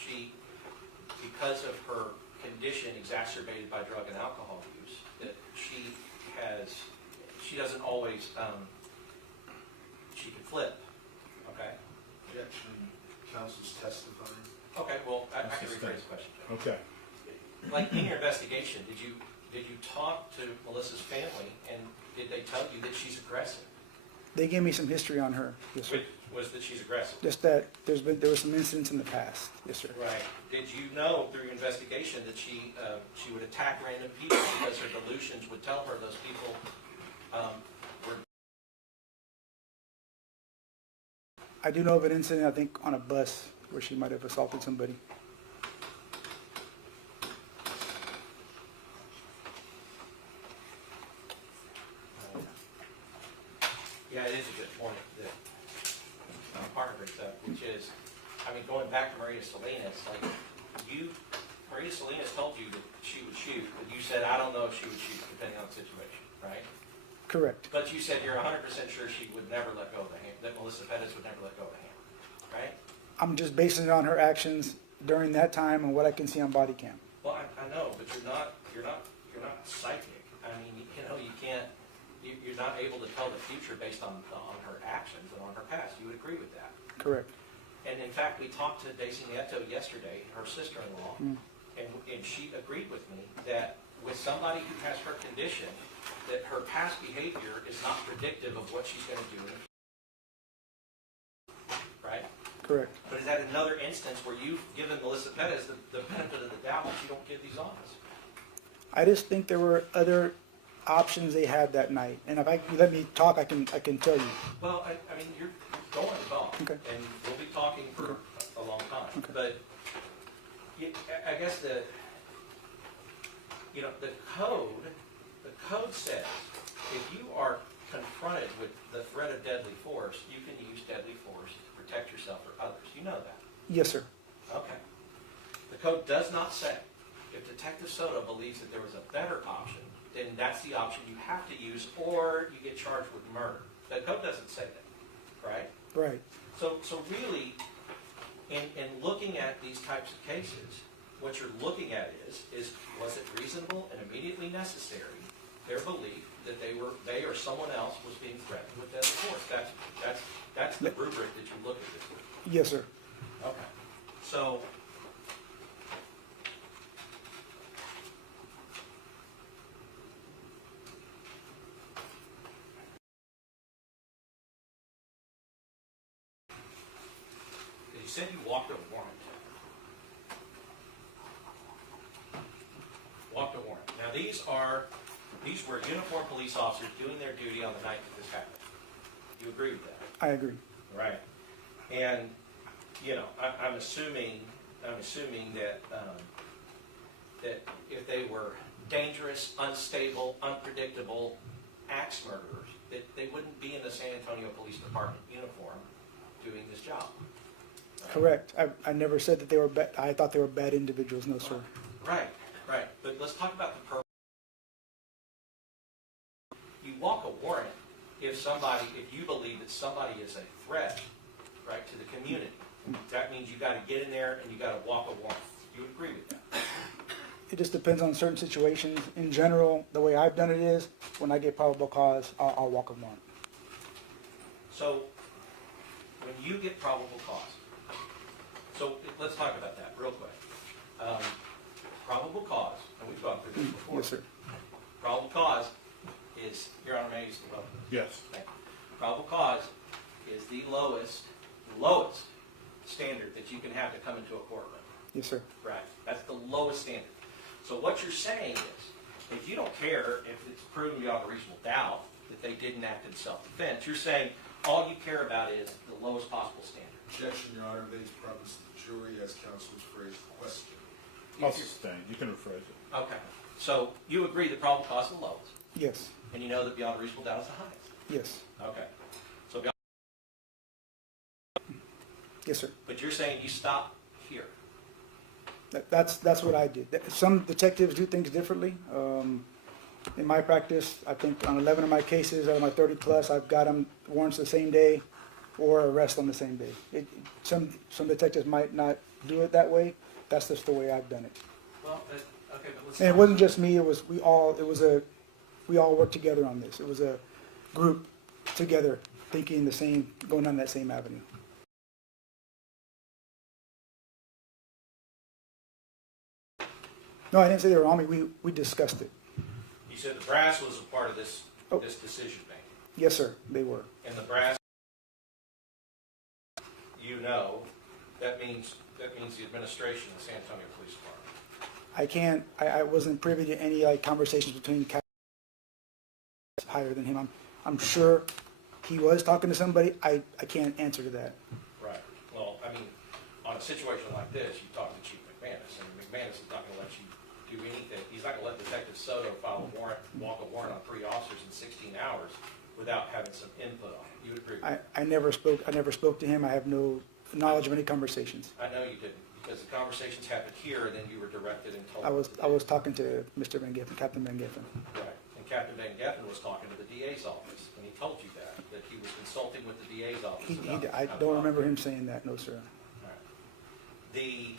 she, because of her condition exacerbated by drug and alcohol use, that she doesn't always, she can flip, okay? Objection, counsel's testifying. Okay, well, I can rephrase the question. Okay. Like, in your investigation, did you talk to Melissa's family, and did they tell you that she's aggressive? They gave me some history on her, yes, sir. Which was that she's aggressive? Just that there was some incidents in the past, yes, sir. Right. Did you know through your investigation that she would attack random people because her delusions would tell her those people were... I do know of an incident, I think, on a bus where she might have assaulted somebody. Yeah, it is a good point that my partner brings up, which is, I mean, going back to Maria Salinas, like, Maria Salinas told you that she would shoot, but you said, I don't know if she would shoot, depending on the situation, right? Correct. But you said you're 100% sure she would never let go of the hand, that Melissa Perez would never let go of the hand, right? I'm just basing it on her actions during that time and what I can see on body cam. Well, I know, but you're not psychic. I mean, you know, you can't, you're not able to tell the future based on her actions and on her past. You would agree with that? Correct. And in fact, we talked to Daisy Nieto yesterday, her sister-in-law, and she agreed with me that with somebody who has her condition, that her past behavior is not predictive of what she's going to do. Right? Correct. But is that another instance where you've given Melissa Perez the benefit of the doubt that you don't give these honors? I just think there were other options they had that night. And if you let me talk, I can tell you. Well, I mean, you're going to talk, Okay. and we'll be talking for a long time. Okay. But I guess the code says if you are confronted with the threat of deadly force, you can use deadly force to protect yourself or others. You know that. Yes, sir. Okay. The code does not say if Detective Soto believes that there was a better option, then that's the option you have to use, or you get charged with murder. The code doesn't say that, right? Right. So really, in looking at these types of cases, what you're looking at is was it reasonable and immediately necessary, their belief that they or someone else was being threatened with deadly force. That's the rubric that you look at this with. Yes, sir. Okay. So you said you walked a warrant. Walked a warrant. Now these were uniformed police officers doing their duty on the night that this happened. You agree with that? I agree. Right. And you know, I'm assuming that that if they were dangerous, unstable, unpredictable axe murderers, that they wouldn't be in the San Antonio Police Department uniform doing this job. Correct. I never said that they were bad. I thought they were bad individuals. No, sir. Right. But let's talk about the purpose. You walk a warrant if you believe that somebody is a threat, right, to the community. That means you got to get in there and you got to walk a warrant. You agree with that? It just depends on certain situations. In general, the way I've done it is when I get probable cause, I'll walk a warrant. So when you get probable cause, so let's talk about that real quick. Probable cause, and we've gone through this before. Yes, sir. Probable cause is, Your Honor, may I use the vote? Yes. Okay. Probable cause is the lowest standard that you can have to come into a courtroom. Yes, sir. Right. That's the lowest standard. So what you're saying is, if you don't care if it's proven beyond a reasonable doubt that they didn't act in self-defense, you're saying all you care about is the lowest possible standard. Objection, Your Honor. These promise the jury as counsel's phrased question. I'll sustain. You can rephrase it. Okay. So you agree that probable cause is the lowest, Yes. and you know that beyond a reasonable doubt is the highest. Yes. Okay. So beyond, Yes, sir. but you're saying you stop here. That's what I did. Some detectives do things differently. In my practice, I think on 11 of my cases out of my 30 plus, I've got them warrants the same day or arrest on the same day. Some detectives might not do it that way. That's just the way I've done it. Well, okay, but let's. And it wasn't just me. We all worked together on this. It was a group together thinking the same, going down that same avenue. No, I didn't say they were on me. We discussed it. You said the brass was a part of this, Oh. this decision making. Yes, sir. They were. And the brass, you know, that means the administration of the San Antonio Police Department. I wasn't privy to any conversations between Captain higher than him. I'm sure he was talking to somebody. I can't answer to that. Right. Well, I mean, on a situation like this, you talk to Chief McManus, and McManus is not going to let you do anything. He's not going to let Detective Soto file a warrant, walk a warrant on 3 officers in 16 hours without having some input on it. You would agree with that? I never spoke to him. I have no knowledge of any conversations. I know you didn't, because the conversations happened here, and then you were directed and told. I was talking to Mr. Van Geffen, Captain Van Geffen. Right. And Captain Van Geffen was talking to the DA's office, and he told you that he was consulting with the DA's office. I don't remember him saying that. No, sir. All right.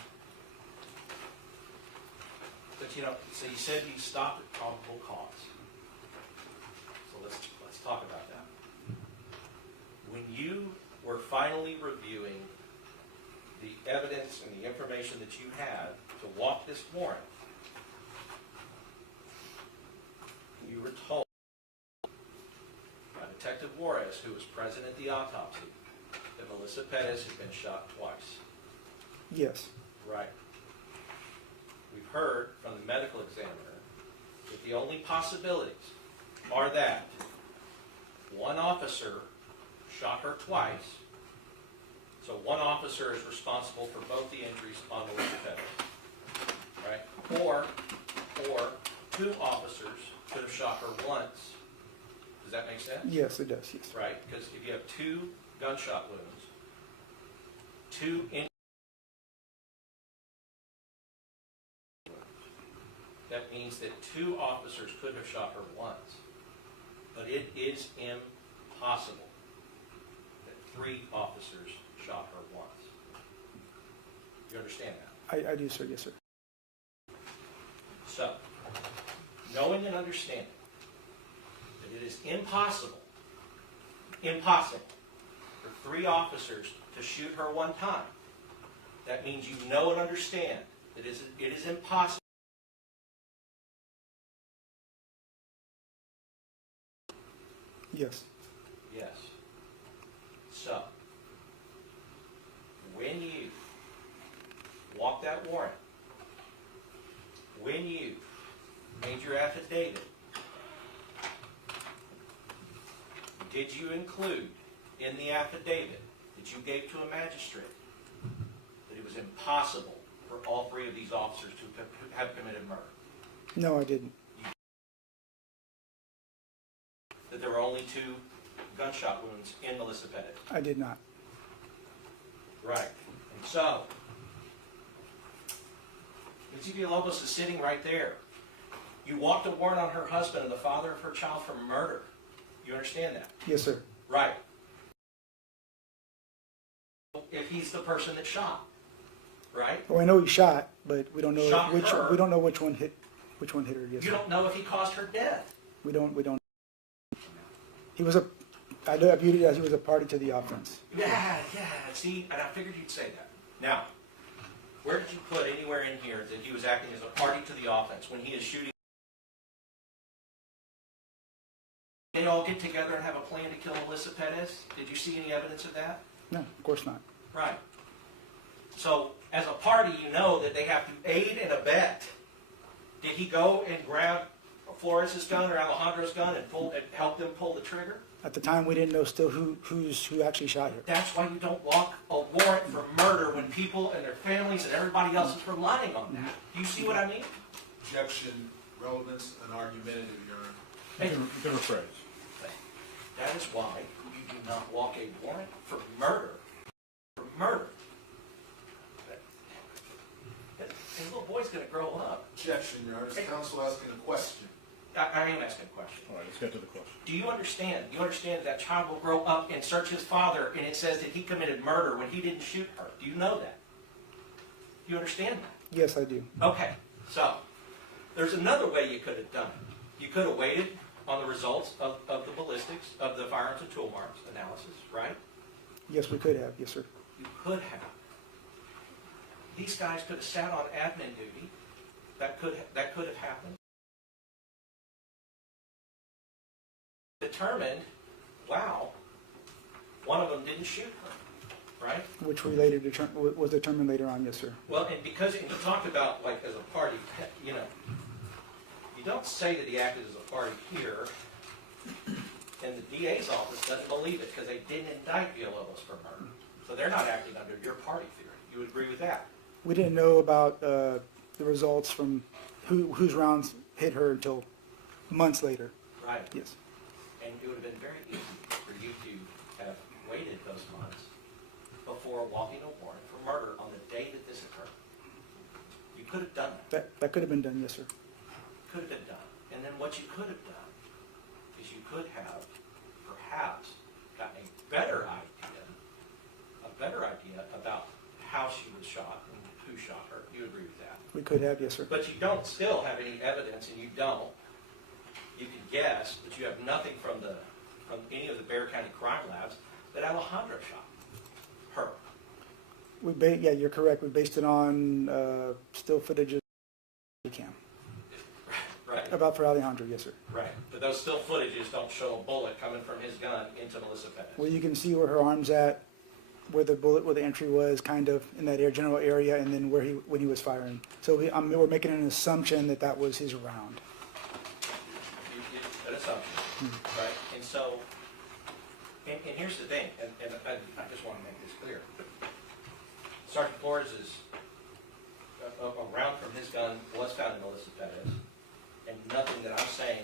But you know, so you said you stopped at probable cause. So let's talk about that. When you were finally reviewing the evidence and the information that you had to walk this warrant, you were told by Detective Juarez, who was present at the autopsy, that Melissa Perez had been shot twice. Yes. Right. We've heard from the medical examiner that the only possibilities are that one officer shot her twice, so one officer is responsible for both the injuries on Melissa Perez, right? Or 2 officers could have shot her once. Does that make sense? Yes, it does. Yes. Right? Because if you have 2 gunshot wounds, 2 injuries, that means that 2 officers could have shot her once. But it is impossible that 3 officers shot her once. You understand that? I do, sir. Yes, sir. So, knowing and understanding that it is impossible for 3 officers to shoot her one time, that means you know and understand that it is impossible. Yes. Yes. So, when you walked that warrant, when you made your affidavit, did you include in the affidavit that you gave to a magistrate that it was impossible for all 3 of these officers to have committed murder? No, I didn't. That there were only 2 gunshot wounds in Melissa Perez? I did not. Right. And so, Mitzi Villalobos is sitting right there. You walked a warrant on her husband and the father of her child for murder. You understand that? Yes, sir. Right. If he's the person that shot, right? Well, I know he shot, but we don't know Shot which. her. We don't know which one hit her. Yes, You sir. don't know if he caused her death. We don't. He was I viewed it as he was a party to the offense. Yeah. See, and I figured you'd say that. Now, where did you put anywhere in here that he was acting as a party to the offense when he is shooting? They all get together and have a plan to kill Melissa Perez? Did you see any evidence of that? No, of course not. Right. So, as a party, you know that they have to aid and abet. Did he go and grab Flores' gun or Alejandro's gun and help them pull the trigger? At the time, we didn't know still who actually shot her. That's why you don't walk a warrant for murder when people and their families and everybody else is relying on that. Do you see what I mean? Objection, relevance, and argumentative, Your Honor. You can rephrase. That is why you do not walk a warrant for murder. For murder. And little boy's going to grow up. Objection, Your Honor. Is counsel asking a question? I am asking a question. All right, let's get to the question. Do you understand? You understand that child will grow up and search his father, and it says that he committed murder when he didn't shoot her. Do you know that? Do you understand that? Yes, I do. Okay, so there's another way you could have done it. You could have waited on the results of the ballistics, of the firearms and tool marks analysis, right? Yes, we could have. Yes, sir. You could have. These guys could have sat on admin duty. That could have happened. Determined, wow, one of them didn't shoot her, right? Which was determined later on. Yes, sir. Well, and because you talked about, like, as a party, you know, you don't say that he acted as a party here, and the DA's office doesn't believe it because they didn't indict Villalobos for murder. So they're not acting under your party theory. You would agree with that? We didn't know about the results from whose rounds hit her until months later. Right. Yes. And it would have been very easy for you to have waited those months before walking a warrant for murder on the day that this occurred. You could have done that. That could have been done. Yes, sir. Could have been done. And then what you could have done is you could have perhaps gotten a better idea about how she was shot and who shot her. You agree with that? We could have. Yes, sir. But you don't still have any evidence, and you don't. You can guess, but you have nothing from any of the Bexar County crime labs that Alejandro shot her. Yeah, you're correct. We based it on still footage of the cam. Right. About for Alejandro, yes, sir. Right. But those still footages don't show a bullet coming from his gun into Melissa Perez. Well, you can see where her arm's at, where the entry was, kind of in that general area, and then when he was firing. So we're making an assumption that was his round. An assumption, right? And so, and here's the thing, and I just want to make this clear. Sergeant Flores' a round from his gun was found in Melissa Perez, and nothing that I'm saying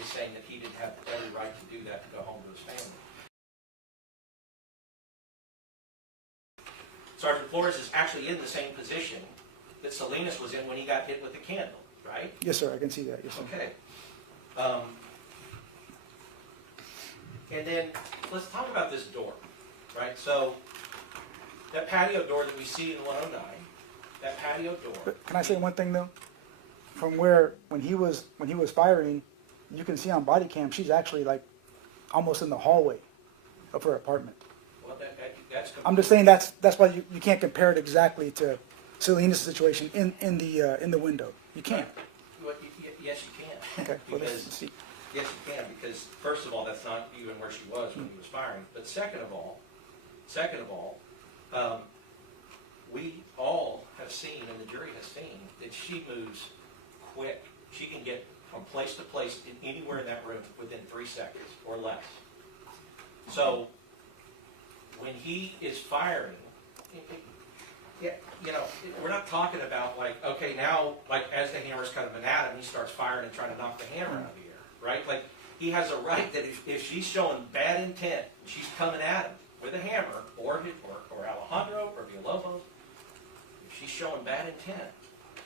is saying that he didn't have every right to do that to go home to his family. Sergeant Flores is actually in the same position that Salinas was in when he got hit with the candle, right? Yes, sir. I can see that. Yes, sir. Okay. And then let's talk about this door, right? So that patio door that we see in 109, that patio door. But can I say one thing though? From when he was firing, you can see on body cam she's actually like almost in the hallway of her apartment. Well, that's. I'm just saying that's why you can't compare it exactly to Salinas' situation in the window. You can't. Well, yes, you can. Okay. Well, let's Because, see. yes, you can, because first of all, that's not even where she was when he was firing. But second of all, we all have seen, and the jury has seen, that she moves quick. She can get from place to place in anywhere in that room within 3 seconds or less. So when he is firing, we're not talking about like, okay, now, like as the hammer's kind of an atom, he starts firing and trying to knock the hammer out of the air, right? Like he has a right that if she's showing bad intent, she's coming at him with a hammer, or Alejandro, or Villalobos, if she's showing bad intent,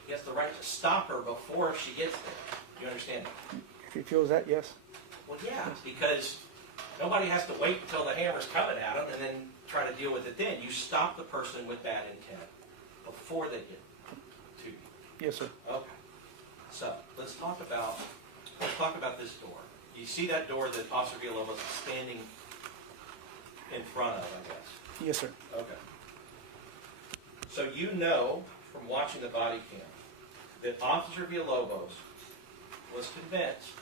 he has the right to stop her before she gets there. You understand that? If he feels that, yes. Well, yeah, because nobody has to wait until the hammer's coming at them and then try to deal with it then. You stop the person with bad intent before they get to you. Yes, sir. Okay. So let's talk about this door. You see that door that Officer Villalobos is standing in front of, I guess. Yes, sir. Okay. So you know from watching the body cam that Officer Villalobos was convinced,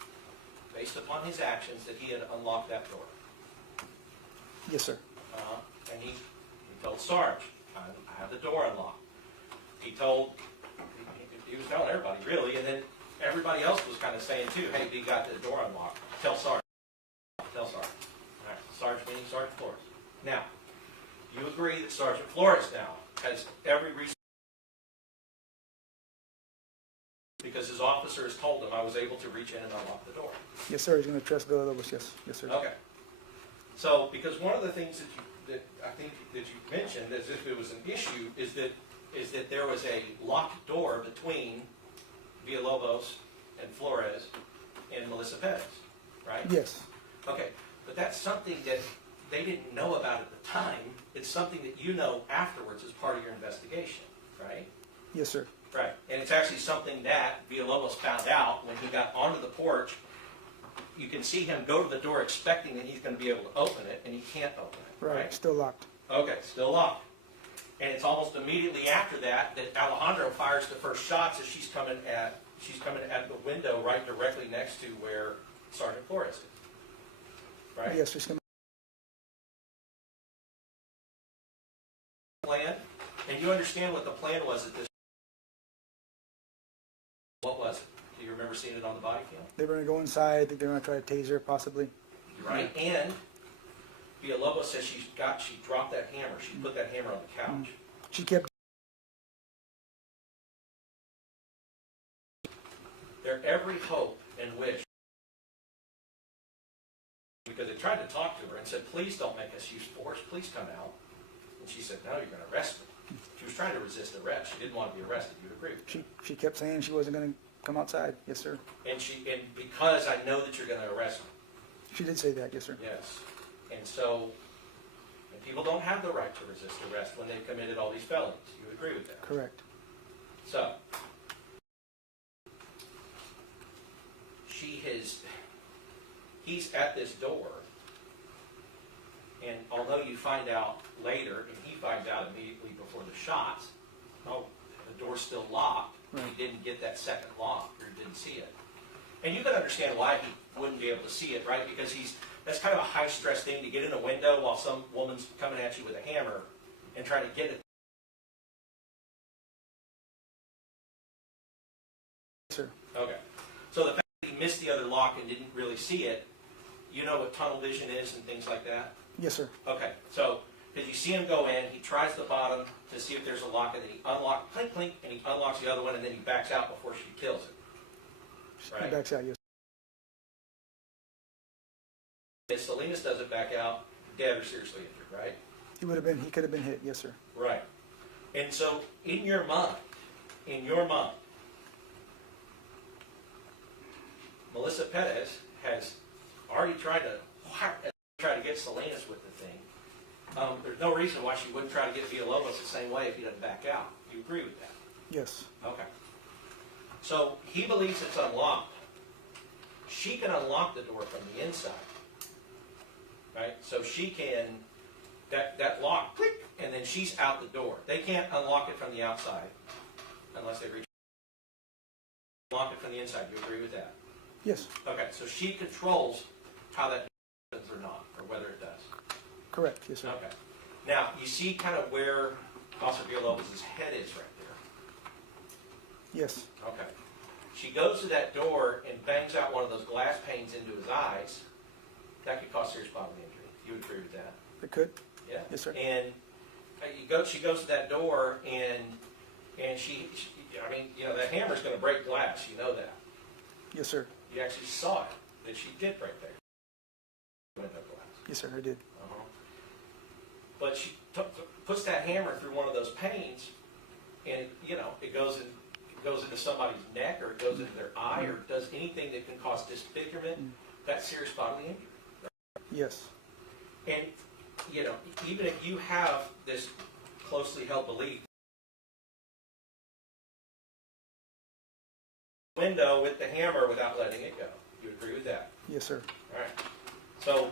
based upon his actions, that he had unlocked that door. Yes, sir. And he told Sarge, I have the door unlocked. He was telling everybody, really, and then everybody else was kind of saying, too, hey, we got the door unlocked. Tell Sarge. All right, Sarge meaning Sergeant Flores. Now, you agree that Sergeant Flores now has every reason, because his officers told him I was able to reach in and unlock the door. Yes, sir. He's going to trust Villalobos. Yes, sir. Okay. So, because one of the things that I think that you mentioned, as if it was an issue, is that there was a locked door between Villalobos and Flores, and Melissa Perez, right? Yes. Okay, but that's something that they didn't know about at the time. It's something that you know afterwards as part of your investigation, right? Yes, sir. Right, and it's actually something that Villalobos found out when he got onto the porch. You can see him go to the door expecting that he's going to be able to open it, and he can't open it, Right. right? Still locked. Okay, still locked. And it's almost immediately after that that Alejandro fires the first shots as she's coming at the window right directly next to where Sergeant Flores is. Right? Yes, just Plan, and you understand what the plan was at this. What was it? Do you remember seeing it on the body cam? they were gonna go inside. I think they were gonna try to taser, possibly. Right. And Villalobos says she dropped that hammer. She put that hammer on the couch. She kept. Their every hope and wish, because they tried to talk to her and said, please don't make us use force, please come out. And she said, no, you're going to arrest me. She was trying to resist arrest. She didn't want to be arrested. You agree with that? She kept saying she wasn't gonna come outside. Yes, sir. And because I know that you're going to arrest me. She did say that. Yes, sir. Yes. And so, and people don't have the right to resist arrest when they've committed all these felonies. You agree with that? Correct. So, he's at this door, and although you find out later, and he finds out immediately before the shots, oh, the door's still locked. Right. He didn't get that second lock, or didn't see it. And you can understand why he wouldn't be able to see it, right? Because that's kind of a high-stress thing to get in a window while some woman's coming at you with a hammer and trying to get it. Yes, sir. Okay. So the fact that he missed the other lock and didn't really see it, you know what tunnel vision is and things like that? Yes, sir. Okay, so did you see him go in, he tries the bottom to see if there's a lock, and then he unlocks, clink, clink, and he unlocks the other one, and then he backs out before she kills him. She Right. backs out. Yes. If Salinas doesn't back out, dead or seriously injured, right? He could have been hit. Yes, sir. Right. And so in your mind, Melissa Perez has already tried to get Salinas with the thing. There's no reason why she wouldn't try to get Villalobos the same way if he doesn't back out. You agree with that? Yes. Okay. So he believes it's unlocked. She can unlock the door from the inside. Right? So she can, that lock, click, and then she's out the door. They can't unlock it from the outside unless they reach. Unlock it from the inside. You agree with that? Yes. Okay, so she controls how that does or not, or whether it does. Correct. Yes, sir. Okay. Now, you see kind of where Officer Villalobos' head is right there. Yes. Okay. She goes to that door and bangs out one of those glass panes into his eyes. That could cause serious bodily injury. You would agree with that? It could. Yeah. Yes, sir. And she goes to that door, and she I mean, you know, that hammer's going to break glass. You know that. Yes, sir. You actually saw it, that she did break that window glass. Yes, sir. I did. Uh-huh. But she puts that hammer through one of those panes, and you know it goes into somebody's neck, or it goes into their eye, or does anything that can cause disfigurement. That's serious bodily injury. Yes. And you know, even if you have this closely held belief, window with the hammer without letting it go. You agree with that? Yes, sir. All right. So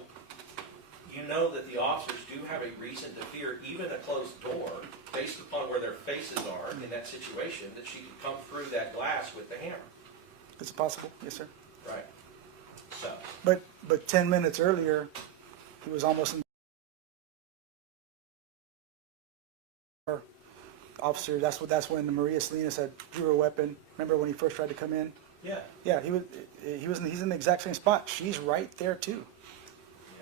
you know that the officers do have a reason to fear even a closed door based upon where their faces are in that situation, that she could come through that glass with the hammer. It's possible. Yes, sir. Right. So, But 10 minutes earlier, he was almost in. Officer, that's when Maria Salinas had drew her weapon. Remember when he first tried to come in? yeah. Yeah, he's in the exact same spot. She's right there too.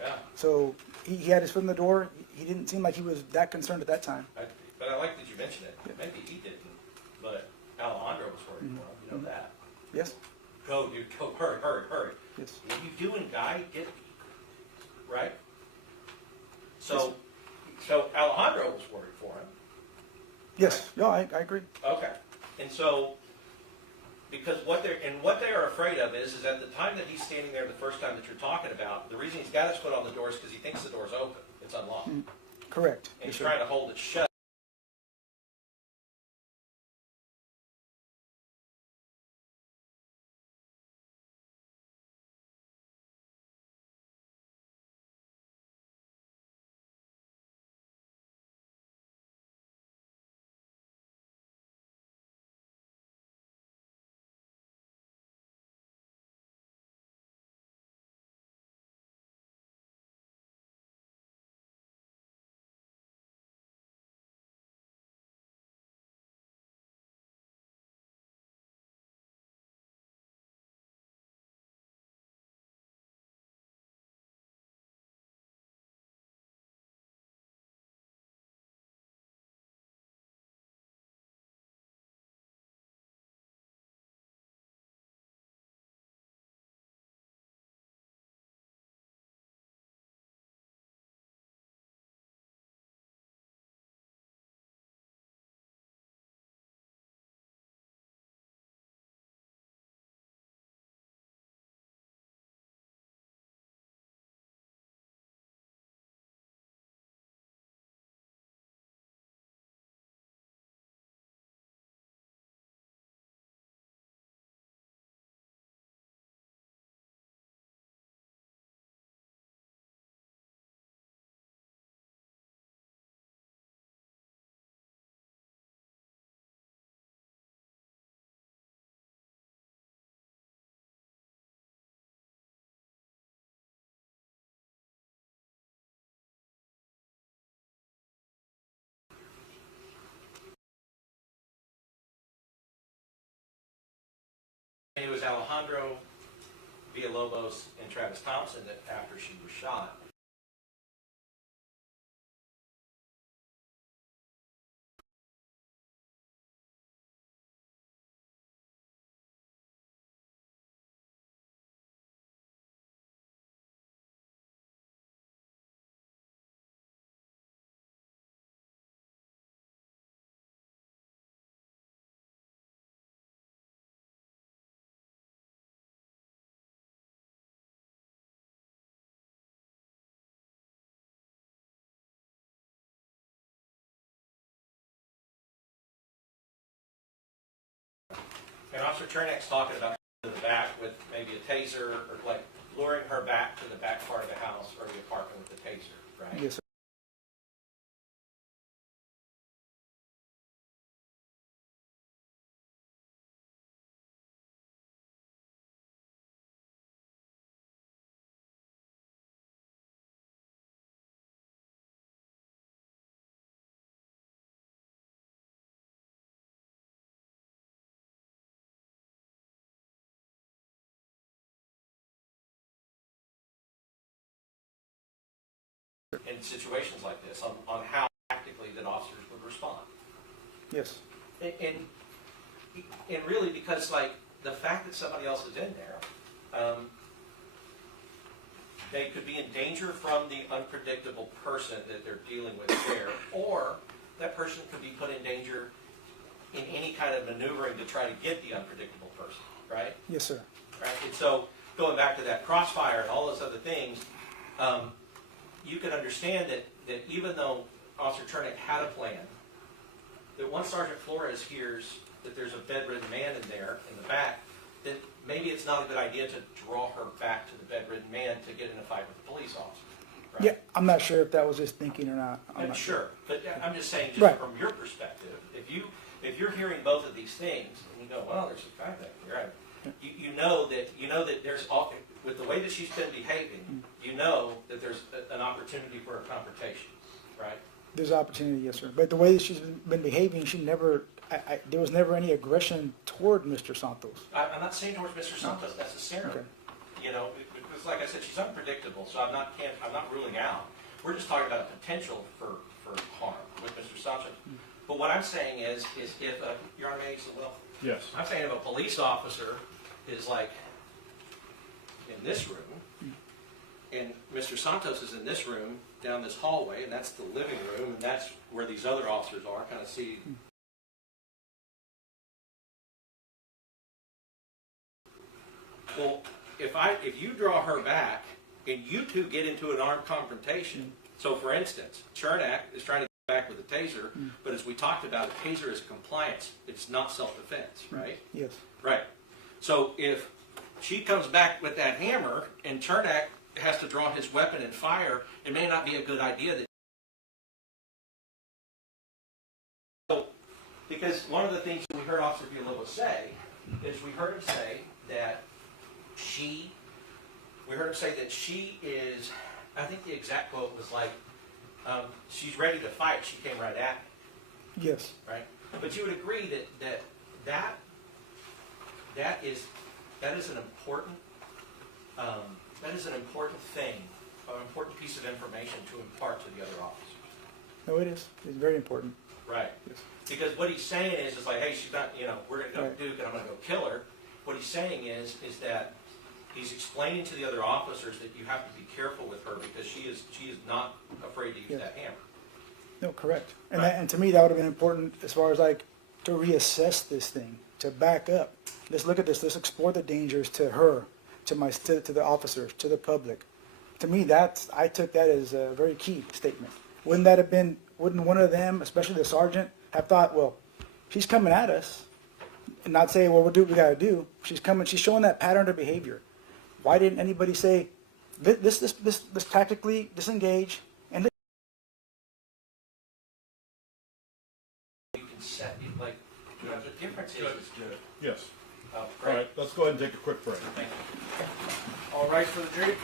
Yeah. So he had his foot in the door. He didn't seem like he was that concerned at that time. But I like that you mentioned it. Maybe he didn't, but Alejandro was worried for him. You know that. Yes. Go, dude, go, hurry, hurry, hurry. Yes. What are you doing, guy? Get, right? So Alejandro was worried for him. Yes. No, I agree. Okay. And so Because what they are afraid of is at the time that he's standing there the first time that you're talking about, the reason he's got his foot on the door is because he thinks the door's open. It's unlocked. Correct. And Yes, he's sir. trying to hold it shut. It was Alejandro Villalobos and Travis Thompson that after she was shot. And Officer Chernak's talking about to the back with maybe a taser or like luring her back to the back part of the house or the apartment with the taser, right? Yes, sir. In situations like this, on how tactically that officers would respond. Yes. And really because like the fact that somebody else is in there, they could be in danger from the unpredictable person that they're dealing with there, or that person could be put in danger in any kind of maneuvering to try to get the unpredictable person, right? Yes, sir. Right? And so going back to that crossfire and all those other things, you can understand that even though Officer Chernak had a plan, that once Sergeant Flores hears that there's a bedridden man in there in the back, then maybe it's not a good idea to draw her back to the bedridden man to get in a fight with the police officer. Right? Yeah, I'm not sure if that was his thinking or not. I'm not sure, but I'm just saying, just Right. from your perspective, if you're hearing both of these things and you go, well, there's a guy back here, right? You know that there's all, with the way that she's been behaving, you know that there's an opportunity for a confrontation, right? There's opportunity, yes, sir. But the way that she's been behaving, she never, there was never any aggression toward Mr. Santos. I'm not saying towards Mr. Santos necessarily. Okay. You know, because like I said, she's unpredictable, so I'm not ruling out. We're just talking about a potential for harm with Mr. Santos. But what I'm saying is if Your Honor, maybe well, Yes. I'm saying if a police officer is like in this room, and Mr. Santos is in this room down this hallway, and that's the living room, and that's where these other officers are, kind of see if you draw her back and you two get into an armed confrontation, so for instance, Chernak is trying to get back with a taser, but as we talked about, a taser is compliance. It's not self-defense, right? Yes. Right. So if she comes back with that hammer and Chernak has to draw his weapon and fire, it may not be a good idea that. So, because one of the things that we heard Officer Villalobos say is we heard him say that she is, I think the exact quote was like, she's ready to fight, she came right at me, Yes. right? But you would agree that is an important thing, an important piece of information to impart to the other officers. No, it is. It's very important. Right. Yes. Because what he's saying is like, hey, she's not, we're going to go Right. Duke and I'm going to go kill her. What he's saying is that he's explaining to the other officers that you have to be careful with her because she is not afraid to use Yes. that hammer. No, correct. And Right. and to me, that would have been important as far as like to reassess this thing, to back up. Let's look at this. Let's explore the dangers to her, to the officers, to the public. To me, I took that as a very key statement. Wouldn't one of them, especially the sergeant, have thought, well, she's coming at us, and not say, well, we'll do what we got to do. She's showing that pattern of behavior. Why didn't anybody say, this tactically disengage, and You can set, the difference is, Yes. oh, All great. right, let's go ahead and take a quick break. Thank you. All right for the jury?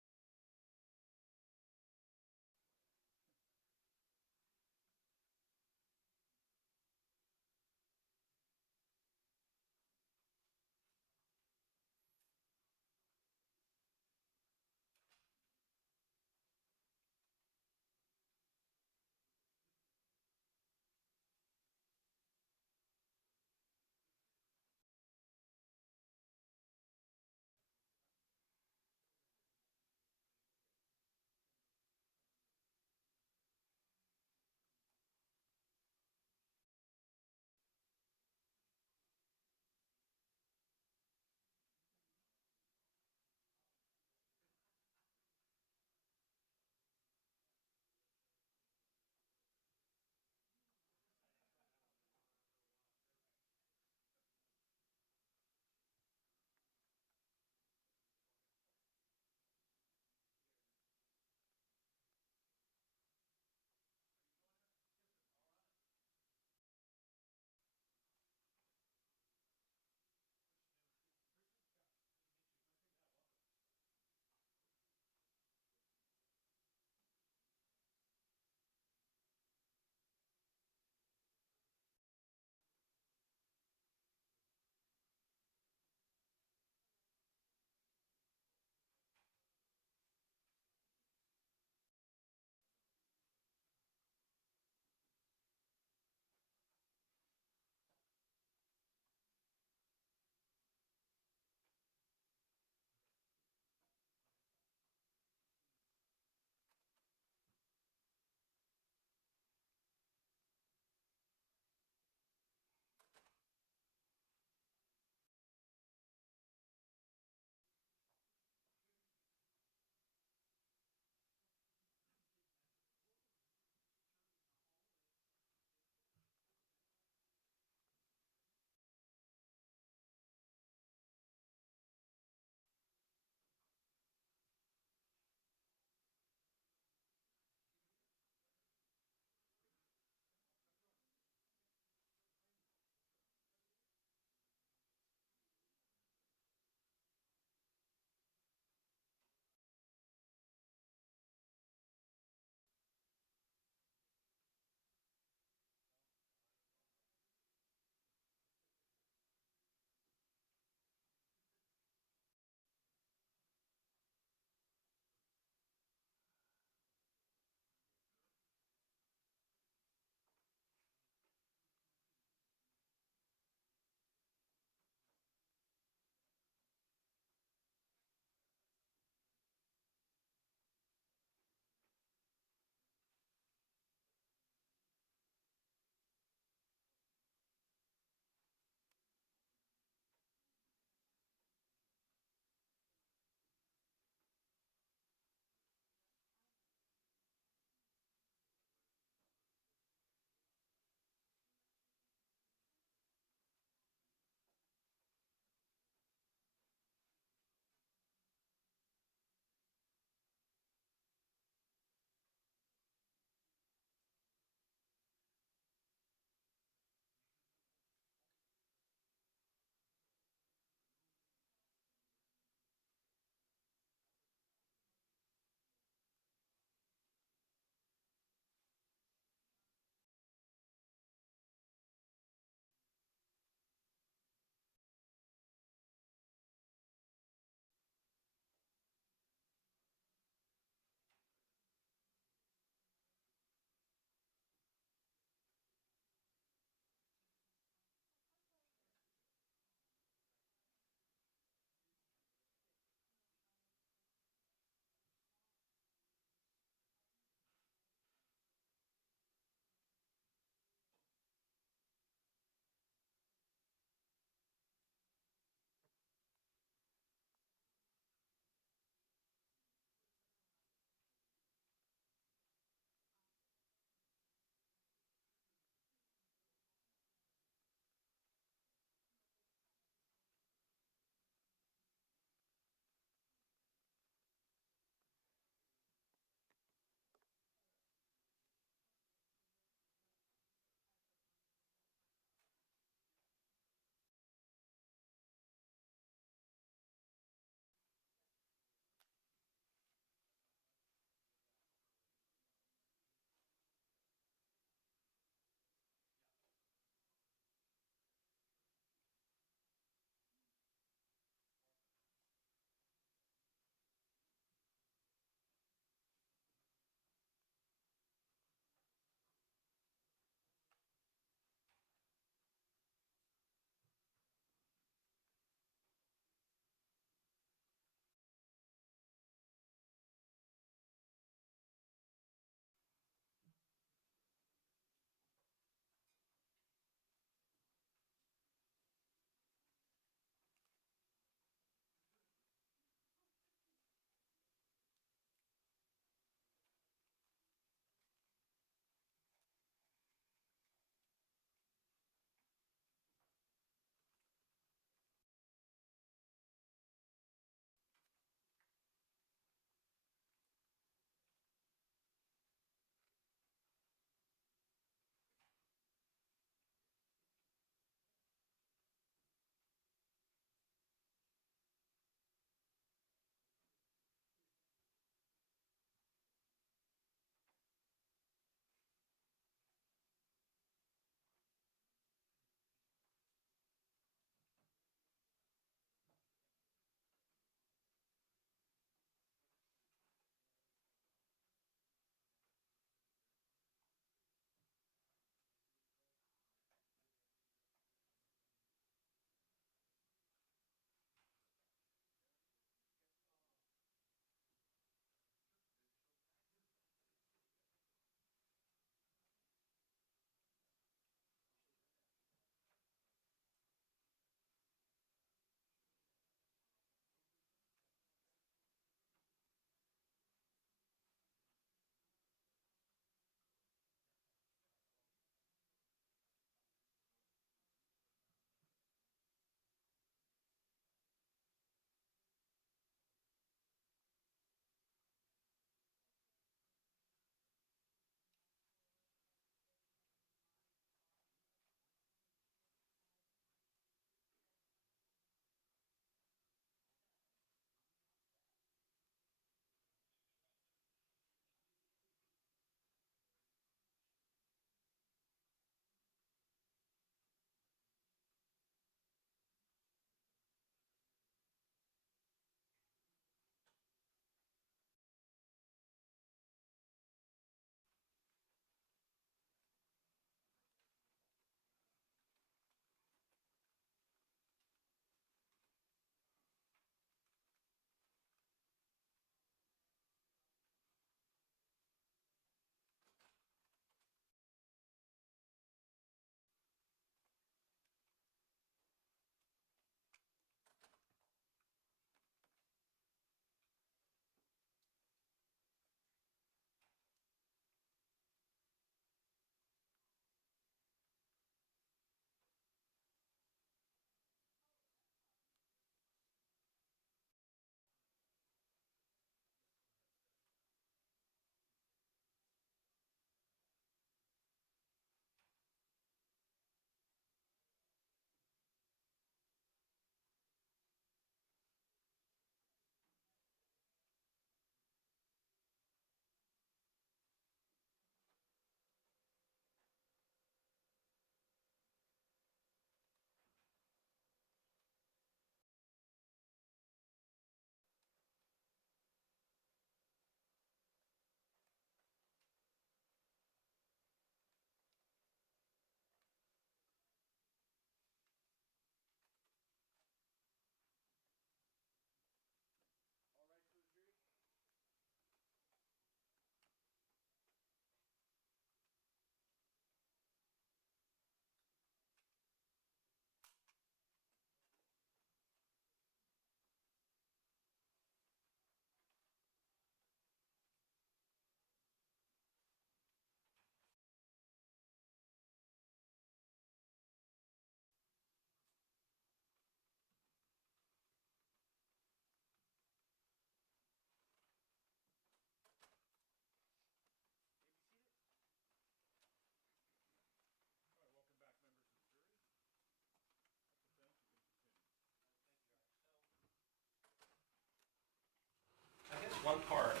one part,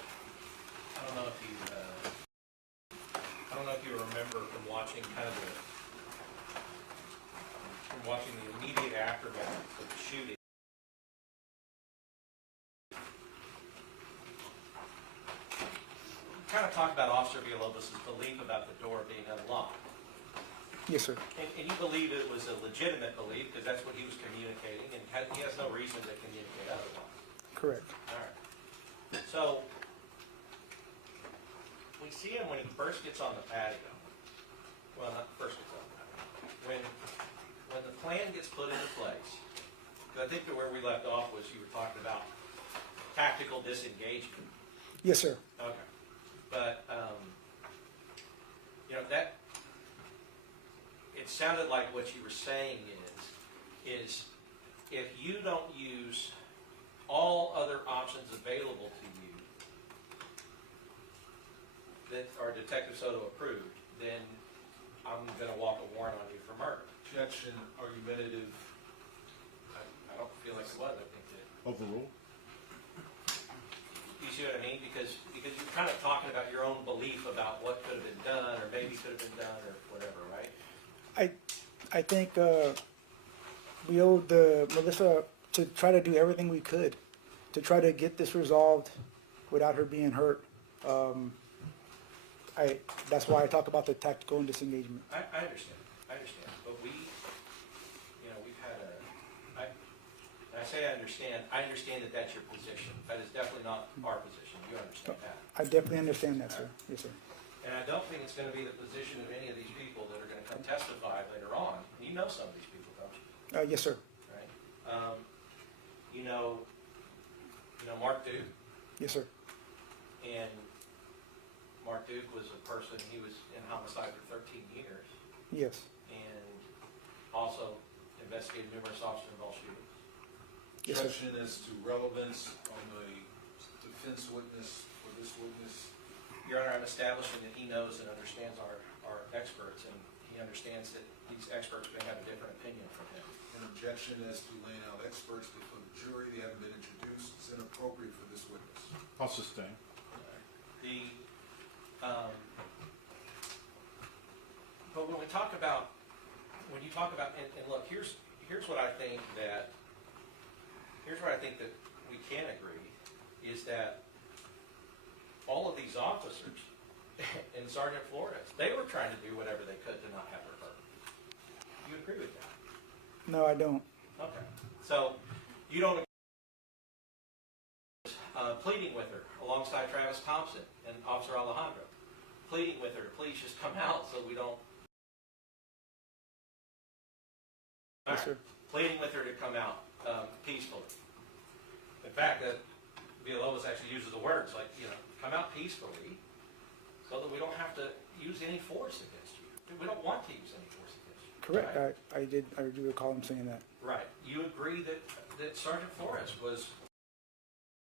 I don't know if you, remember from watching the immediate aftermath of the shooting. Kind of talk about Officer Villalobos' belief about the door being unlocked. Yes, sir. And you believe it was a legitimate belief because that's what he was communicating, and he has no reason to communicate otherwise. Correct. All right. So we see him when he first gets on the patio. Well, not first gets on the patio. When the plan gets put into place, because I think that where we left off was you were talking about tactical disengagement. Yes, sir. Okay. But, that, it sounded like what you were saying is if you don't use all other options available to you that are Detective Soto approved, then I'm going to walk a warrant on you for murder. Objection, argumentative. I don't feel like it was. I think that. Overrule? You see what I mean? Because you're kind of talking about your own belief about what could have been done or maybe could have been done or whatever, right? I think we owed Melissa to try to do everything we could to try to get this resolved without her being hurt. That's why I talk about the tactical and disengagement. I understand. But we've had and I say I understand that that's your position. That is definitely not our position. You understand that. I definitely understand that, sir. Yes, sir. And I don't think it's going to be the position of any of these people that are going to come testify later on. You know some of these people, don't you? Yes, sir. Right? You know Mark Duke, Yes, sir. and Mark Duke was a person, he was in homicide for 13 years, Yes. and also investigated numerous officer-involved shootings. Yes, sir. Objection as to relevance on the defense witness for this witness. Your Honor, I'm establishing that he knows and understands our experts, and he understands that these experts may have a different opinion from him. An objection as to laying out experts before the jury. They haven't been introduced. It's inappropriate for this witness. I'll sustain. But when you talk about, and look, here's what I think that we can agree is that all of these officers and Sergeant Flores, they were trying to do whatever they could to not have her hurt. You agree with that? No, I don't. Okay. So you don't agree pleading with her alongside Travis Thompson and Officer Alejandro, pleading with her to please just come out so we don't. Yes, sir. Pleading with her to come out peacefully. In fact, Villalobos actually uses the words like, come out peacefully so that we don't have to use any force against you. We don't want to use any force against you. Correct. Right? I do recall him saying that. Right. You agree that Sergeant Flores was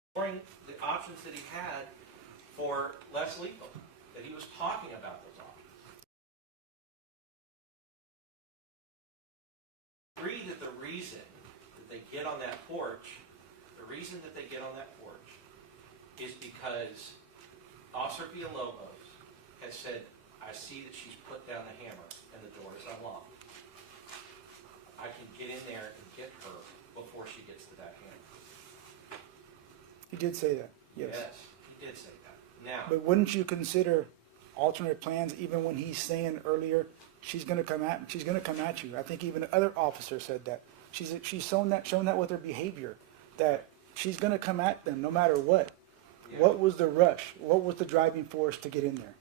exploring the options that he had for less lethal, that he was talking about those options. Agree that the reason that they get on that porch, is because Officer Villalobos has said, I see that she's put down the hammer and the door is unlocked. I can get in there and get her before she gets to that hammer. He did say that. Yes. He did say that. Now, But wouldn't you consider alternate plans even when he's saying earlier she's going to come at you? I think even other officers said that. She's shown that with her behavior, that she's going to come at them no matter what. Yeah. What was the rush? What was the driving force to get in there?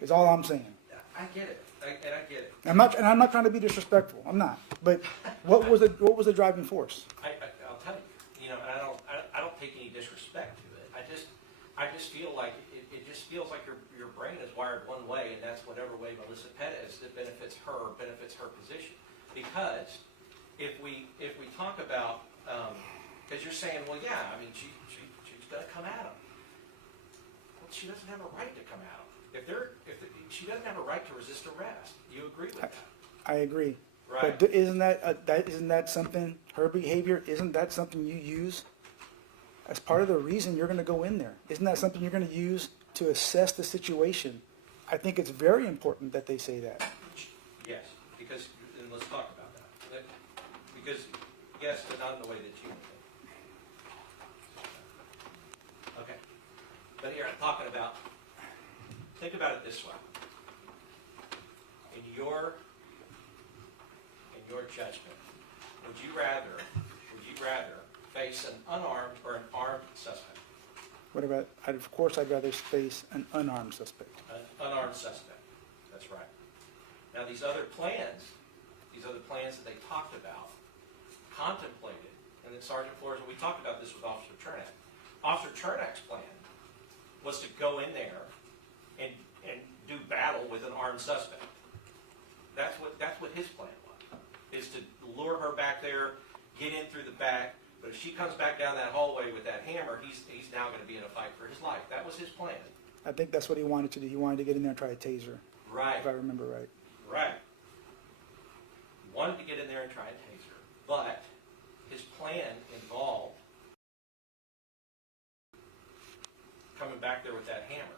Is all I'm saying. I get it. I get it. I'm not trying to be disrespectful. I'm not. But what was the driving force? I'll tell you. And I don't take any disrespect to it. I just feel like it just feels like your brain is wired one way, and that's whatever way Melissa Perez that benefits her position. Because if we talk about, because you're saying, well, yeah, I mean, she's going to come at him. Well, she doesn't have a right to come at him. She doesn't have a right to resist arrest. You agree with that? I agree. Right. But isn't that something? Her behavior, isn't that something you use as part of the reason you're going to go in there. Isn't that something you're going to use to assess the situation? I think it's very important that they say that. Yes, because, and let's talk about that. Because, yes, but not in the way that you think. Okay. But here, I'm talking about, think about it this way. In your judgment, would you rather face an unarmed or an armed suspect? What about, of course, I'd rather face an unarmed suspect. An unarmed suspect, that's right. Now, these other plans that they talked about, contemplated, and then Sergeant Flores, and we talked about this with Officer Chernak. Officer Chernak's plan was to go in there and do battle with an armed suspect. That's what his plan was, is to lure her back there, get in through the back, but if she comes back down that hallway with that hammer, he's now going to be in a fight for his life. That was his plan. I think that's what he wanted to do. He wanted to get in there and try to tase her, Right. if I remember right. Right. He wanted to get in there and try and tase her, but his plan involved coming back there with that hammer.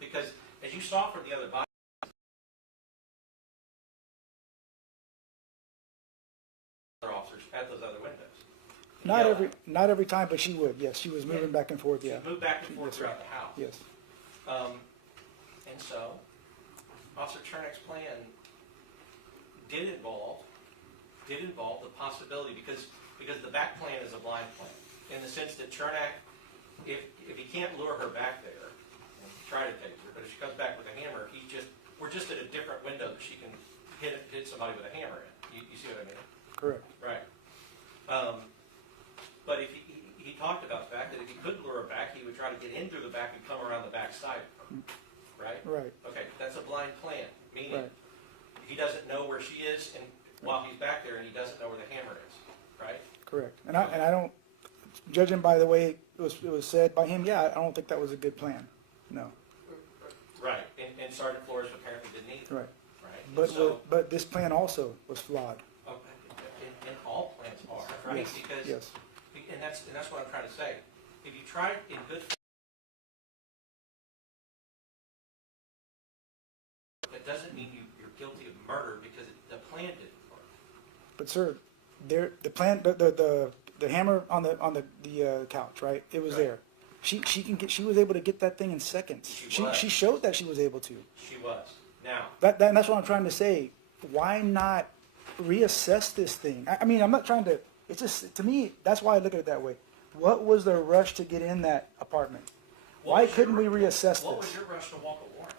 Because, as you saw from the other body, officers at those other windows. Not every time, but she would. Yes, she was moving back and forth. Yeah. She moved back and forth Yes, throughout the house. Yes. And so, Officer Chernak's plan did involve the possibility, because the back plan is a blind plan, in the sense that Chernak, if he can't lure her back there and try to tase her, but if she comes back with a hammer, we're just at a different window that she can hit somebody with a hammer in. You see what I mean? Correct. Right. But if he talked about the fact that if he couldn't lure her back, he would try to get in through the back and come around the back side of her. Right? Right. Okay, that's a blind plan, meaning Right. he doesn't know where she is and while he's back there, and he doesn't know where the hammer is. Right? Correct. And I don't, judging by the way it was said by him, yeah, I don't think that was a good plan. No. Right. And Sergeant Flores apparently didn't either. Right. Right? But And so, but this plan also was flawed. and all plans are, right? Yes. Because Yes. and that's what I'm trying to say. If you try in good faith, that doesn't mean you're guilty of murder because the plan didn't work. But sir, the plan, the hammer on the couch, right? It was Right. there. She was able to get that thing in seconds. She was. She showed that she was able to. She was. Now, That's what I'm trying to say. Why not reassess this thing? I mean, I'm not trying to. It's just, to me, that's why I look at it that way. What was the rush to get in that apartment? Why couldn't we reassess what was this? your rush to walk a warrant?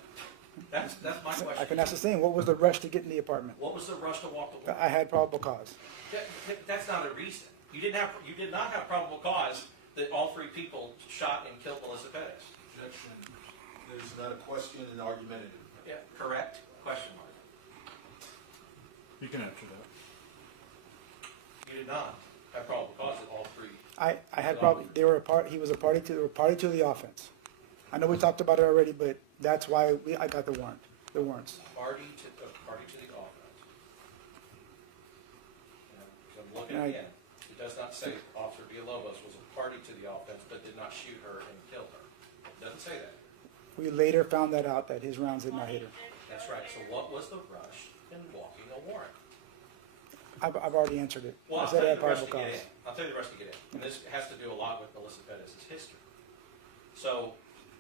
That's my question. I can ask the same. What was the rush to get in the apartment? What was the rush to walk the warrant? I had probable cause. That's not a reason. You did not have probable cause that all three people shot and killed Melissa Perez. Objection. There's not a question and argumentative. Yeah, correct? Question mark. You can answer that. You did not have probable cause that all three. I had probably they were a part. He was a party to. They were party to the offense. I know we talked about it already, but that's why I got the warrant. The warrants. Party to the offense. I'm looking And again. It does not say Officer Villalobos was a party to the offense, but did not shoot her and kill her. It doesn't say that. We later found that out that his rounds did not hit her. That's right. So what was the rush in walking a warrant? I've already answered it. Well, I I'll said tell I you had the rest probable to get cause. in. I'll tell you the rest to get in. And this has to do a lot with Melissa Perez's history. So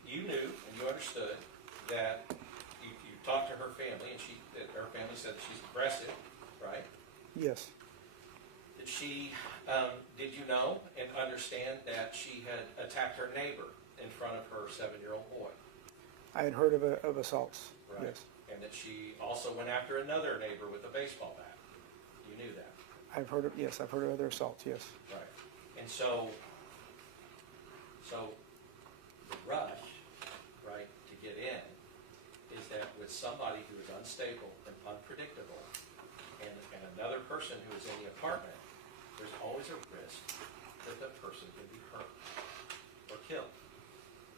you knew and you understood that you talked to her family, and her family said that she's aggressive, right? Yes. That she, did you know and understand that she had attacked her neighbor in front of her 7-year-old boy? I had heard of assaults. Right. Yes. And that she also went after another neighbor with a baseball bat. You knew that. I've heard of other assaults. Yes. Right. And so the rush, right, to get in is that with somebody who is unstable and unpredictable and another person who is in the apartment, there's always a risk that the person can be hurt or killed.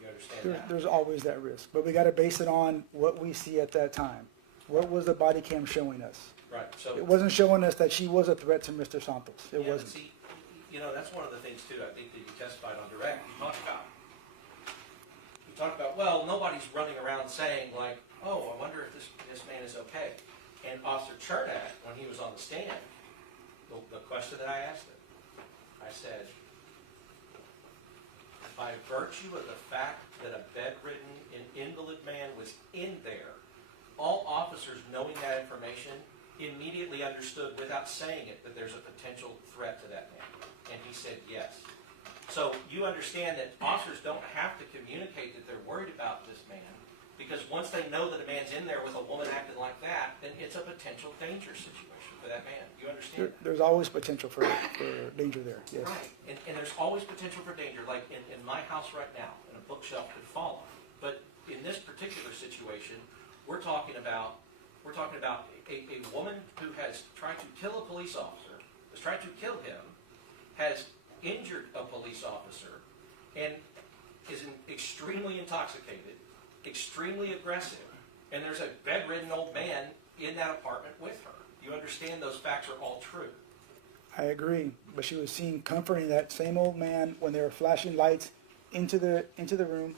You understand that? There's always that risk, but we got to base it on what we see at that time. What was the body cam showing us? Right. So It wasn't showing us that she was a threat to Mr. Santos. It yeah, but wasn't. see, that's one of the things too, I think that you testified on direct, you talked about, well, nobody's running around saying like, oh, I wonder if this man is okay. And Officer Chernak, when he was on the stand, the question that I asked him, I said, by virtue of the fact that a bedridden and invalid man was in there, all officers knowing that information immediately understood without saying it that there's a potential threat to that man. And he said yes. So you understand that officers don't have to communicate that they're worried about this man, because once they know that a man's in there with a woman acting like that, then it's a potential danger situation for that man. You understand? There's always potential for danger there, yes. Right, and there's always potential for danger, like in my house right now, and a bookshelf could fall. But in this particular situation, we're talking about a woman who has tried to kill a police officer, has tried to kill him, has injured a police officer, and is extremely intoxicated, extremely aggressive, and there's a bedridden old man in that apartment with her. You understand those facts are all true. I agree, but she was seen comforting that same old man when they were flashing lights into the room.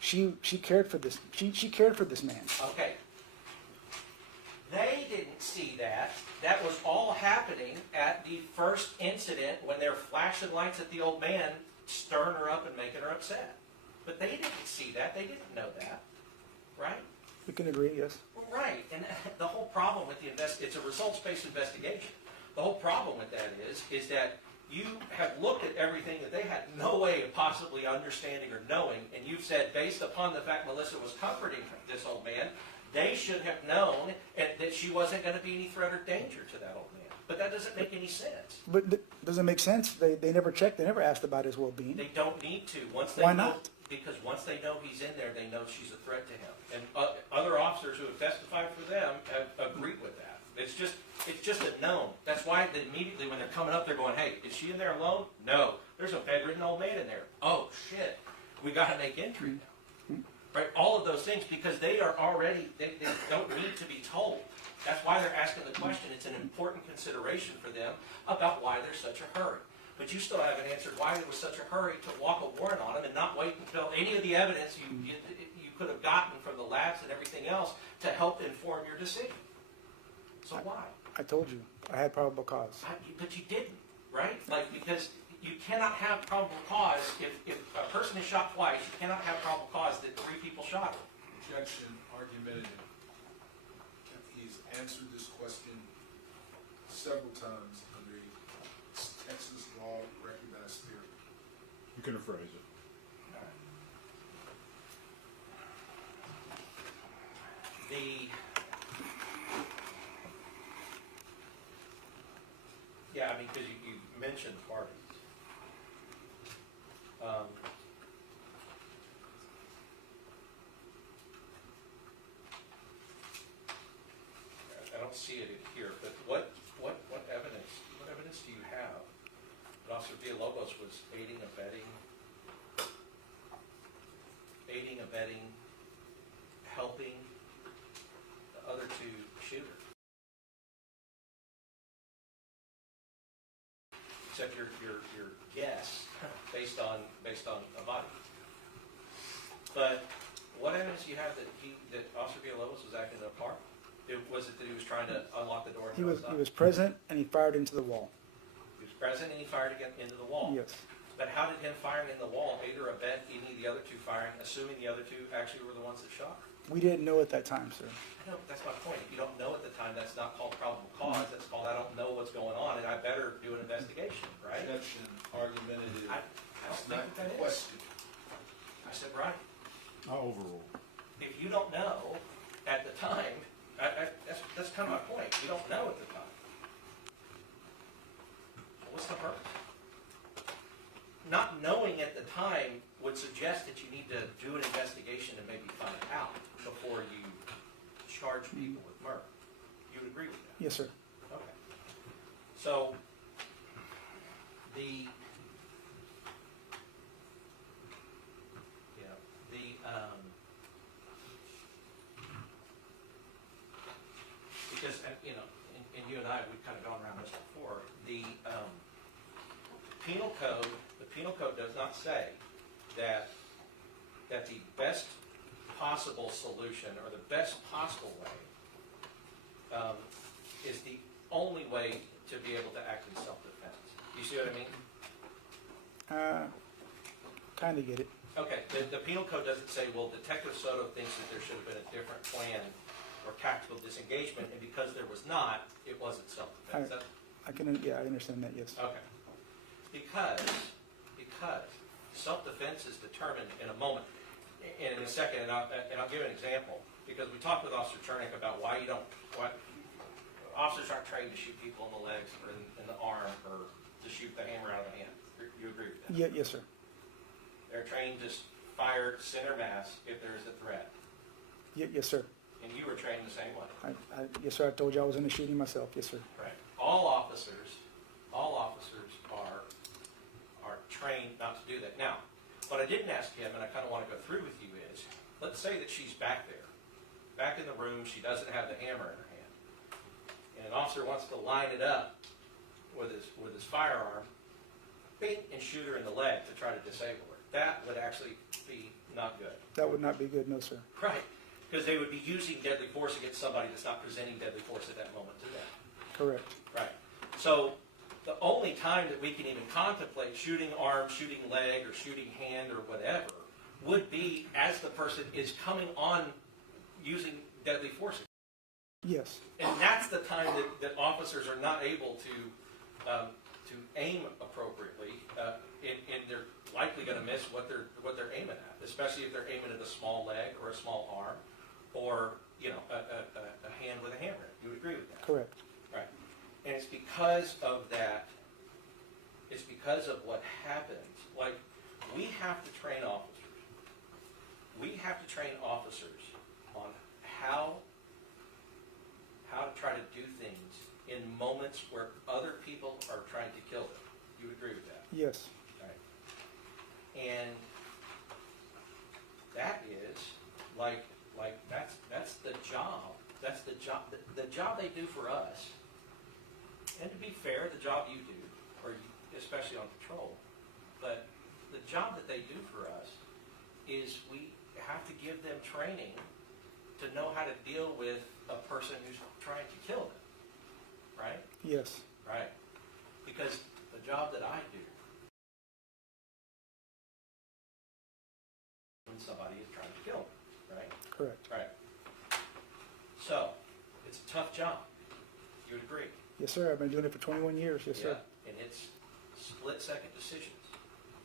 She cared for this. She cared for this man. Okay. They didn't see that. That was all happening at the first incident when they were flashing lights at the old man, stirring her up and making her upset. But they didn't see that. They didn't know that. Right? We can agree, yes. Right. And the whole problem with it's a results-based investigation. The whole problem with that is that you have looked at everything that they had no way of possibly understanding or knowing, and you've said, based upon the fact Melissa was comforting this old man, they should have known that she wasn't going to be any threat or danger to that old man. But that doesn't make any sense. But doesn't make sense. They never checked. They never asked about his well-being. They don't need to. Why not? Because once they know he's in there, they know she's a threat to him. And other officers who have testified for them have agreed with that. It's just a known. That's why immediately when they're coming up, they're going, hey, is she in there alone? No. There's a bedridden old man in there. Oh, shit. We got to make entry now. Right? All of those things, because they are already, they don't need to be told. That's why they're asking the question. It's an important consideration for them about why there's such a hurry. But you still haven't answered why there was such a hurry to walk a warrant on him and not wait until any of the evidence you could have gotten from the labs and everything else to help inform your decision. So why? I told you. I had probable cause. But you didn't, right? Like, because you cannot have probable cause if a person is shot twice, you cannot have probable cause that 3 people shot him. Objection, argumentative. He's answered this question several times under Texas law recognized theory. You can rephrase it. Yeah, I mean, because you mentioned parties. I don't see it in here, but what evidence do you have that Officer Villalobos was aiding, abetting, helping the other 2 shooters? Except your guess based on a body. But what evidence do you have that Officer Villalobos was acting in a park? Was it that he was trying to unlock the door? He was present and he fired into the wall. He was present and he fired again into the wall. Yes. But how did him firing in the wall aid or abet any of the other 2 firing, assuming the other 2 actually were the ones that shot her? We didn't know at that time, sir. No, that's my point. If you don't know at the time, that's not called probable cause. That's called I don't know what's going on, and I better do an investigation, right? Objection, argumentative. I don't That's think not that the is. question. I said, right. I'll overrule. If you don't know at the time, that's kind of my point. You don't know at the time. So what's the purpose? Not knowing at the time would suggest that you need to do an investigation and maybe find out before you charge people with murder. You would agree with that? Yes, sir. Okay. So, because, and you and I, we've kind of gone around this before, penal code does not say that the best possible solution or the best possible way is the only way to be able to act in self-defense. You see what I mean? Kind of get it. Okay, the penal code doesn't say, well, Detective Soto thinks that there should have been a different plan or tactical disengagement, and because there was not, it wasn't self-defense. I understand that, yes. Okay. Because self-defense is determined in a moment. And in a second, and I'll give an example, because we talked with Officer Chernick about why officers aren't trained to shoot people in the legs or in the arm or to shoot the hammer out of the hand. You agree with that? Yeah, yes, sir. They're trained to fire center mass if there is a threat. Yes, sir. And you were trained the same way. Yes, sir. I told you I was in the shooting myself. Yes, sir. Right. All officers are trained not to do that. Now, what I didn't ask him, and I kind of want to go through with you, is let's say that she's back there, back in the room, she doesn't have the hammer in her hand, and an officer wants to line it up with his firearm, bing, and shoot her in the leg to try to disable her. That would actually be not good. That would not be good, no, sir. Right. Because they would be using deadly force against somebody that's not presenting deadly force at that moment to them. Correct. Right. So the only time that we can even contemplate shooting arm, shooting leg, or shooting hand, or whatever, would be as the person is coming on using deadly force. Yes. And that's the time that officers are not able to aim appropriately, and they're likely going to miss what they're aiming at, especially if they're aiming at a small leg or a small arm, or a hand with a hammer. You would agree with that? Correct. Right. And it's because of that, it's because of what happens. Like, we have to train officers. We have to train officers on how to try to do things in moments where other people are trying to kill them. You would agree with that? Yes. Right. And that is like that's the job. That's the job. The job they do for us. And to be fair, the job you do, especially on patrol, but the job that they do for us is we have to give them training to know how to deal with a person who's trying to kill them. Right? Yes. Right. Because the job that I do, when somebody is trying to kill me, right? Correct. Right. So, it's a tough job. You would agree? Yes, sir. I've been doing it for 21 years. Yes, sir. And it's split-second decisions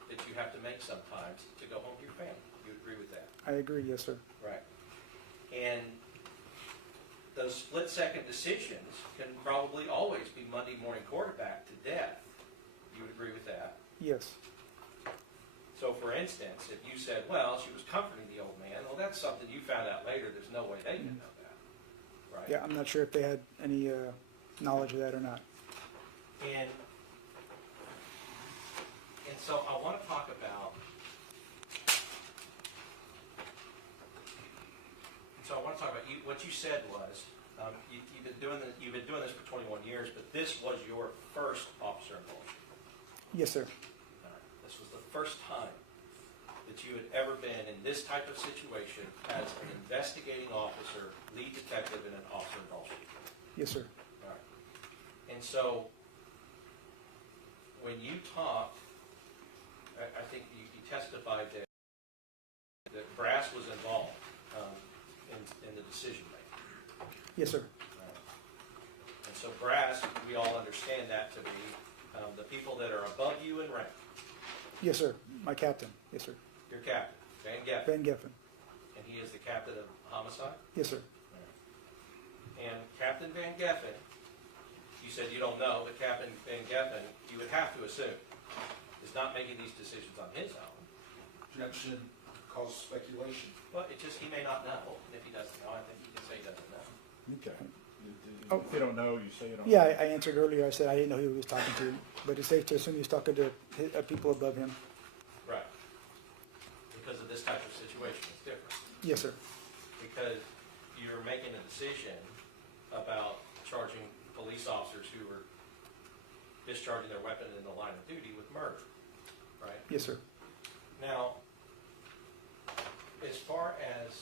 that you have to make sometimes to go home to your family. You agree with that? I agree. Yes, sir. Right. And those split-second decisions can probably always be Monday morning quarterback to death. You would agree with that? Yes. So, for instance, if you said, well, she was comforting the old man, well, that's something you found out later. There's no way they didn't know that. Right? Yeah, I'm not sure if they had any knowledge of that or not. And so I want to talk about. What you said was you've been doing this for 21 years, but this was your first officer involvement. Yes, sir. All right. This was the first time that you had ever been in this type of situation as an investigating officer, lead detective in an officer involvement. Yes, sir. All right. And so when you talked, I think you testified that brass was involved in the decision making. Yes, sir. Right. And so brass, we all understand that to be the people that are above you in rank. Yes, sir. My captain. Yes, sir. Your captain, Van Geffen, Van Geffen. and he is the captain of homicide. Yes, sir. And Captain Van Geffen, you said you don't know, but Captain Van Geffen, you would have to assume, is not making these decisions on his own. Objection causes speculation. Well, he may not know, and if he doesn't know, I think he can say he doesn't know. Okay. Oh. If you don't know, you say you don't know. Yeah, I answered earlier. I said I didn't know who he was talking to, but it's safe to assume he's talking to people above him. Right. Because of this type of situation, it's different. Yes, sir. Because you're making a decision about charging police officers who were discharging their weapon in the line of duty with murder, right? Yes, sir. Now, as far as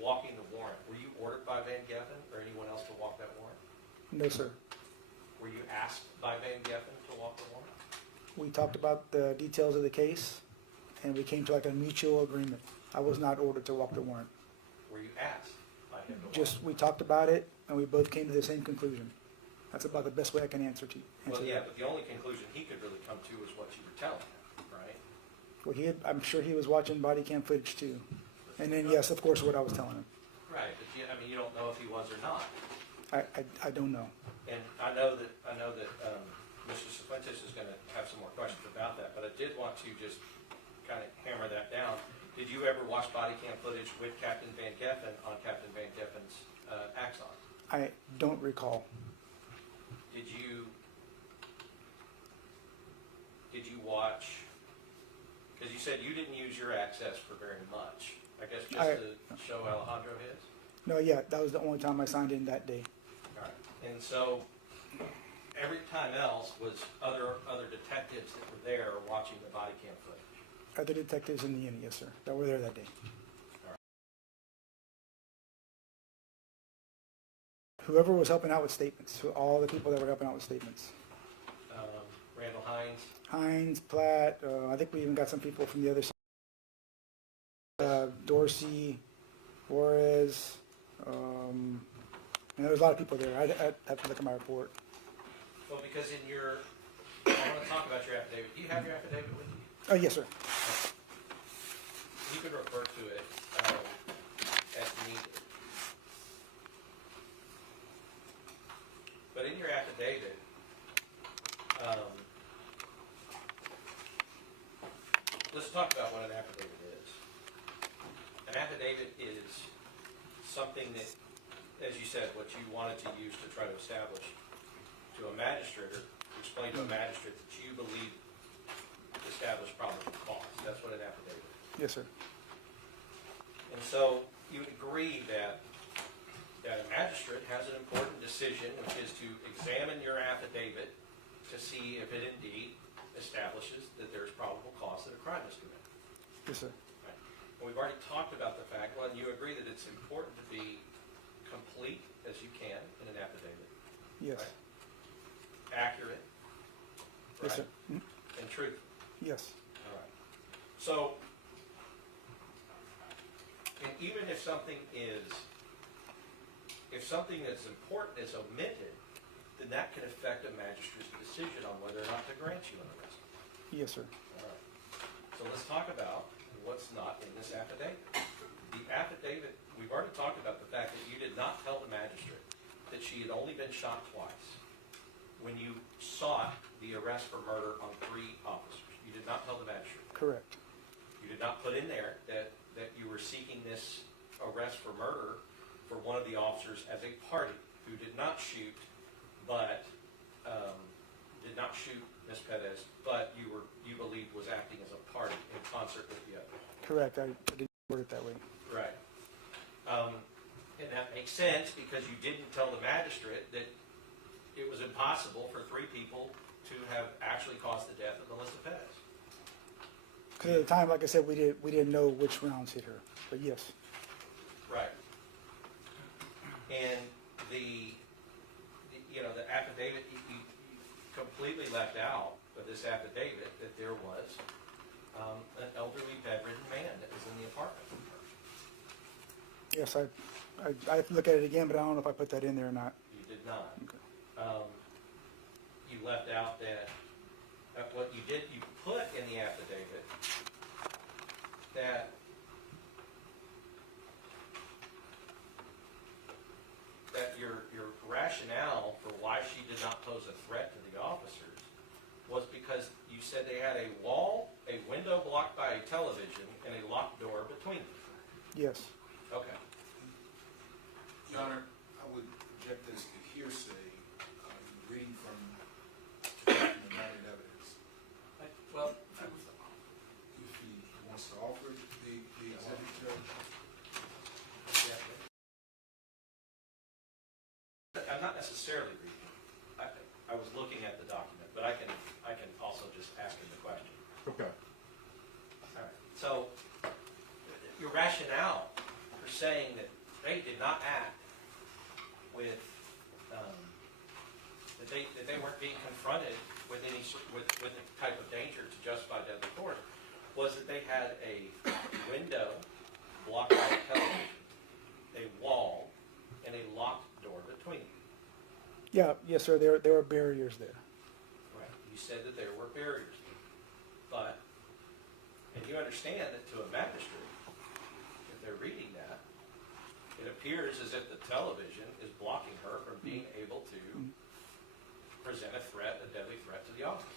walking the warrant, were you ordered by Van Geffen or anyone else to walk that warrant? No, sir. Were you asked by Van Geffen to walk the warrant? We talked about the details of the case, and we came to like a mutual agreement. I was not ordered to walk the warrant. Were you asked by him to walk? Just, we talked about it, and we both came to the same conclusion. That's about the best way I can answer Well, yeah, that. but the only conclusion he could really come to is what you were telling him, right? Well, I'm sure he was watching body cam footage too. And then, yes, of course, what I was telling him. Right, but you don't know if he was or not. I don't know. And I know that Mr. Cifuentes is going to have some more questions about that, but I did want to just kind of hammer that down. Did you ever watch body cam footage with Captain Van Geffen on Captain Van Geffen's Axon? I don't recall. Did you watch, because you said you didn't use your access for very much, I guess just to show Alejandro his? No, yeah, that was the only time I signed in that day. All right. And so every time else was other detectives that were there watching the body cam footage. Other detectives in the unit, yes, sir, that were there that day. Whoever was helping out with statements, all the people that were helping out with statements. Randall Hines. Hines, Platt, I think we even got some people from the other side. Dorsey, Juarez, and there was a lot of people there. I'd have to look at my report. Well, because I want to talk about your affidavit. Do you have your affidavit with you? Oh, yes, sir. You could refer to it as needed. But in your affidavit, let's talk about what an affidavit is. An affidavit is something that, as you said, what you wanted to use to try to establish to a magistrate or explain to a magistrate that you believe established probable cause. That's what an affidavit is. Yes, sir. And so you would agree that a magistrate has an important decision, which is to examine your affidavit to see if it indeed establishes that there's probable cause that a crime is committed. Yes, sir. Right? And we've already talked about the fact, well, and you agree that it's important to be complete as you can in an affidavit. Yes. Right? Accurate. Yes, Right? sir. Mhm. And truthful. Yes. All right. So, and even if something that's important is omitted, then that can affect a magistrate's decision on whether or not to grant you an arrest. Yes, sir. All right. So let's talk about what's not in this affidavit. The affidavit, we've already talked about the fact that you did not tell the magistrate that she had only been shot twice when you sought the arrest for murder on 3 officers. You did not tell the magistrate. Correct. You did not put in there that you were seeking this arrest for murder for one of the officers as a party who did not shoot, but Ms. Perez, but you believed was acting as a party in concert with the others. Correct. I didn't word it that way. Right. And that makes sense because you didn't tell the magistrate that it was impossible for 3 people to have actually caused the death of Melissa Perez. Because at the time, like I said, we didn't know which rounds hit her. But yes. Right. And the affidavit, you completely left out of this affidavit that there was an elderly bedridden man that was in the apartment with her. Yes, I have to look at it again, but I don't know if I put that in there or not. You did not. Okay. You left out that what you did, you put in the affidavit that your rationale for why she did not pose a threat to the officers was because you said they had a wall, a window blocked by a television, and a locked door between them. Yes. Okay. Your Honor, I would object this to hearsay, reading from documented evidence. Well, If he wants to offer the exhibit, Judge. I'm not necessarily reading. I was looking at the document. confronted with with the type of danger to justify deadly force was that they had a window blocked by a television, a wall, and a locked door between them. Yeah, yes, sir. There were barriers there. Right. You said that there were barriers, but, and you understand that to a magistrate, if they're reading that, it appears as if the television is blocking her from being able to present a threat, a deadly threat to the officer.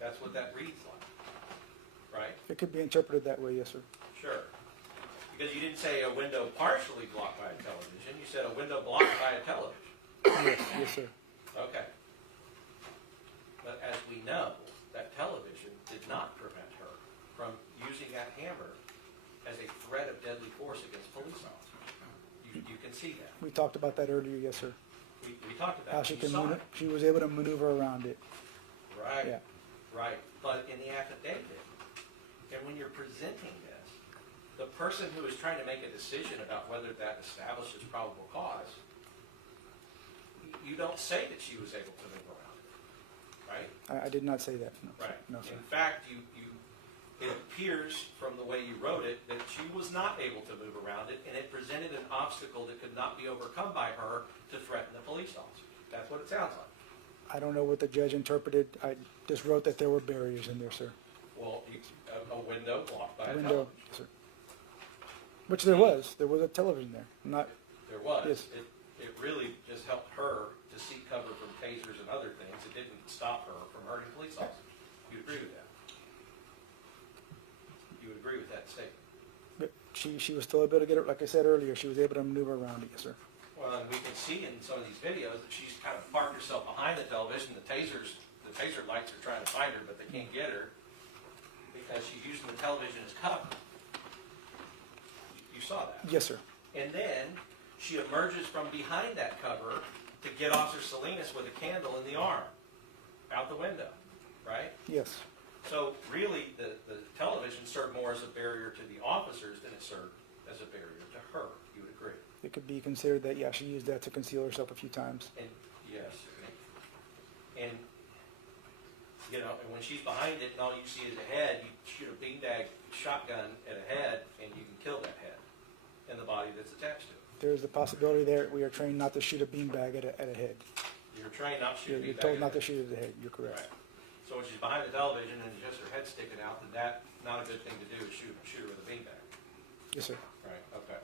That's what that reads like, right? It could be interpreted that way, yes, sir. Sure. Because you didn't say a window partially blocked by a television, you said a window blocked by a television. Yes, sir. Okay. But as we know, that television did not prevent her from using that hammer as a threat of deadly force against police officers. You can see that. We talked about that earlier, yes, sir. We talked about How it. she You can saw it. she was able to maneuver around it. Right. Yeah. Right. But in the affidavit, and when you're presenting this, the person who is trying to make a decision about whether that establishes probable cause, you don't say that she was able to move around it, right? I did not say that. No, Right. No, sir. In fact, it appears from the way you wrote it that she was not able to move around it, and it presented an obstacle that could not be overcome by her to threaten the police officer. That's what it sounds like. I don't know what the judge interpreted. I just wrote that there were barriers in there, sir. Well, a window blocked by a Window, television. yes, sir. Which there was. There was a television there. Not. There was. Yes. It really just helped her to seek cover from tasers and other things. It didn't stop her from hurting police officers. You agree with that? You would agree with that statement? But she was still able to get it. Like I said earlier, she was able to maneuver around it, yes, sir. Well, and we can see in some of these videos that she's kind of parked herself behind the television. The taser lights are trying to find her, but they can't get her because she's using the television as cover. You saw that. Yes, sir. And then she emerges from behind that cover to get Officer Salinas with a candle in the arm, out the window, right? Yes. So really, the television served more as a barrier to the officers than it served as a barrier to her. You would agree? It could be considered that, yeah, she used that to conceal herself a few times. And yes, and you know, and when she's behind it and all you see is a head, you shoot a beanbag shotgun at a head, and you can kill that head and the body that's attached to it. There's the possibility there. We are trained not to shoot a beanbag at a head. You're trained not to shoot a You're beanbag. told at not a to head. shoot at the head. You're correct. Right. So when she's behind the television and just her head sticking out, then that's not a good thing to do is shoot her with a beanbag. Yes, sir. Right, okay.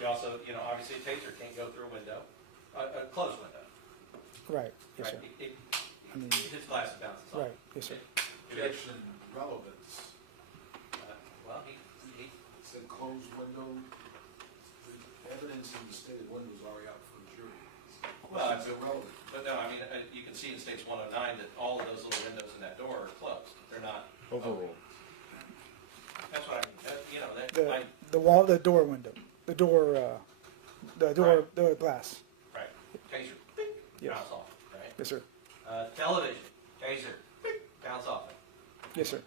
You also, you know, obviously a taser can't go through a window, a closed window. Right. Yes, Right? sir. It I mean, hits glass and bounces off. right. Yes, sir. It hits, Objection, relevance. well, he, It said closed window. The evidence in the stated window is already out for the jury. Well, It's irrelevant. but no, I mean, you can see in States 109 that all of those little windows in that door are closed. They're not. Overruled. That's what I mean, you know, that, The wall, the door window, the door, the glass. right, taser, bing, Yes. bounce off, right? Yes, sir. Television, taser, bing, bounce off it. Yes, sir.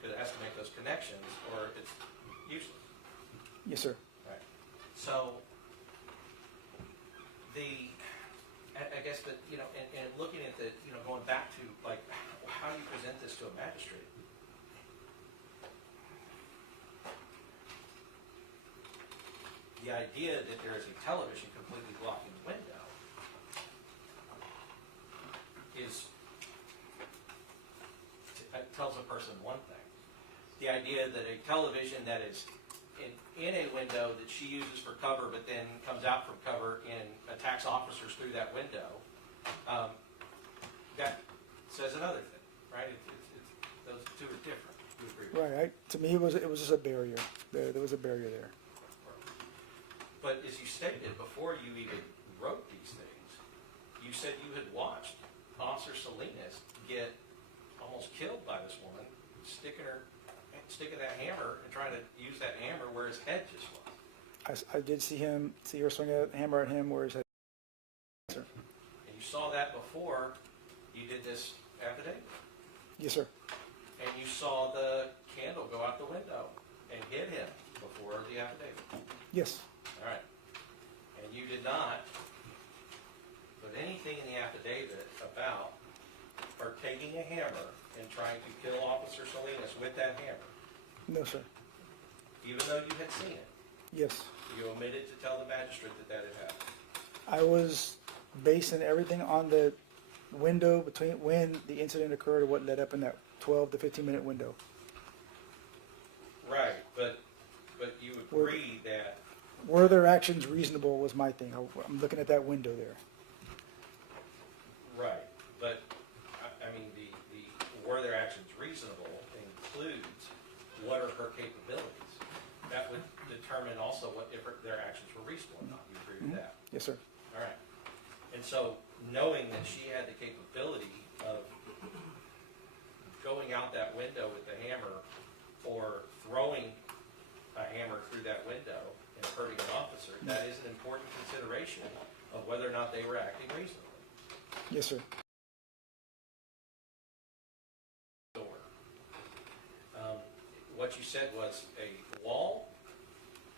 Because it has to make those connections or it's useless. Yes, sir. Right. So, I guess that, you know, and looking at the, you know, going back to, like, how do you present this to a magistrate? The idea that there is a television completely blocking the window tells a person one thing. The idea that a television that is in a window that she uses for cover, but then comes out from cover and attacks officers through that window, that says another thing, right? Those two are different. You agree with that? Right. To me, it was just a barrier. There was a barrier there. But as you stated before you even wrote these things, you said you had watched Officer Salinas get almost killed by this woman, sticking that hammer and trying to use that hammer where his head just was. I did see her swing a hammer at him where his head. Yes, sir. And you saw that before you did this affidavit. Yes, sir. And you saw the candle go out the window and hit him before the affidavit. Yes. All right. And you did not put anything in the affidavit about are taking a hammer and trying to kill Officer Salinas with that hammer, No, sir. even though you had seen it? Yes. You omitted to tell the magistrate that that had happened. I was basing everything on the window between when the incident occurred or what led up in that 12 to 15-minute window. Right, but you agree that, Were their actions reasonable was my thing. I'm looking at that window there. right, but, I mean, the were their actions reasonable includes what are her capabilities. That would determine also what if their actions were reasonable or not. You agree with that? Yes, sir. All right. And so, knowing that she had the capability of going out that window with the hammer or throwing a hammer through that window and hurting an officer, that is an important consideration of whether or not they were acting reasonably. Yes, sir. What you said was a wall,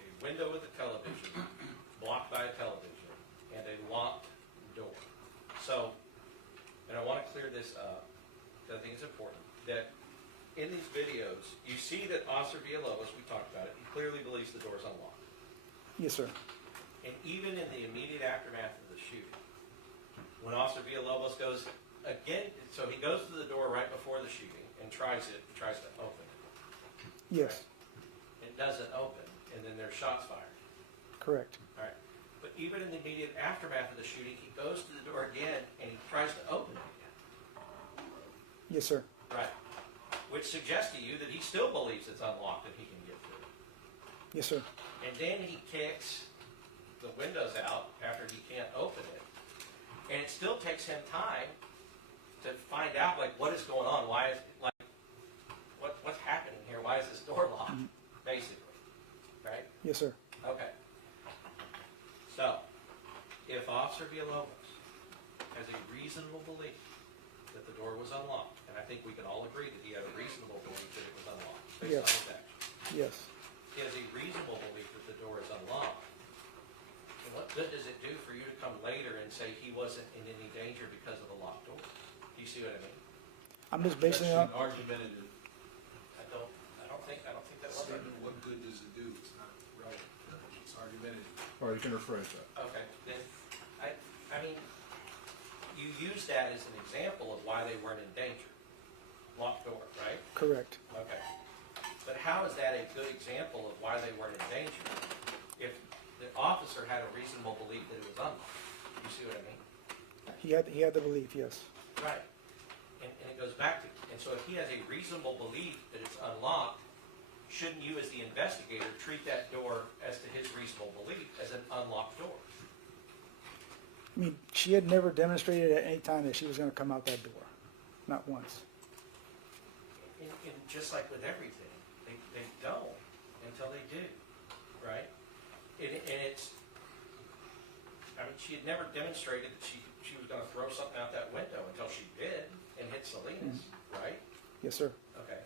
a window with a television, blocked by a television, and a locked door. So, and I want to clear this up, because I think it's important, that in these videos, you see that Officer Villalobos, we talked about it, he clearly believes the door is unlocked. Yes, sir. And even in the immediate aftermath of the shooting, when Officer Villalobos goes again, so he goes to the door right before the shooting and tries to open it. Yes. It doesn't open, and then there's shots fired. Correct. All right. But even in the immediate aftermath of the shooting, he goes to the door again and he tries to open it again. Yes, sir. Right. Which suggests to you that he still believes it's unlocked and he can get through it. Yes, sir. And then he kicks the windows out after he can't open it. And it still takes him time to find out, like, what is going on? Why is, like, what's happening here? Why is this door locked? Basically. Right? Yes, sir. Okay. So, if Officer Villalobos has a reasonable belief that the door was unlocked, and I think we can all agree that he had a reasonable belief that it was unlocked based Yes. on his actions. Yes. He has a reasonable belief that the door is unlocked. And what good does it do for you to come later and say he wasn't in any danger because of the locked door? Do you see what I mean? I'm just basing it on. That's an argumentative I don't think that was right. statement. What good does it do? It's not relevant. It's argumentative. Or you can rephrase that. Okay, then, I mean, you use that as an example of why they weren't in danger. Locked door, right? Correct. Okay. But how is that a good example of why they weren't in danger if the officer had a reasonable belief that it was unlocked? You see what I mean? He had the belief. Yes. Right. And it goes back to, and so if he has a reasonable belief that it's unlocked, shouldn't you as the investigator treat that door as to his reasonable belief as an unlocked door? I mean, she had never demonstrated at any time that she was going to come out that door. Not once. And just like with everything, they don't until they do, right? And it's, I mean, she had never demonstrated that she was going to throw something out that window until she did and hit Salinas, right? Yes, sir. Okay.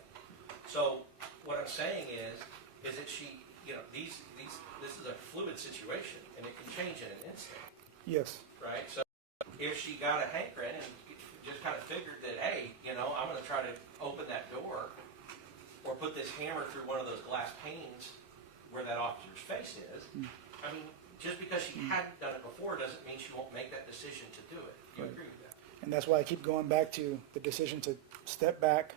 So what I'm saying is that she, you know, this is a fluid situation and it can change in an instant, Yes. right? So if she got a hankering and just kind of figured that, hey, you know, I'm going to try to open that door or put this hammer through one of those glass panes where that officer's face is, I mean, just because she hadn't done it before doesn't mean she won't make that decision to do it. Do you Right. agree with that? And that's why I keep going back to the decision to step back.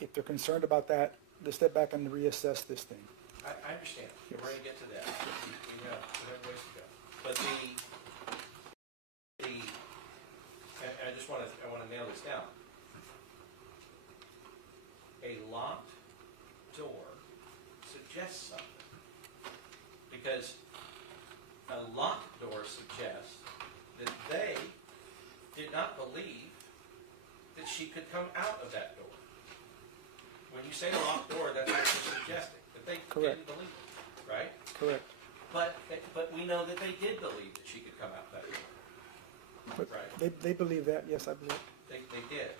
If they're concerned about that, to step back and reassess this thing. I understand. Yes. We're going to get to that. We have ways to go. But I just want to nail this down. A locked door suggests something. Because a locked door suggests that they did not believe that she could come out of that door. When you say a locked door, that's what you're suggesting, that they Correct. didn't believe it, right? Correct. But we know that they did believe that she could come out that door. But Right. they believe that. Yes, I believe. They did.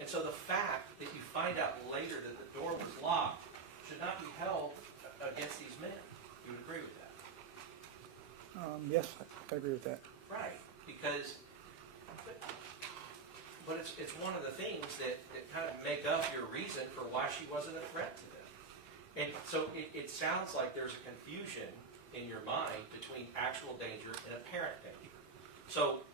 And so the fact that you find out later that the door was locked should not be held against these men. You would agree with that? Yes, I can agree with that. Right. Because but it's one of the things that kind of make up your reason for why she wasn't a threat to them. And so it sounds like there's a confusion in your mind between actual danger and apparent danger. So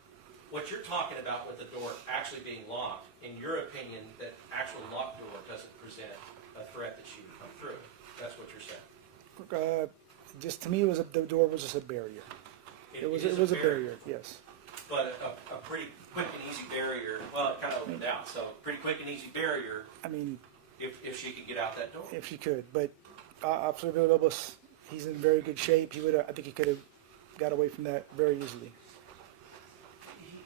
what you're talking about with the door actually being locked, in your opinion, that actual locked door doesn't present a threat that she would come through. That's what you're saying. Just to me, the door was just a barrier. It was a barrier. Yes. But a pretty quick and easy barrier. Well, it kind of opened out. So pretty quick and easy barrier. I mean, if she could get out that door. if she could, but Officer Villalobos, he's in very good shape. I think he could have got away from that very easily.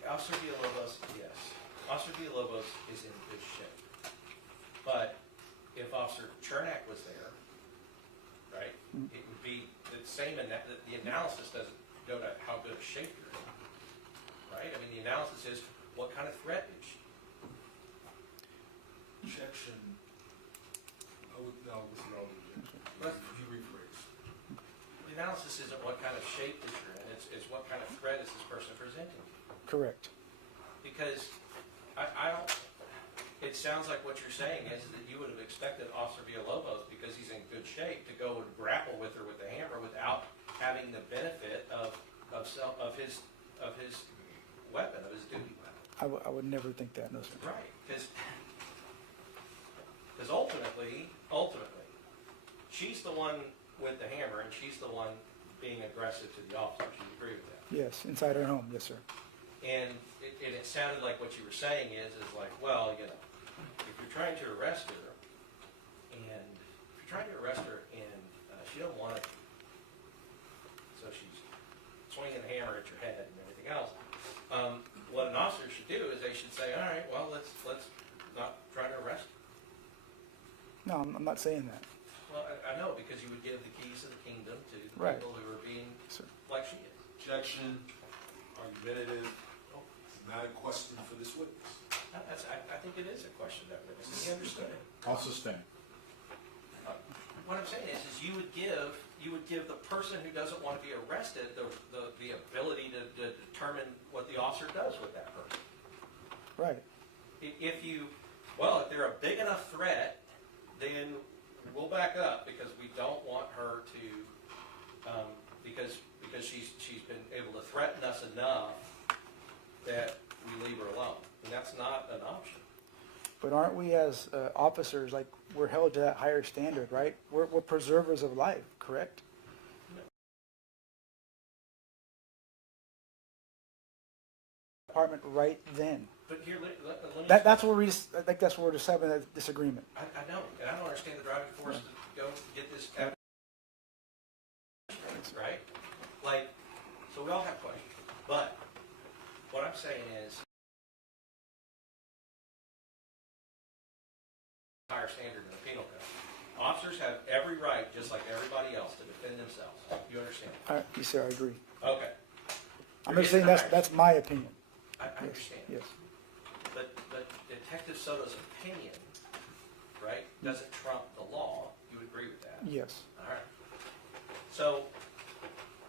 Officer Villalobos, yes. Officer Villalobos is in good shape. But if Officer Chernak was there, right, it would be the same. The analysis doesn't go to how good a shape you're in, right? I mean, the analysis is what kind of threat is she? Objection. No, this is all objection. You rephrase. The analysis isn't what kind of shape that you're in. It's what kind of threat is this person presenting. Correct. Because I don't. It sounds like what you're saying is that you would have expected Officer Villalobos, because he's in good shape, to go and grapple with her with the hammer without having the benefit of his weapon, of his duty weapon. I would never think that. No, sir. Right, because ultimately, she's the one with the hammer, and she's the one being aggressive to the officers. You agree with that? Yes, inside her home. Yes, sir. And it sounded like what you were saying is like, well, you know, if you're trying to arrest her, and she doesn't want it, so she's swinging the hammer at your head and everything else. What an officer should do is they should say, all right, well, let's not try to arrest her. No, I'm not saying that. Well, I know, because you would give the keys of the kingdom to the Right. people who are being Sir. like she is. Objection. Argumentative. It's not a question for this witness. I think it is a question that witness. He understood it. I'll sustain. What I'm saying is you would give the person who doesn't want to be arrested the ability to determine what the officer does with that person. Right. If they're a big enough threat, then we'll back up, because we don't want her to, because she's been able to threaten us enough that we leave her alone, and that's not an option. But aren't we as officers, like, we're held to that higher standard, right? We're preservers of life, correct? Department right then. But here, let me. That's where I think that's where we're just having a disagreement. I know, and I don't understand the driving force to go get this evidence, right? Like, so we all have questions, but what I'm saying is, higher standard in the penal code. Officers have every right, just like everybody else, to defend themselves. You understand? Yes, sir, I agree. Okay. I'm There just is saying a higher that's my opinion. I Yes, understand. yes. But Detective Soto's opinion, right, doesn't trump the law. You would agree with that? Yes. All right. So,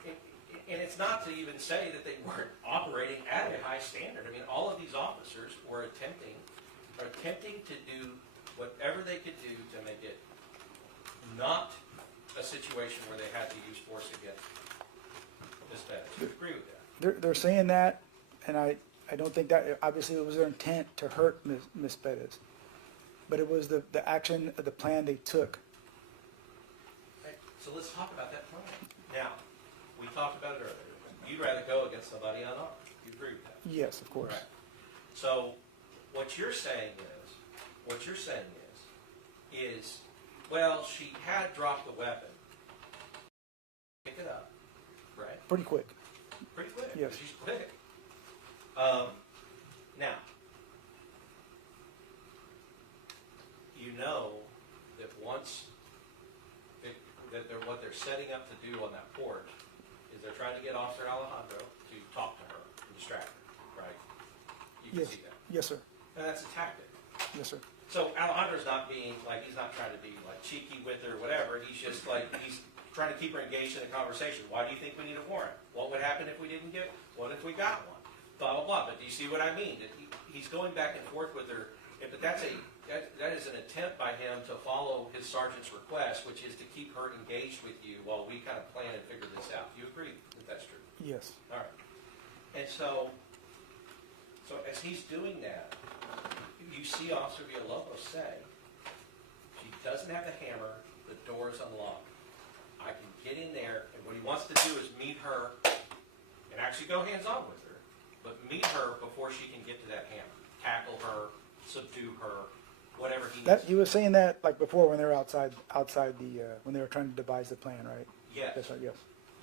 and it's not to even say that they weren't operating at a high standard. I mean, all of these officers were attempting to do whatever they could do to make it not a situation where they had to use force against Ms. Bennett. You agree with that? They're saying that, and I don't think that, obviously it was their intent to hurt Ms. Perez. But it was the action, the plan they took. Okay, so let's talk about that plan. Now, we talked about it earlier. You'd rather go against somebody unarmed. You agree with that? Yes, of course. Right. So what you're saying is, well, she had dropped the weapon. Pick it up, right? Pretty quick. Pretty quick. Yes. She's quick. Now, you know that what they're setting up to do on that porch is they're trying to get Officer Alejandro to talk to her and distract her, right? You can Yes. see that. Yes, sir. And that's a tactic. Yes, sir. So Alejandro's not being, like, he's not trying to be, like, cheeky with her or whatever. He's just, like, he's trying to keep her engaged in a conversation. Why do you think we need a warrant? What would happen if we didn't get, what if we got one? Blah, blah, blah. But do you see what I mean? That he's going back and forth with her, but that is an attempt by him to follow his sergeant's request, which is to keep her engaged with you while we kind of plan and figure this out. Do you agree that that's true? Yes. All right. And so as he's doing that, you see Officer Villalobos say, she doesn't have the hammer, the door is unlocked. I can get in there, and what he wants to do is meet her and actually go hands-on with her, but meet her before she can get to that hammer. Tackle her, subdue her, whatever he needs. He was saying that like before when they were outside when they were trying to devise the plan, right? Yes. That's right. Yes.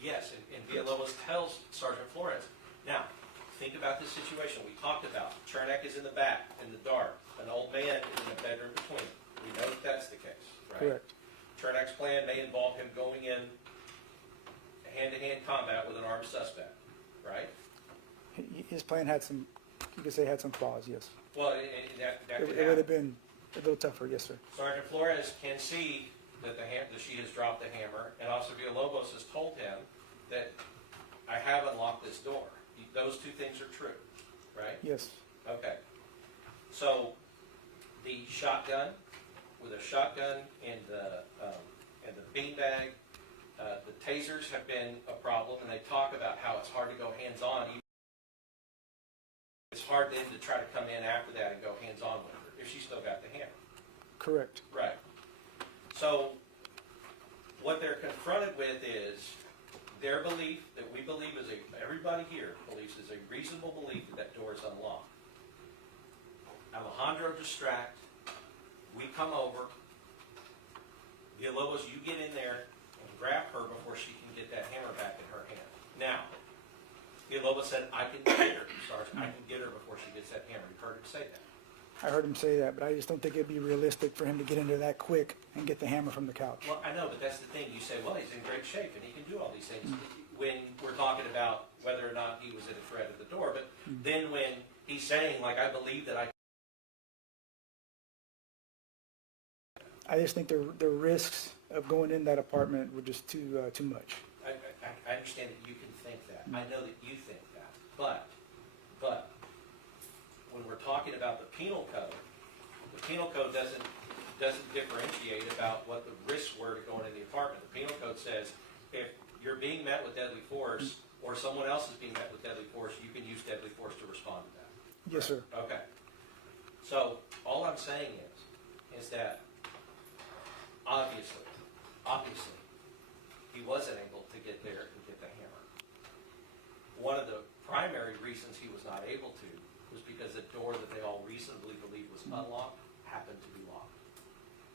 Yes, and Villalobos tells Sergeant Flores, now, think about this situation we talked about. Chernak is in the back, in the dark. An old man is in a bedroom between. We know that that's the case, right? Correct. Chernak's plan may involve him going in hand-to-hand combat with an armed suspect, right? His plan had some, you could say, had some flaws. Yes. Well, that could It would happen. have been a little tougher. Yes, sir. Sergeant Flores can see that that she has dropped the hammer, and Officer Villalobos has told him that I have unlocked this door. Those two things are true, right? Yes. Okay. So the shotgun, with a shotgun and the beanbag, the tasers have been a problem, and they talk about how it's hard to go hands-on. It's hard then to try to come in after that and go hands-on with her if she's still got the hammer. Correct. Right. So what they're confronted with is their belief that we believe everybody here believes is a reasonable belief that door is unlocked. Alejandro distract. We come over. Villalobos, you get in there and grab her before she can get that hammer back in her hand. Now, Villalobos said, I can get her, Sergeant. I can get her before she gets that hammer. You've heard him say that. I heard him say that, but I just don't think it'd be realistic for him to get into that quick and get the hammer from the couch. Well, I know, but that's the thing. You say, well, he's in great shape and he can do all these things. When we're talking about whether or not he was in a threat at the door, but then when he's saying, like, I believe that I just think the risks of going in that apartment were just too much. I understand that you can think that. I know that you think that. But when we're talking about the penal code doesn't differentiate about what the risks were to go into the apartment. The penal code says if you're being met with deadly force or someone else is being met with deadly force, you can use deadly force to respond to that. Yes, sir. Okay. So all I'm saying is that obviously, he wasn't able to get there and get the hammer. One of the primary reasons he was not able to was because the door that they all reasonably believed was unlocked happened to be locked.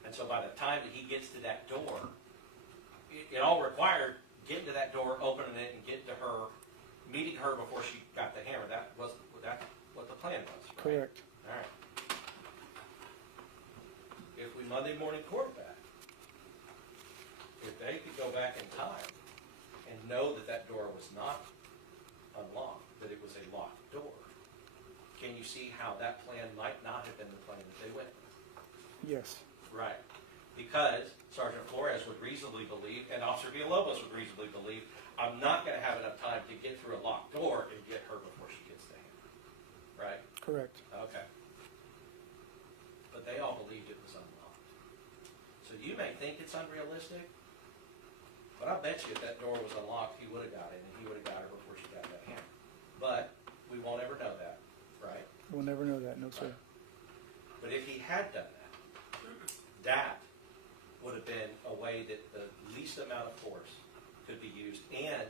And so by the time that he gets to that door, it all required getting to that door, opening it, and getting to her, meeting her before she got the hammer. That was what the plan was. Right? Correct. All right. If we Monday morning quarterback, if they could go back in time and know that that door was not unlocked, that it was a locked door, can you see how that plan might not have been the plan that they went with? Yes. Right. Because Sergeant Flores would reasonably believe, and Officer Villalobos would reasonably believe, I'm not going to have enough time to get through a locked door and get her before she gets the hammer. Right? Correct. Okay. But they all believed it was unlocked. So you may think it's unrealistic, but I bet you if that door was unlocked, he would have got in and he would have got her before she got that hammer. But we won't ever know that, right? We'll never know that. No, sir. But if he had done that would have been a way that the least amount of force could be used and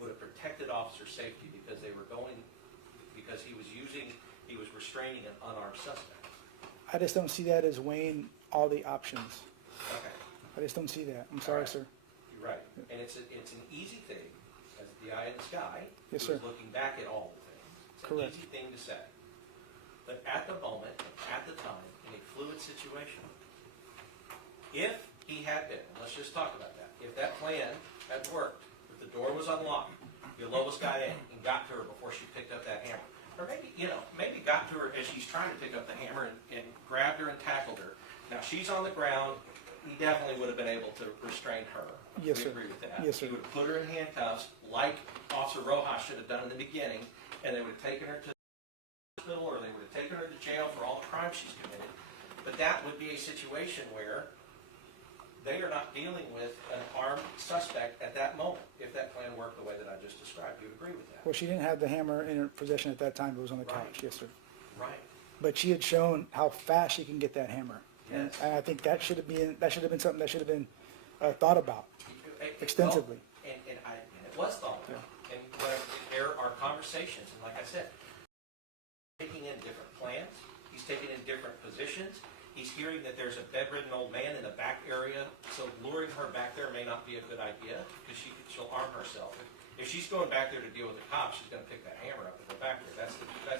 would have protected officer safety because he was restraining an unarmed suspect. I just don't see that as weighing all the options. Okay. I just don't see that. I'm sorry, All right. sir. You're right. And it's an easy thing, as the eye in the sky, Yes, who's sir. looking back at all the things. It's Correct. an easy thing to say. But at the moment, at the time, in a fluid situation, if he had been, let's just talk about that, if that plan had worked, if the door was unlocked, Villalobos got in and got to her before she picked up that hammer, or maybe got to her as she's trying to pick up the hammer and grabbed her and tackled her. Now she's on the ground. He definitely would have been able to restrain her. Yes, We sir. agree with that. Yes, sir. He would have put her in handcuffs, like Officer Rojas should have done in the beginning, and they would have taken her to hospital, or they would have taken her to jail for all the crimes she's committed. But that would be a situation where they are not dealing with an armed suspect at that moment, if that plan worked the way that I just described. You would agree with that? Well, she didn't have the hammer in her possession at that time. It was on the Right. couch. Yes, sir. Right. But she had shown how fast she can get that hammer. Yes. And I think that should have been something that should have been thought about extensively. Well, and it was thought about. And there are conversations, and like I said, taking in different plans. He's taking in different positions. He's hearing that there's a bedridden old man in the back area, so luring her back there may not be a good idea because she'll arm herself. If she's going back there to deal with the cops, she's going to pick that hammer up and go back there. That's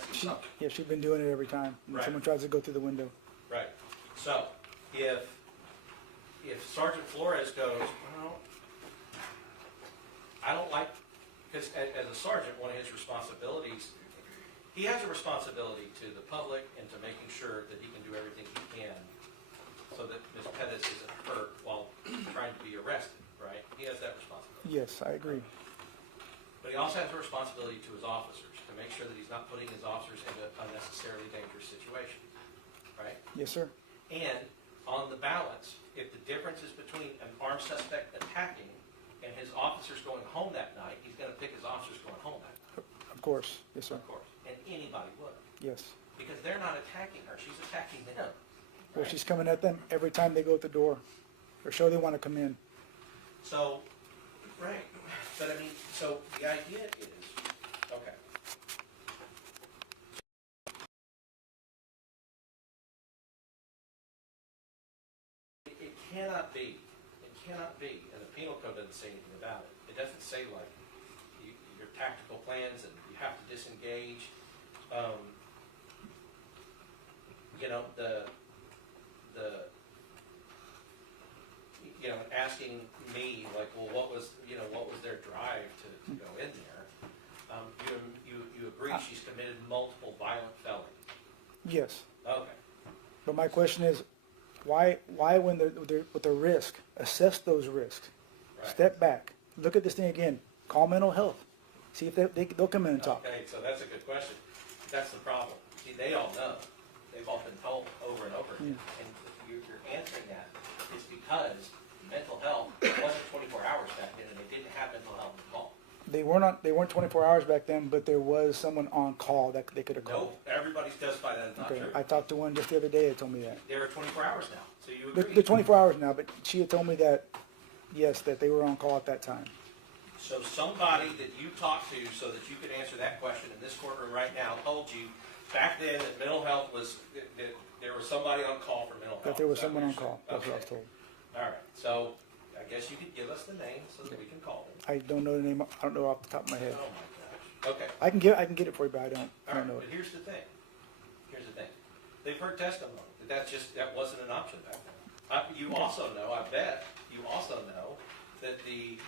the assumption. Yeah, she's been doing it every time when Right. someone tries to go through the window. Right. So if Sergeant Flores goes, well, I don't like, because as a sergeant, one of his responsibilities, he has a responsibility to the public and to making sure that he can do everything he can so that Ms. Pettis isn't hurt while trying to be arrested, right? He has that responsibility. Yes, I agree. But he also has a responsibility to his officers to make sure that he's not putting his officers into unnecessarily dangerous situations, right? Yes, sir. And on the balance, if the difference is between an armed suspect attacking and his officers going home that night, he's going to pick his officers going home that night, Of course. Yes, sir. of course. And anybody would. Yes. Because they're not attacking her, she's attacking them. Well, right? she's coming at them every time they go at the door or show they want to come in. So, right, but I mean, so the idea is, okay. It cannot be, and the penal code doesn't say anything about it. It doesn't say like your tactical plans and you have to disengage. You know, asking me like, well, what was their drive to go in there? You agree she's committed multiple violent felonies? Yes. Okay. But my question is, why when they're with the risk, assess those risks. Right. Step back. Look at this thing again. Call mental health. See if they'll come in and talk. Okay, so that's a good question. That's the problem. See, they all know. They've all been told over and over again. And you're answering that is because mental health wasn't 24 hours back then, and they didn't have mental health call. They weren't 24 hours back then, but there was someone on call that they could have called. No, everybody testified that is not Okay. true. I talked to one just the other day that told me that. There are 24 hours now, so you They're agree. 24 hours now, but she had told me that, yes, that they were on call at that time. So somebody that you talked to so that you could answer that question in this courtroom right now told you back then that mental health was, that there was somebody on call for mental health. That there was Is that someone on what you're call. saying? That's what I was Okay. told. All right, so I guess you could give us the name so that we can call them. I don't know the name. I don't know off the top of my head. Oh my gosh. Okay. I can get it for you, but I All don't right, know but it. here's the thing. They've heard testimony that that wasn't an option back then. You also know, I bet, you also know that the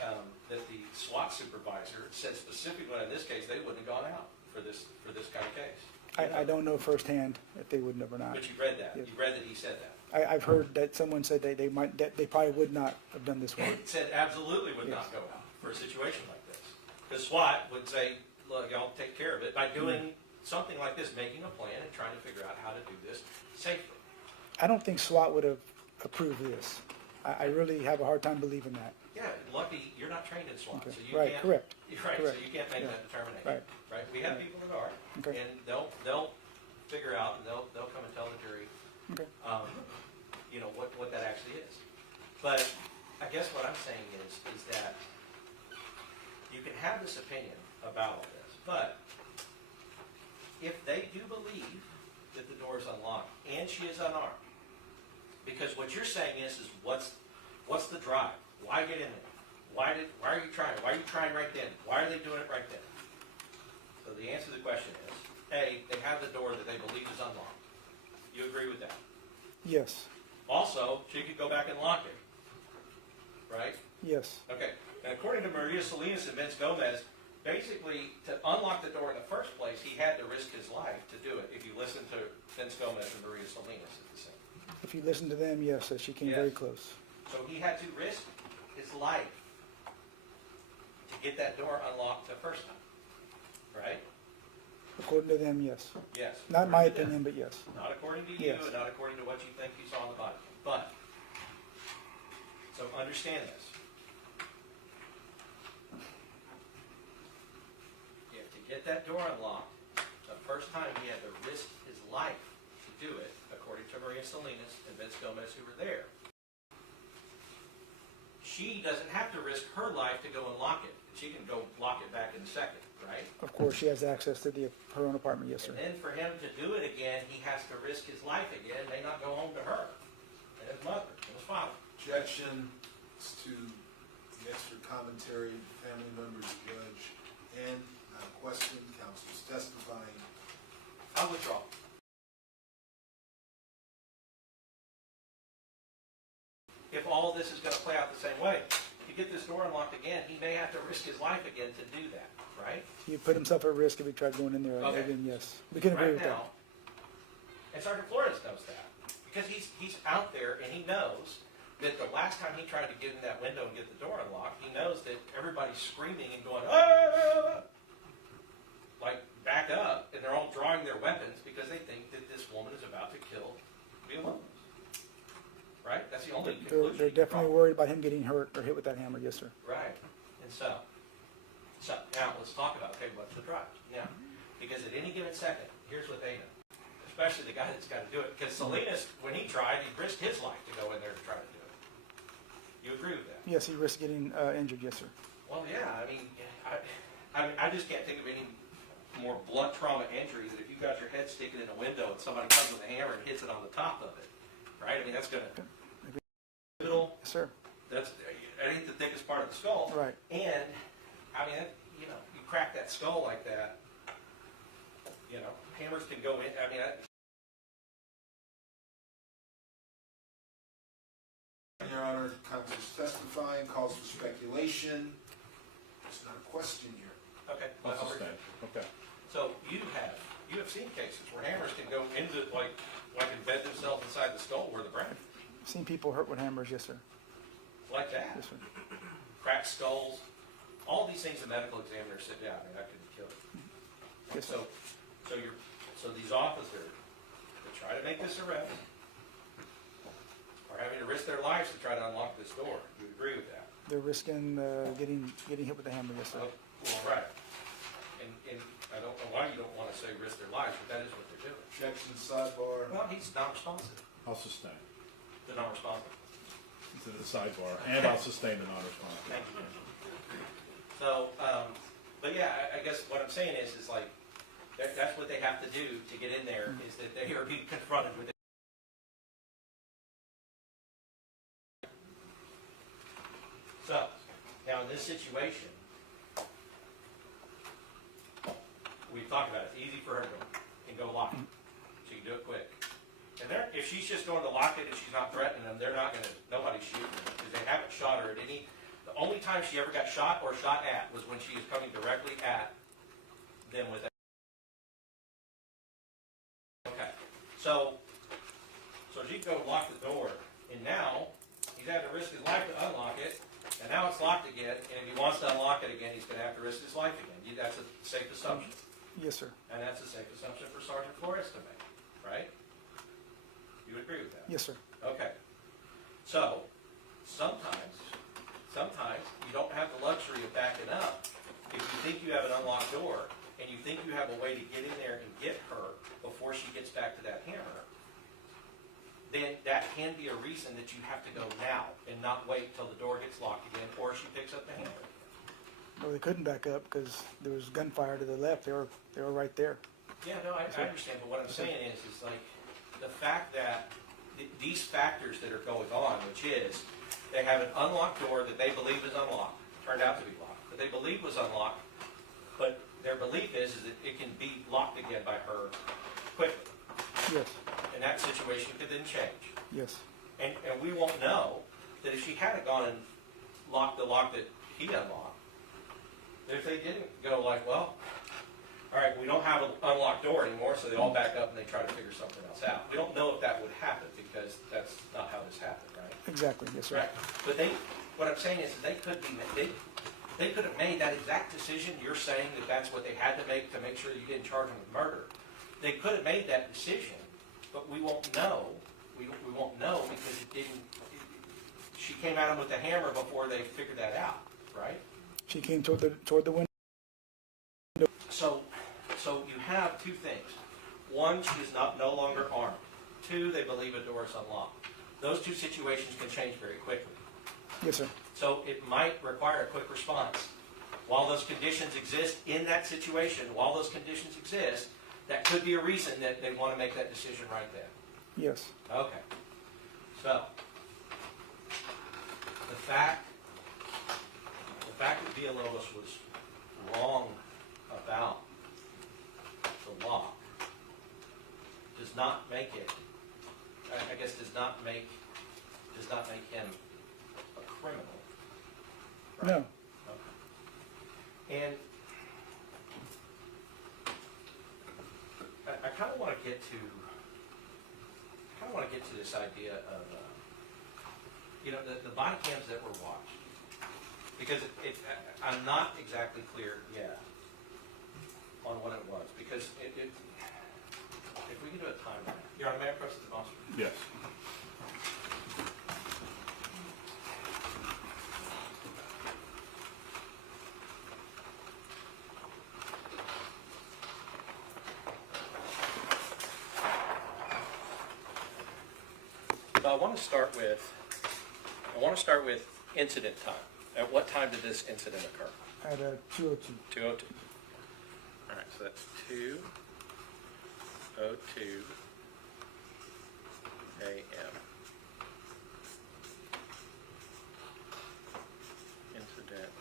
SWAT supervisor said specifically in this case they wouldn't have gone out for this kind of case. I don't know firsthand if they would have or not. But you read that. Yes. You read that he said that. I've heard that someone said they probably would not have done this one. It said absolutely would not go out for a situation like this. Because SWAT would say, look, y'all take care of it by doing something like this, making a plan and trying to figure out how to do this safely. I don't think SWAT would have approved this. I really have a hard time believing that. Yeah, lucky you're not trained in SWAT, Okay. so you Right, can't. correct. Right, so Correct. you can't make Yeah. that determination. Right. We have people that are, Okay. and they'll figure out and they'll come and tell the jury, Okay. what that actually is. But I guess what I'm saying is that you can have this opinion about all this, but if they do believe that the door is unlocked and she is unarmed, because what you're saying is what's the drive? Why get in there? Why are you trying? Why are you trying right then? Why are they doing it right then? So the answer to the question is, A, they have the door that they believe is unlocked. You agree with that? Yes. Also, she could go back and lock it, right? Yes. Okay, and according to Maria Salinas and Vince Gomez, basically, to unlock the door in the first place, he had to risk his life to do it, if you listen to Vince Gomez and Maria Salinas at the same. If you listen to them, yes, she came very close. So he had to risk his life to get that door unlocked the first time, right? According to them, yes. Yes. Not my according to them. opinion, but yes. Not according to you, Yes. and not according to what you think you saw on the body. But, so understand this. If to get that door unlocked, the first time he had to risk his life to do it, according to Maria Salinas and Vince Gomez, who were there. She doesn't have to risk her life to go unlock it. She can go lock it back in a second, right? Of course, she has access to her own apartment, yes, sir. And then for him to do it again, he has to risk his life again, may not go home to her, and his mother, and his father. Objection to the extra commentary, family members, judge, and question, counsel's testifying. I'll withdraw. If all this is going to play out the same way, to get this door unlocked again, he may have to risk his life again to do that, right? He would put himself at risk if he tried going in there Okay. again, yes. We can agree Right with that. now, and Sergeant Flores knows that, because he's out there and he knows that the last time he tried to get in that window and get the door unlocked, he knows that everybody's screaming and going, ah! Like, back up, and they're all drawing their weapons because they think that this woman is about to kill Villalobos. Right? That's the only conclusion. They're definitely worried about him getting hurt or hit with that hammer, yes, sir. Right. And so now let's talk about, okay, what's the drive? Now, because at any given second, here's what they know, especially the guy that's got to do it. Because Salinas, when he tried, he risked his life to go in there to try to do it. You agree with that? Yes, he risked getting injured, yes, sir. Well, yeah. I mean, I just can't think of any more blunt trauma injury than if you've got your head sticking in a window and somebody comes with a hammer and hits it on the top of it. Right? I mean, that's going to... Yes, sir. That ain't the thickest part of the skull. Right. And, I mean, you crack that skull like that, hammers can go in. I mean, Your Honor, counsel's testifying, calls for speculation. It's not a question here. okay. I'll well, sustain. Okay. So you have seen cases where hammers can go into, like embed themselves inside the skull where the brain, I've seen people hurt with hammers, yes, sir. like that. Yes, sir. Cracked skulls. All these things a medical examiner said, yeah, I mean, that could kill you. Yes, sir. So these officers that try to make this arrest are having to risk their lives to try to unlock this door. You agree with that? They're risking getting hit with the hammer, yes, sir. Well, right. And I don't know why you don't want to say risk their lives, but that is what they're doing. Objection, sidebar. Well, he's not responsive. I'll sustain. They're not responsive. To the sidebar, and I'll sustain the non-response. Thank you. So, but yeah, I guess what I'm saying is like, that's what they have to do to get in there, is that they are being confronted with it. So, now in this situation, we've talked about it. It's easy for her to go and go lock it. She can do it quick. And if she's just going to lock it and she's not threatening them, they're not going to, nobody's shooting them, because they haven't shot her at any, the only time she ever got shot or shot at was when she was coming directly at them with that. Okay, so she can go lock the door, and now he's had to risk his life to unlock it, and now it's locked again, and if he wants to unlock it again, he's going to have to risk his life again. That's a safe assumption, Yes, sir. and that's a safe assumption for Sergeant Flores to make, right? You would agree with that? Yes, sir. Okay. So, sometimes you don't have the luxury of backing up. If you think you have an unlocked door, and you think you have a way to get in there and get her before she gets back to that hammer, then that can be a reason that you have to go now and not wait till the door gets locked again or she picks up the hammer. Well, they couldn't back up because there was gunfire to the left. They were right there. Yeah, no, I understand, but what I'm saying is like the fact that these factors that are going on, which is they have an unlocked door that they believe is unlocked, turned out to be locked, that they believe was unlocked, but their belief is that it can be locked again by her quickly. Yes. And that situation could then change. Yes. And we won't know that if she hadn't gone and locked the lock that he unlocked, that if they didn't go like, well, all right, we don't have an unlocked door anymore, so they all back up and they try to figure something else out. We don't know if that would happen because that's not how this happened, right? Exactly. Yes, sir. Right. But what I'm saying is that they could be, They could have made that exact decision. You're saying that that's what they had to make sure you didn't charge them with murder. They could have made that decision, but we won't know. We won't know because it didn't. She came at them with a hammer before they figured that out, right? She came toward the window. So you have two things. One, she is no longer armed. Two, they believe a door is unlocked. Those two situations can change very quickly. Yes, sir. So it might require a quick response. While those conditions exist in that situation, while those conditions exist, that could be a reason that they want to make that decision right then. Yes. Okay. So the fact that Villalobos was wrong about the law does not make it. I guess does not make him a criminal. Right? No. Okay. And I kind of want to get to this idea of the body cams that were watched, because I'm not exactly clear yet on what it was, because if we can do a timeline. You're on, Mayor Pro Tem Foster? Yes. So I want to start with incident time. At what time did this incident occur? At 2:02. 2:02. All right, so that's 2:02 a.m. Incident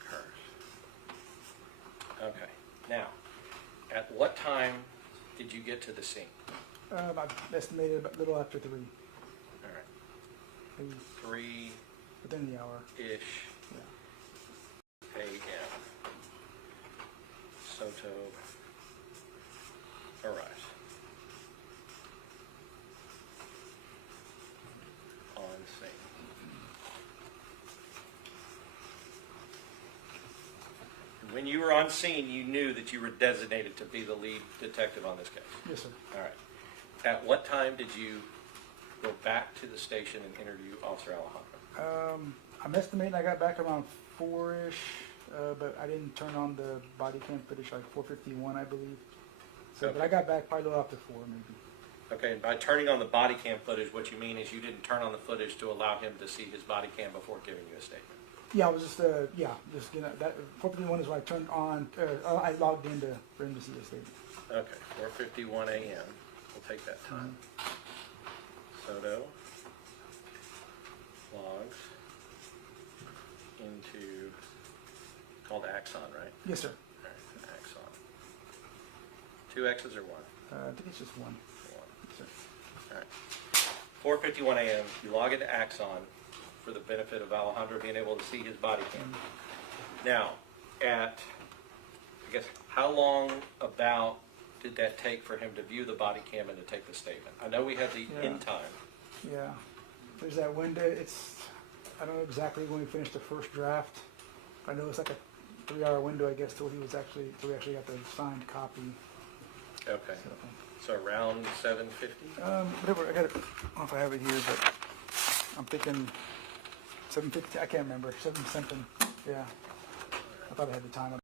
occurs. Okay. Now, at what time did you get to the scene? I estimated about a little after 3. All right. Maybe 3-ish within the hour. Yeah. a.m. Soto arrives on scene. And when you were on scene, you knew that you were designated to be the lead detective on this case. Yes, sir. All right. At what time did you go back to the station and interview Officer Alejandro? I'm estimating I got back around 4-ish, but I didn't turn on the body cam footage like 4:51, I believe. So, Okay. but I got back probably a little after 4, maybe. Okay, and by turning on the body cam footage, what you mean is you didn't turn on the footage to allow him to see his body cam before giving you a statement. Yeah, I was just that 4:51 is when I turned on. I logged in for him to see the statement. Okay, 4:51 a.m. We'll take that time. Soto logs into called Axon, right? Yes, sir. All right, Axon. 2 X's or 1? I think it's just 1. 1. Yes, sir. All right. 4:51 a.m. You log into Axon for the benefit of Alejandro being able to see his body cam. Now, I guess, how long about did that take for him to view the body cam and to take the statement? I know we had the Yeah. in time. Yeah, there's that window. I don't know exactly when we finished the first draft. I know it's like a 3-hour window, I guess, till we actually got the signed copy. Okay. So, So around 7:50? whatever. I don't know if I have it here, but I'm thinking 7:50. I can't remember. 7 something. Yeah, I thought I had the time.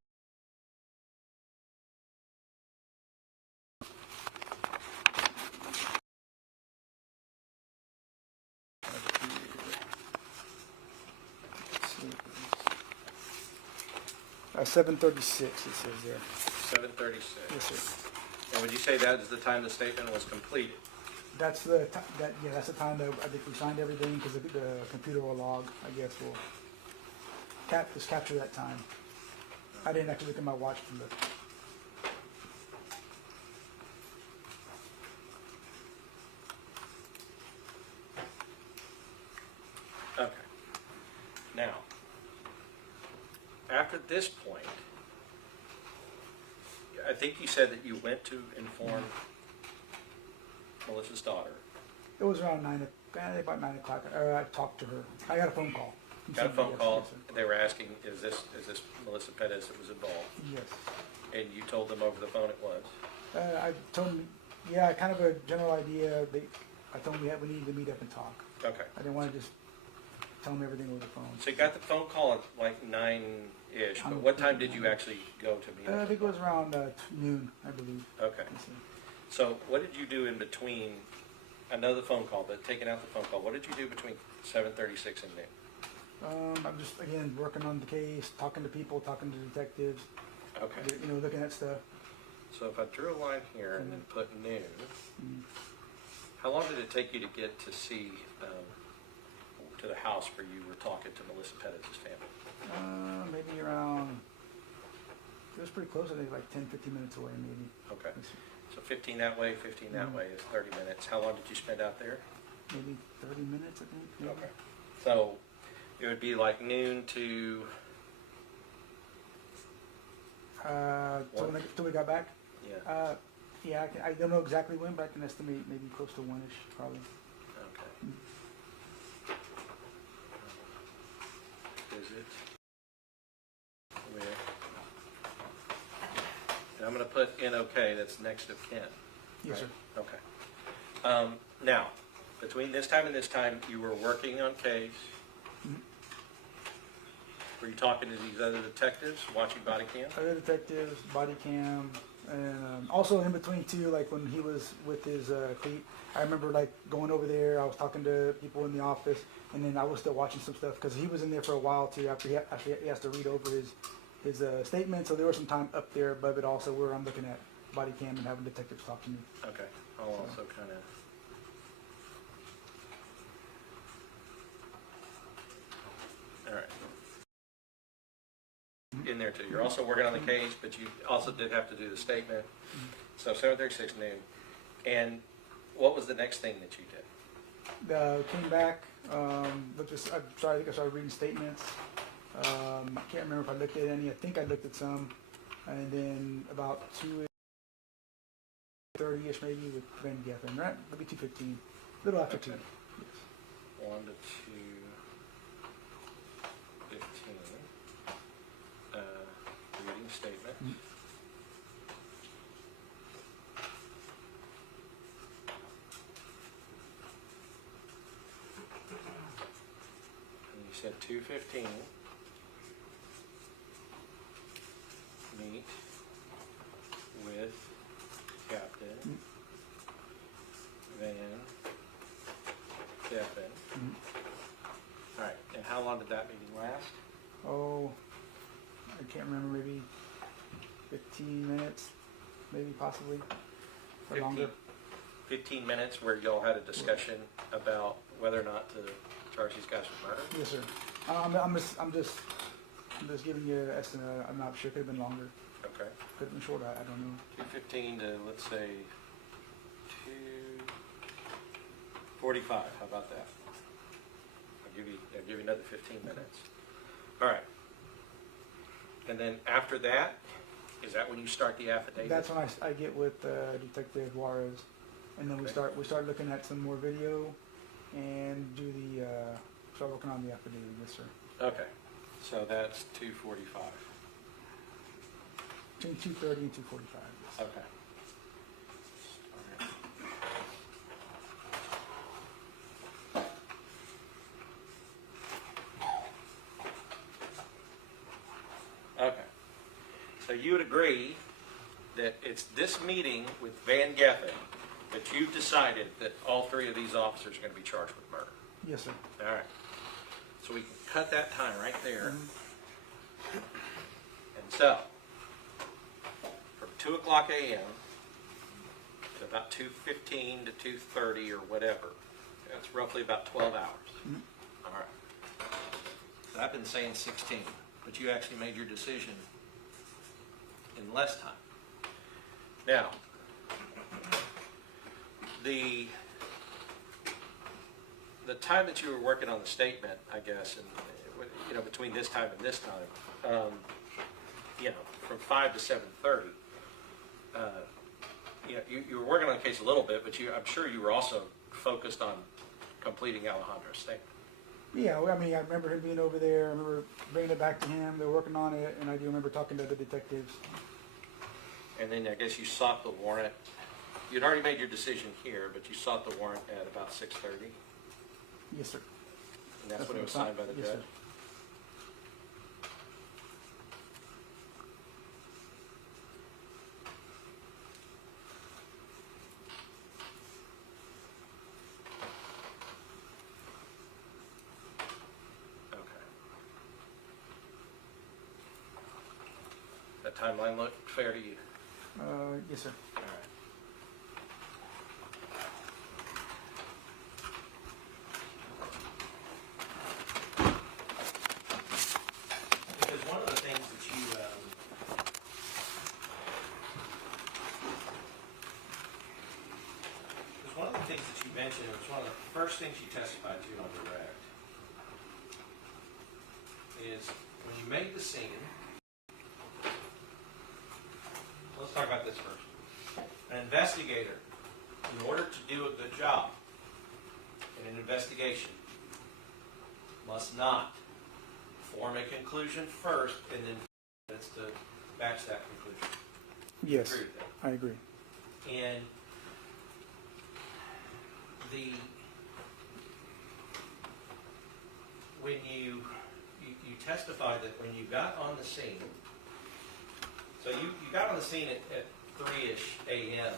7:36. It says there. 7:36. Yes, sir. And would you say that is the time the statement was completed? That's the that's the time that I think we signed everything because the computer will log. I guess will just capture that time. I didn't actually look at my watch to look. Okay. Now, after this point, I think you said that you went to inform Melissa's daughter. It was around about 9 o'clock. I talked to her. I got a phone call. got a phone Yes, call, yes, sir. and they were asking, is this Melissa Perez that was involved? Yes. And you told them over the phone it was? I told them, yeah, kind of a general idea. I told them we needed to meet up and talk. Okay. I didn't want to just tell them everything over the phone. So you got the phone call at like 9-ish, but what time did you actually go to meet I up? think it was around noon, I believe. Okay. Let's see. So what did you do in between, I know the phone call, but taking out the phone call, what did you do between 7:36 and noon? I'm just, again, working on the case, talking to people, talking to detectives, Okay. looking at stuff. So if I drew a line here and then put noon, how long did it take you to get to see, to the house where you were talking to Melissa Perez's family? Maybe around, it was pretty close, I think like 10, 15 minutes away maybe. Okay. So 15 that way, 15 that way is 30 minutes. How long did you spend out there? Maybe 30 minutes, I think. Maybe. Okay. So it would be like noon to, Till we got back? yeah, Yeah, I don't know exactly when, but I can estimate maybe close to 1-ish, probably. okay. Visit with, and I'm gonna put NOK, that's next of kin. Yes, sir. Right? Okay. Now, between this time and this time, you were working on case. Were you talking to these other detectives, watching body cam? Other detectives, body cam, and also in between too, like when he was with his cleat, I remember like going over there, I was talking to people in the office, and then I was still watching some stuff because he was in there for a while too, after he has to read over his statement, so there was some time up there above it also where I'm looking at body cam and having detectives talk to me. Okay, I'll also kind of. All right. In there too. You're also working on the case, but you also did have to do the statement. So 7:36 noon. And what was the next thing that you did? Came back, I started reading statements. I can't remember if I looked at any. I think I looked at some, and then about 2:30ish maybe with Van Geffen, right? Maybe 2:15, a little after Okay. 2. 1 to 2:15. Reading statement. And you said 2:15. Meet with Captain Van Geffen. All right, and how long did that meeting last? Oh, I can't remember. Maybe 15 minutes, maybe possibly, or 15 longer. 15 minutes where y'all had a discussion about whether or not to charge these guys with murder? Yes, sir. I'm just giving you an estimate. I'm not sure. Could have been longer. Okay. Could have been shorter. I don't know. 2:15 to, let's say, 2:45. How about that? I'll give you another 15 minutes. All right. And then after that, is that when you start the affidavit? That's when I get with Detective Juarez, and then we Okay. start looking at some more video, and start working on the affidavit. Yes, sir. Okay. So that's 2:45. Between 2:30 and 2:45. Yes. Okay. Okay. So you would agree that it's this meeting with Van Geffen that you've decided that all three of these officers are going to be charged with murder? Yes, sir. All right. So we can cut that time right there. And so, from 2 o'clock a.m. to about 2:15 to 2:30 or whatever, that's roughly about 12 hours. All right. So I've been saying 16, but you actually made your decision in less time. Now, the time that you were working on the statement, I guess, and between this time and this time, from 5 to 7:30, you were working on the case a little bit, but I'm sure you were also focused on completing Alejandro's statement. Yeah, well, I mean, I remember him being over there. I remember bringing it back to him. They were working on it, and I do remember talking to the detectives. And then I guess you sought the warrant. You'd already made your decision here, but you sought the warrant at about 6:30, Yes, sir. and that's when it was signed by the Yes, sir. judge. Okay. That timeline look fair to you? Yes, sir. All right. Because one of the things that you, because one of the things that you mentioned, it was one of the first things you testified to on direct, is when you made the scene. Let's talk about this first. An investigator, in order to do a good job in an investigation, must not form a conclusion first and then it's to match that conclusion. Yes, Agree with that? I agree. And when you testified that when you got on the scene, so you got on the scene at 3-ish a.m.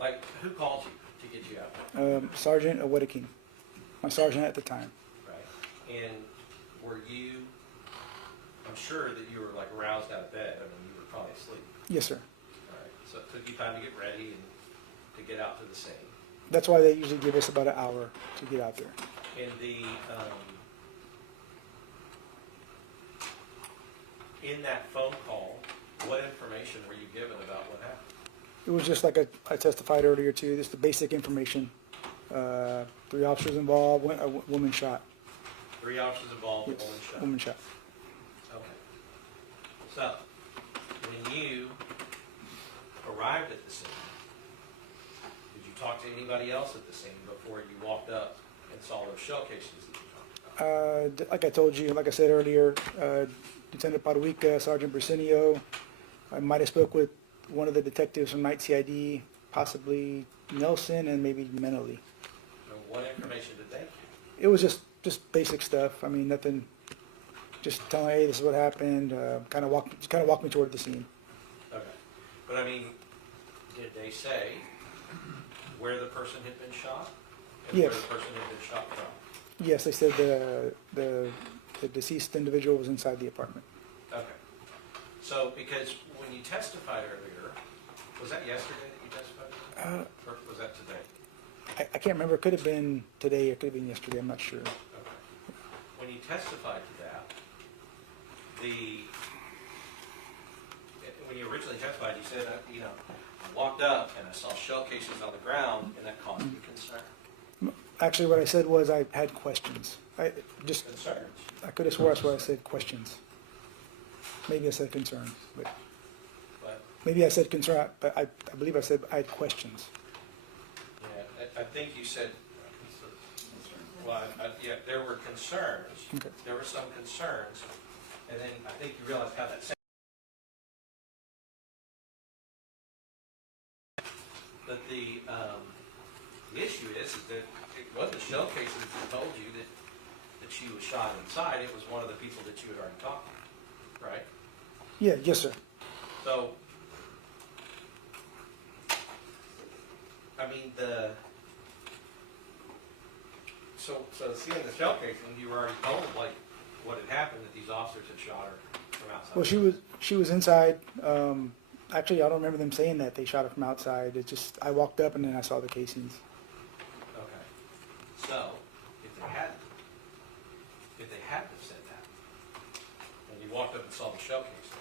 Like, who called you to get you out there? Sergeant Owediking, my sergeant at the time. Right. And were you, I'm sure that you were like roused out of bed. I mean, you were probably asleep. Yes, sir. All right. So it took you time to get ready and to get out to the scene. That's why they usually give us about an hour to get out there. In in that phone call, what information were you given about what happened? It was just like I testified earlier too, just the basic information. 3 officers involved, a woman shot. 3 officers involved, Yes, woman shot. woman shot. Okay. So, when you arrived at the scene, did you talk to anybody else at the scene before you walked up and saw those shell cases that you talked about? Like I told you, like I said earlier, Lieutenant Paduica, Sergeant Brasenio, I might have spoke with one of the detectives from Night CID, possibly Nelson, and maybe Menally. And what information did they give? It was just basic stuff. I mean, nothing. Just telling, hey, this is what happened. Kind of walk me toward the scene. Okay. But I mean, did they say where the person had been shot? And Yes. where the person had been shot from? Yes, they said the deceased individual was inside the apartment. Okay. So, because when you testified earlier, was that yesterday that you testified? Or was that today? I can't remember. It could have been today. It could have been yesterday. I'm not sure. Okay. When you testified to that, when you originally testified, you said, I walked up and I saw shell cases on the ground, and that caused me concern. Actually, what I said was I had questions. I Concerns. could have swore that's what I said, questions. Maybe I said concerns, but But, maybe I said concern, but I believe I said I had questions. yeah, I think you said, well, yeah, there were concerns. Okay. There were some concerns, and then I think you realized how that sounded. But the issue is that it wasn't shell cases that told you that she was shot inside. It was one of the people that you had already talked to, right? Yeah, yes, sir. So, I mean, so seeing the shell casing, you were already told, like, what had happened, that these officers had shot her from outside. Well, she was inside. Actually, I don't remember them saying that they shot her from outside. It just I walked up and then I saw the casings. Okay. So, if they hadn't have said that, and you walked up and saw the shell casings,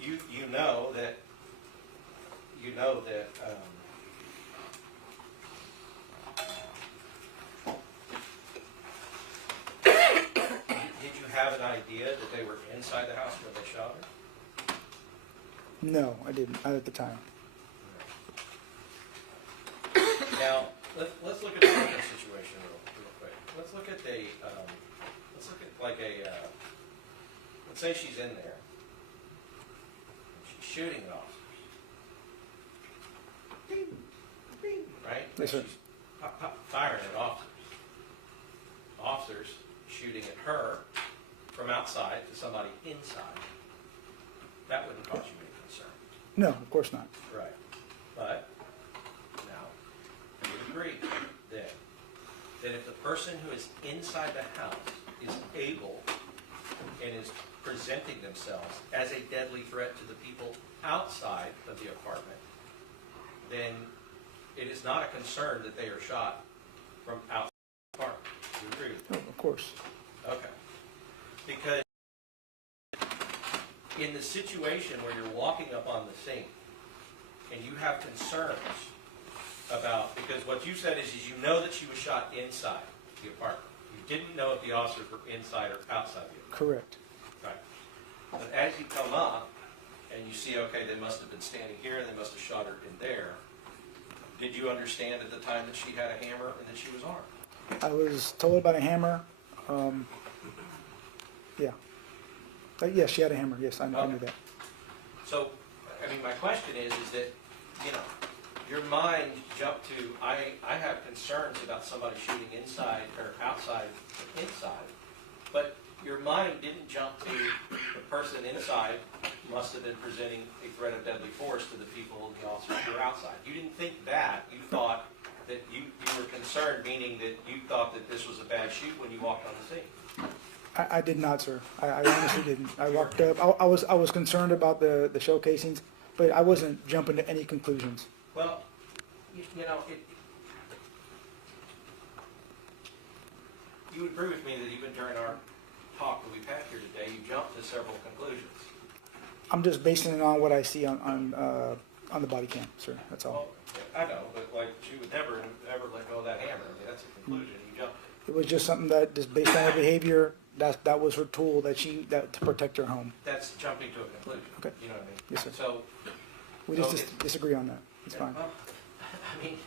you know that did you have an idea that they were inside the house when they shot her? No, I didn't. Not at the time. Now, let's look at the second situation real quick. Let's look at let's say she's in there. She's shooting at officers. Bing, bing, right? Yes, sir. She's firing at officers. Officers shooting at her from outside to somebody inside. That wouldn't cause you any concern. No, of course not. Right. But, now, you would agree then, that if the person who is inside the house is able and is presenting themselves as a deadly threat to the people outside of the apartment, then it is not a concern that they are shot from outside the apartment. Do you agree with that? Oh, of course. Okay. Because in the situation where you're walking up on the scene and you have concerns about, because what you said is you know that she was shot inside the apartment. You didn't know if the officers were inside or outside the apartment. Correct. Right. But as you come up and you see, okay, they must have been standing here and they must have shot her in there, did you understand at the time that she had a hammer and that she was armed? I was told about a hammer. Yeah. Yes, she had a hammer. Yes, I knew that. So, I mean, my question is that, you know, your mind jumped to, I have concerns about somebody shooting inside or outside or inside, but your mind didn't jump to the person inside must have been presenting a threat of deadly force to the people and the officers who were outside. You didn't think that. You thought that you were concerned, meaning that you thought that this was a bad shoot when you walked on the scene. I did not, sir. I honestly didn't. I walked up. I was concerned about the shell casings, but I wasn't jumping to any conclusions. Well, you know, you would agree with me that even during our talk that we've had here today, you jumped to several conclusions. I'm just basing it on what I see on the body cam, sir. That's all. Well, I know, but like she would never ever let go of that hammer. I mean, that's a conclusion. You jumped. It was just something that, just based on her behavior, that was her tool to protect her home. That's jumping to a conclusion. Okay. You know what I mean? Yes, sir. So, We So just disagree on that. It's fine. well, I mean,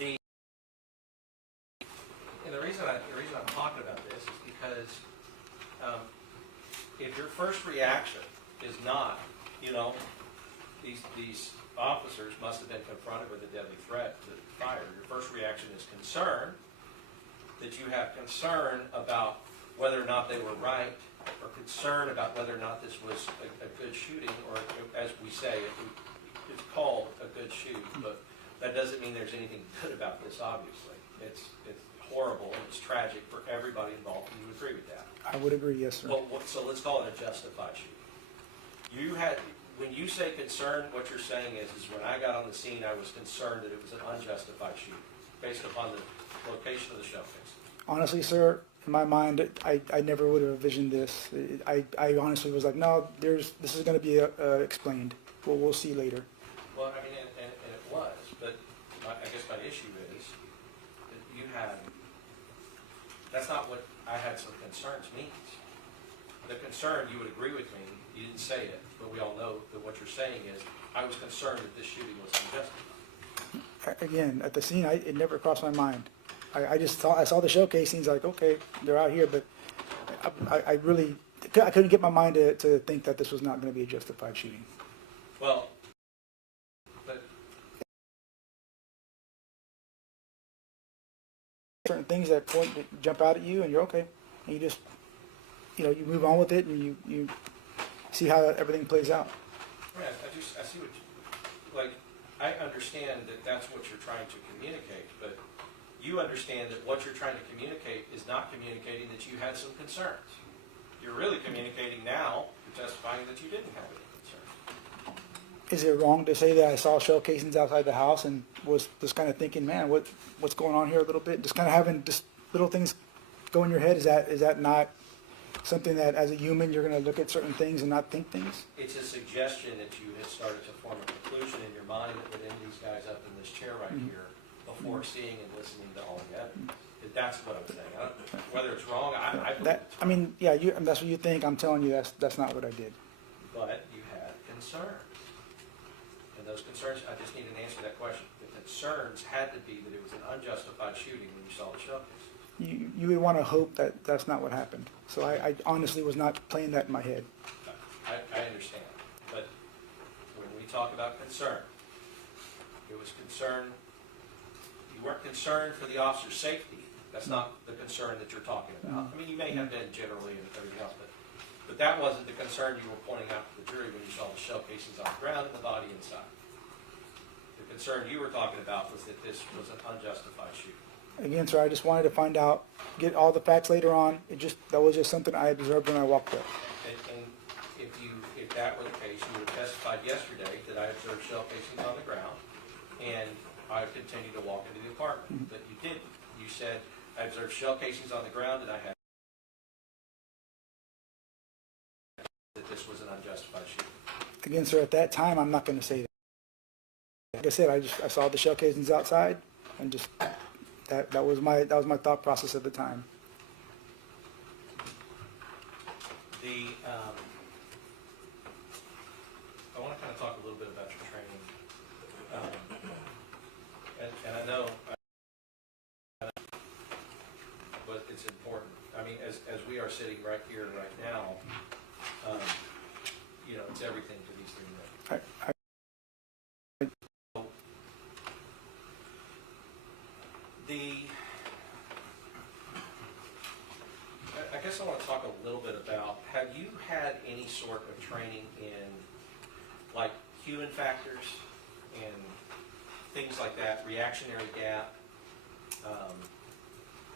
and the reason I'm talking about this is because if your first reaction is not, you know, these officers must have been confronted with a deadly threat to fire. Your first reaction is concern, that you have concern about whether or not they were right, or concern about whether or not this was a good shooting, or as we say, it's called a good shoot, but that doesn't mean there's anything good about this, obviously. It's horrible and it's tragic for everybody involved, and you agree with that. I would agree, yes, sir. Well, so let's call it a justified shooting. When you say concern, what you're saying is when I got on the scene, I was concerned that it was an unjustified shooting, based upon the location of the shell case. Honestly, sir, in my mind, I never would have envisioned this. I honestly was like, no, this is going to be explained. Well, we'll see later. Well, I mean, and it was, but I guess my issue is that you had, that's not what I had some concerns means. The concern, you would agree with me, you didn't say it, but we all know that what you're saying is, I was concerned that this shooting was unjustified. Again, at the scene, it never crossed my mind. I just thought, I saw the shell casings, like, okay, they're out here, but I couldn't get my mind to think that this was not going to be a justified shooting. Well, but Certain things that jump out at you, and you're okay, and you just, you move on with it, and you see how everything plays out. yeah, I see what you, like, I understand that that's what you're trying to communicate, but you understand that what you're trying to communicate is not communicating that you had some concerns. You're really communicating now, you're testifying that you didn't have any concerns. Is it wrong to say that I saw shell casings outside the house and was just kind of thinking, man, what's going on here a little bit? Just kind of having just little things go in your head. Is that not something that as a human you're going to look at certain things and not think things? It's a suggestion that you had started to form a conclusion in your mind that would end these guys up in this chair right here before seeing and listening to all the evidence. That's what I'm saying. Whether it's wrong, I believe That's what you think. I'm telling you that's not what I did. But you had concerns. And those concerns, I just need an answer to that question. The concerns had to be that it was an unjustified shooting when you saw the shell casings. You would want to hope that that's not what happened. So I honestly was not playing that in my head. I understand, but when we talk about concern, it was concern, you weren't concerned for the officer's safety. That's not the concern that you're talking about. I mean, you may have been generally and everything else, but that wasn't the concern you were pointing out to the jury when you saw the shell casings on the ground and the body inside. The concern you were talking about was that this was an unjustified shooting. Again, sir, I just wanted to find out, get all the facts later on. That was just something I observed when I walked up. And if that were the case, you would have testified yesterday that I observed shell casings on the ground, and I continued to walk into the apartment. But you didn't. You said, I observed shell casings on the ground, and I had that this was an unjustified shooting. Again, sir, at that time, I'm not going to say that. Like I said, I saw the shell casings outside, and just that was my thought process at the time. I want to kind of talk a little bit about your training, and I know, but it's important. I mean, as we are sitting right here, right now, you know, it's everything to these three men. I guess I want to talk a little bit about, have you had any sort of training in, like, human factors and things like that, reactionary gap,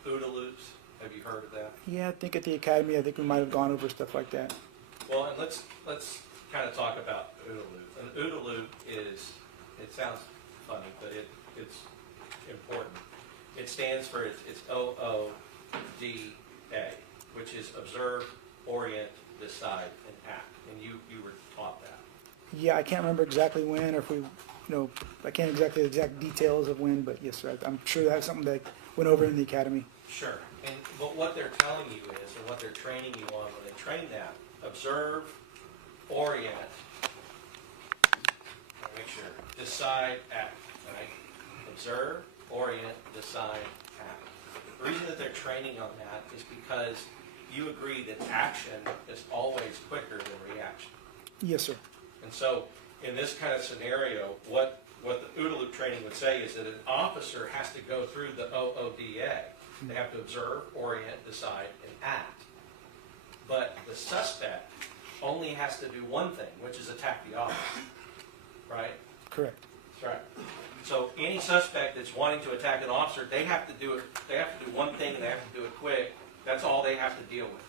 OODA loops? Have you heard of that? Yeah, I think at the academy, I think we might have gone over stuff like that. Well, and let's kind of talk about OODA loop. An OODA loop is, it sounds funny, but it's important. It stands for, it's OODA, which is observe, orient, decide, and act. And you were taught that. Yeah, I can't remember exactly when, or if we, I can't exactly the exact details of when, but yes, sir, I'm sure that's something that went over in the academy. Sure. But what they're telling you is, and what they're training you on when they train that, observe, orient, make sure, decide, act, right? Observe, orient, decide, act. The reason that they're training on that is because you agree that action is always quicker than reaction. Yes, sir. And so, in this kind of scenario, what the OODA loop training would say is that an officer has to go through the OODA. They have to observe, orient, decide, and act. But the suspect only has to do one thing, which is attack the officer, right? Correct. That's right. So any suspect that's wanting to attack an officer, they have to do it. They have to do one thing, and they have to do it quick. That's all they have to deal with.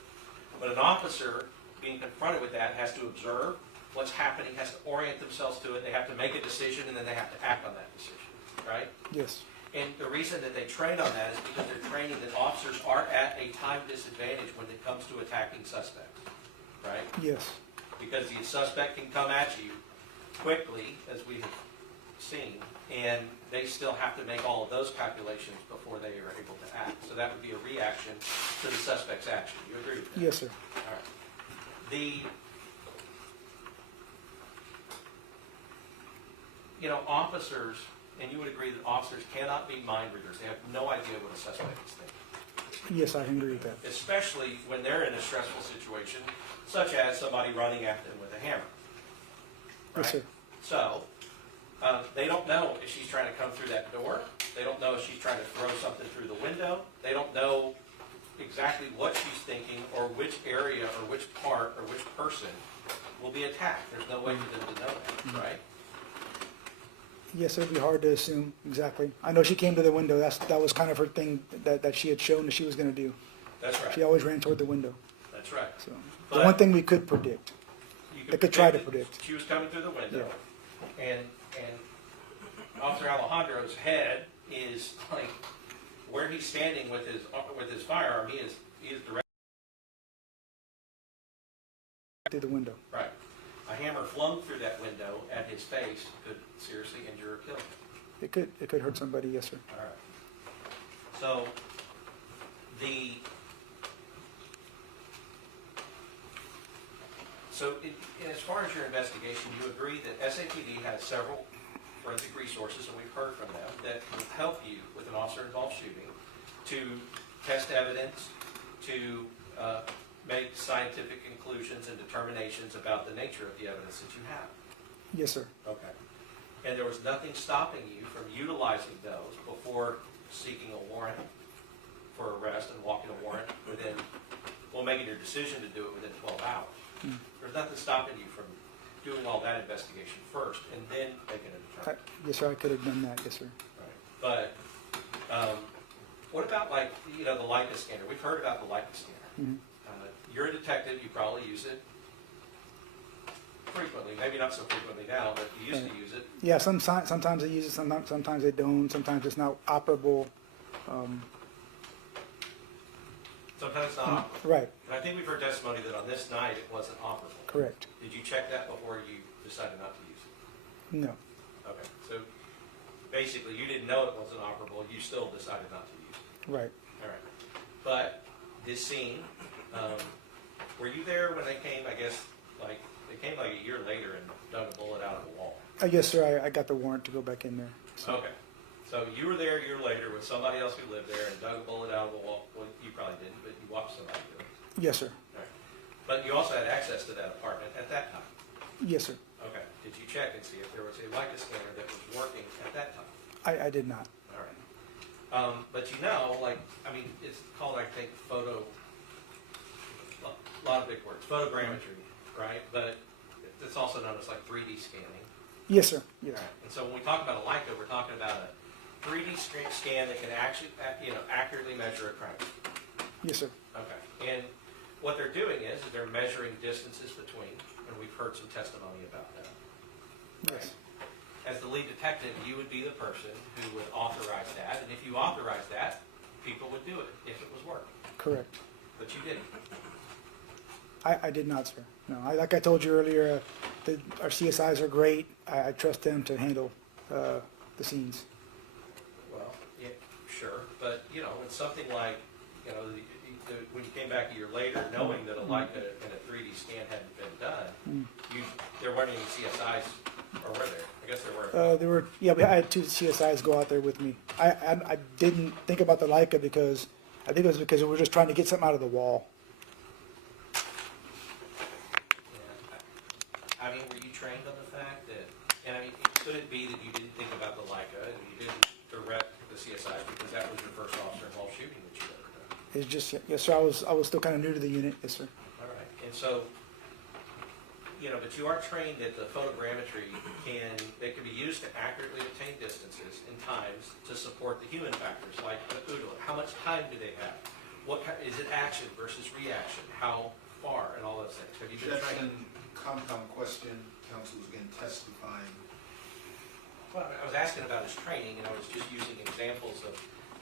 But an officer, being confronted with that, has to observe what's happening, has to orient themselves to it. They have to make a decision, and then they have to act on that decision, right? Yes. And the reason that they train on that is because they're training that officers are at a time disadvantage when it comes to attacking suspects, right? Yes. Because the suspect can come at you quickly, as we have seen, and they still have to make all of those calculations before they are able to act. So that would be a reaction to the suspect's action. You agree with that? Yes, sir. All right. Officers, and you would agree that officers cannot be mind readers. They have no idea what a suspect is thinking. Yes, I can agree with that. Especially when they're in a stressful situation, such as somebody running at them with a hammer. Right? Yes, sir. So, they don't know if she's trying to come through that door. They don't know if she's trying to throw something through the window. They don't know exactly what she's thinking or which area or which part or which person will be attacked. There's no way for them to know that, right? Yes, it would be hard to assume exactly. I know she came to the window. That was kind of her thing that she had shown that she was going to do. That's right. She always ran toward the window. That's right. So But the one thing we could predict. You They could try to that predict. She was coming through the window, and Officer Alejandro's head is like where he's standing with his firearm. He is direct Through the window. right. A hammer flung through that window at his face could seriously injure or kill him. It could hurt somebody. Yes, sir. All right. So as far as your investigation, you agree that SAPD has several forensic resources, and we've heard from them, that will help you with an officer-involved shooting to test evidence, to make scientific conclusions and determinations about the nature of the evidence that you have. Yes, sir. Okay. And there was nothing stopping you from utilizing those before seeking a warrant for arrest and walking a warrant within, well, making your decision to do it within 12 hours. There's nothing stopping you from doing all that investigation first and then making a determination. Yes, sir. I could have done that. Yes, sir. Right. But what about, like, the Leica scanner? We've heard about the Leica scanner. Mhm. You're a detective. You probably use it frequently. Maybe not so frequently now, but you used to use it. Yeah, sometimes they use it, sometimes they don't. Sometimes it's not operable. Sometimes it's not operable. Right, And I think we've heard testimony that on this night it wasn't operable. correct. Did you check that before you decided not to use it? No, Okay. So basically, you didn't know it wasn't operable. You still decided not to use it. right. All right. But this scene, were you there when they came, I guess, like, they came like a year later and dug a bullet out of the wall? Yes, sir. I got the warrant to go back in there. So, Okay. So you were there a year later with somebody else who lived there and dug a bullet out of the wall. Well, you probably didn't, but you watched somebody do it. yes, sir. All right. But you also had access to that apartment at that time. Yes, sir. Okay. Did you check and see if there was a Leica scanner that was working at that time? I did not. All right. But like, I mean, it's called, I think, a lot of big words, photogrammetry, right? But it's also known as like 3D scanning. Yes, sir. Yes. Right. And so when we talk about a Leica, we're talking about a 3D scan that can actually, accurately measure a crime. Yes, sir. Okay. And what they're doing is they're measuring distances between, and we've heard some testimony about that. Yes. As the lead detective, you would be the person who would authorize that, and if you authorize that, people would do it if it was working. Correct. But you didn't. I did not, sir. No, like I told you earlier, our CSIs are great. I trust them to handle the scenes. Well, yeah, sure, but, it's something like, when you came back a year later, knowing that a Leica and a 3D scan hadn't been done, there weren't any CSIs, or were there? I guess there were. I had two CSIs go out there with me. I didn't think about the Leica because I think it was because we were just trying to get something out of the wall. Yeah. I mean, were you trained on the fact that, and I mean, could it be that you didn't think about the Leica and you didn't direct the CSIs because that was your first officer-involved shooting that you ever done? It's just, yes, sir. I was still kind of new to the unit. Yes, sir. All right, and so, but you are trained that the photogrammetry can be used to accurately obtain distances and times to support the human factors, like how much time do they have? Is it action versus reaction? How far, and all those things. Have you been trained? Objection, compound question, counsel is again testifying. Well, I was asking about his training, and I was just using examples of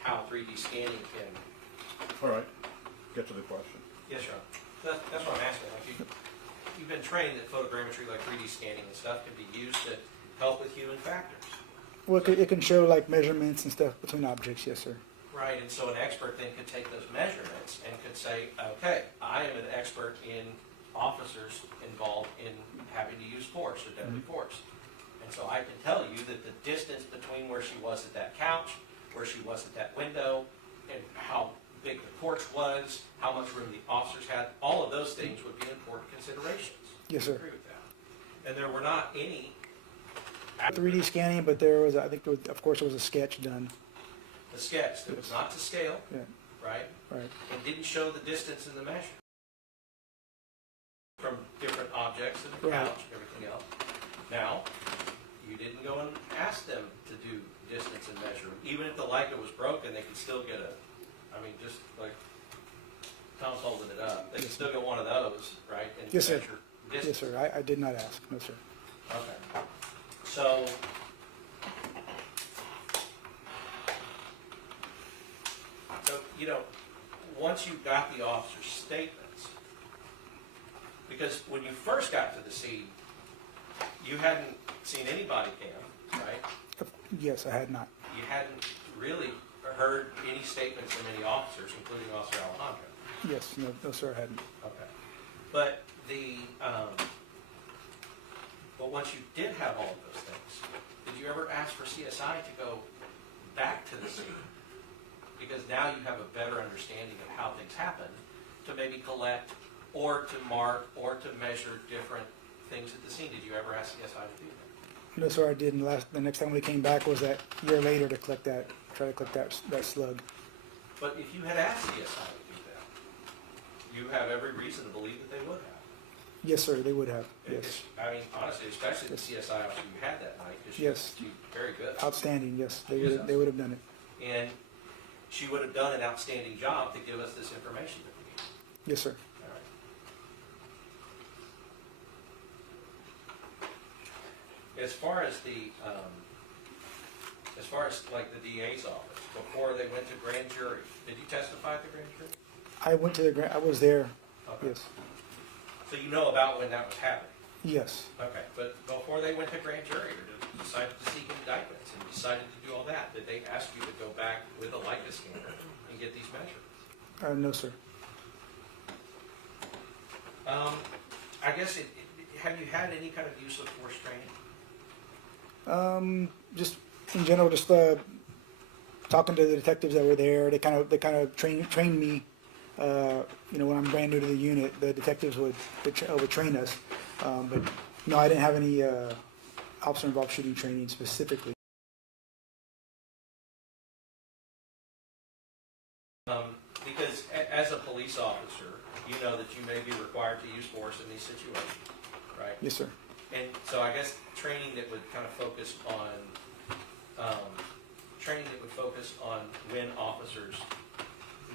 how 3D scanning can. All right, get to the question. Yes, sir. That's what I'm asking. Like you've been trained that photogrammetry, like 3D scanning and stuff, can be used to help with human factors. Well, it can show like measurements and stuff between objects. Yes, sir. Right, and so an expert then could take those measurements and could say, okay, I am an expert in officers involved in having to use force or deadly force. And so I can tell you that the distance between where she was at that couch, where she was at that window, and how big the porch was, how much room the officers had, all of those things would be important considerations. Yes, I sir. agree with that. And there were not any. 3D scanning, but there was, I think, of course, there was a sketch done. The sketch that was not to scale, Yeah. right? Right. And didn't show the distance in the measure from different objects and the Right. couch and everything else. Now, you didn't go and ask them to do distance and measure. Even if the Leica was broken, they could still get just like Tom's holding it up, they could still get one of those, right? And Yes, sir. measure Yes, distance. sir. I did not ask. No, sir. Okay. So, once you got the officer's statements, because when you first got to the scene, you hadn't seen any body cam, right? Yes, I had not. You hadn't really heard any statements from any officers, including Officer Alejandro. Yes, no, sir, I hadn't. Okay. But but once you did have all of those things, did you ever ask for CSI to go the scene. Because now you have a better understanding of how things happen to maybe collect or to mark or to measure different things at the scene. Did you ever ask CSI to do that? No, sir, I didn't. The next time we came back was that year later to collect that, try to collect that slug. But if you had asked CSI to do that, you have every reason to believe that they would have. Yes, sir, they would have. Yes. I mean, honestly, especially the CSI officer you had that night, because Yes. she's very good. Outstanding, yes. They would have done it. And she would have done an outstanding job to give us this information that we need. Yes, sir. All right. As far as like the DA's office, before they went to grand jury, did you testify at the grand jury? I went to I was there. Okay. Yes. So you know about when that was happening? Yes. Okay, but before they went to grand jury, or decided to seek indictments and decided to do all that, did they ask you to go back with a Leica scanner and get these measurements? No, sir. I guess, have you had any kind of use of force training? Just in general, just talking to the detectives that were there. They kind of trained me. When I'm brand new to the unit, the detectives would train us. But no, I didn't have any officer-involved shooting training specifically. Because as a police officer, you know that you may be required to use force in these situations, right? Yes, sir. And so I guess training that would kind of focus on, when officers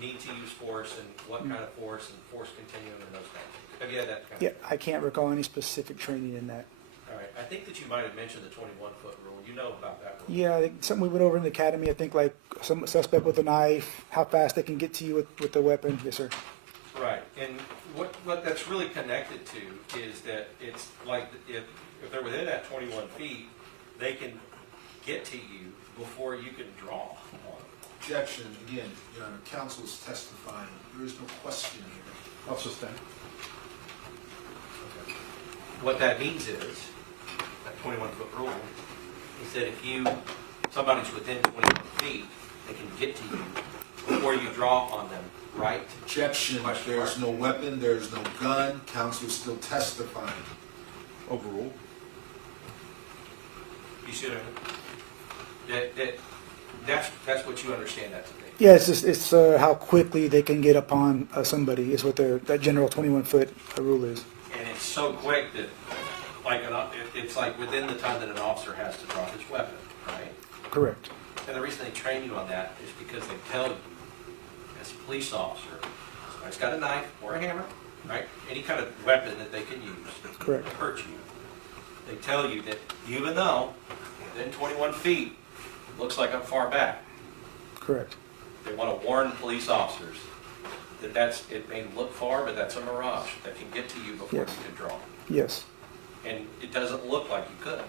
need to use force and what kind of force and force continuum and those kinds of things. Have you had that kind Yeah, I can't recall any specific training in that. All right, I think that you might have mentioned the 21-foot rule. You know about that rule. Yeah, I think something we went over in the academy. I think like some suspect with a knife, how fast they can get to you with the weapon. Yes, sir. Right, and what that's really connected to is that it's like if they're within that 21 feet, they can get to you before you can draw on them. Objection, again, Your Honor, counsel is testifying. There is no question here. I'll sustain. What that means is, that 21-foot rule, is that if somebody's within 21 feet, they can get to you before you draw on them, right? Objection, there's no weapon, there's no gun, counsel is still testifying. Overruled. You see what I mean? That's what you understand that to be. Yeah, it's how quickly they can get upon somebody is what that general 21-foot rule is. And it's so quick that, it's like within the time that an officer has to draw his weapon, right? Correct. And the reason they train you on that is because they tell you, as a police officer, somebody's got a knife or a hammer, right? Any kind of weapon that they can use Correct. to hurt you. They tell you that even though within 21 feet, looks like I'm far back, Correct. they want to warn police officers that it may look far, but that's a mirage that can get to you before Yes. you can draw. Yes. And it doesn't look like you could.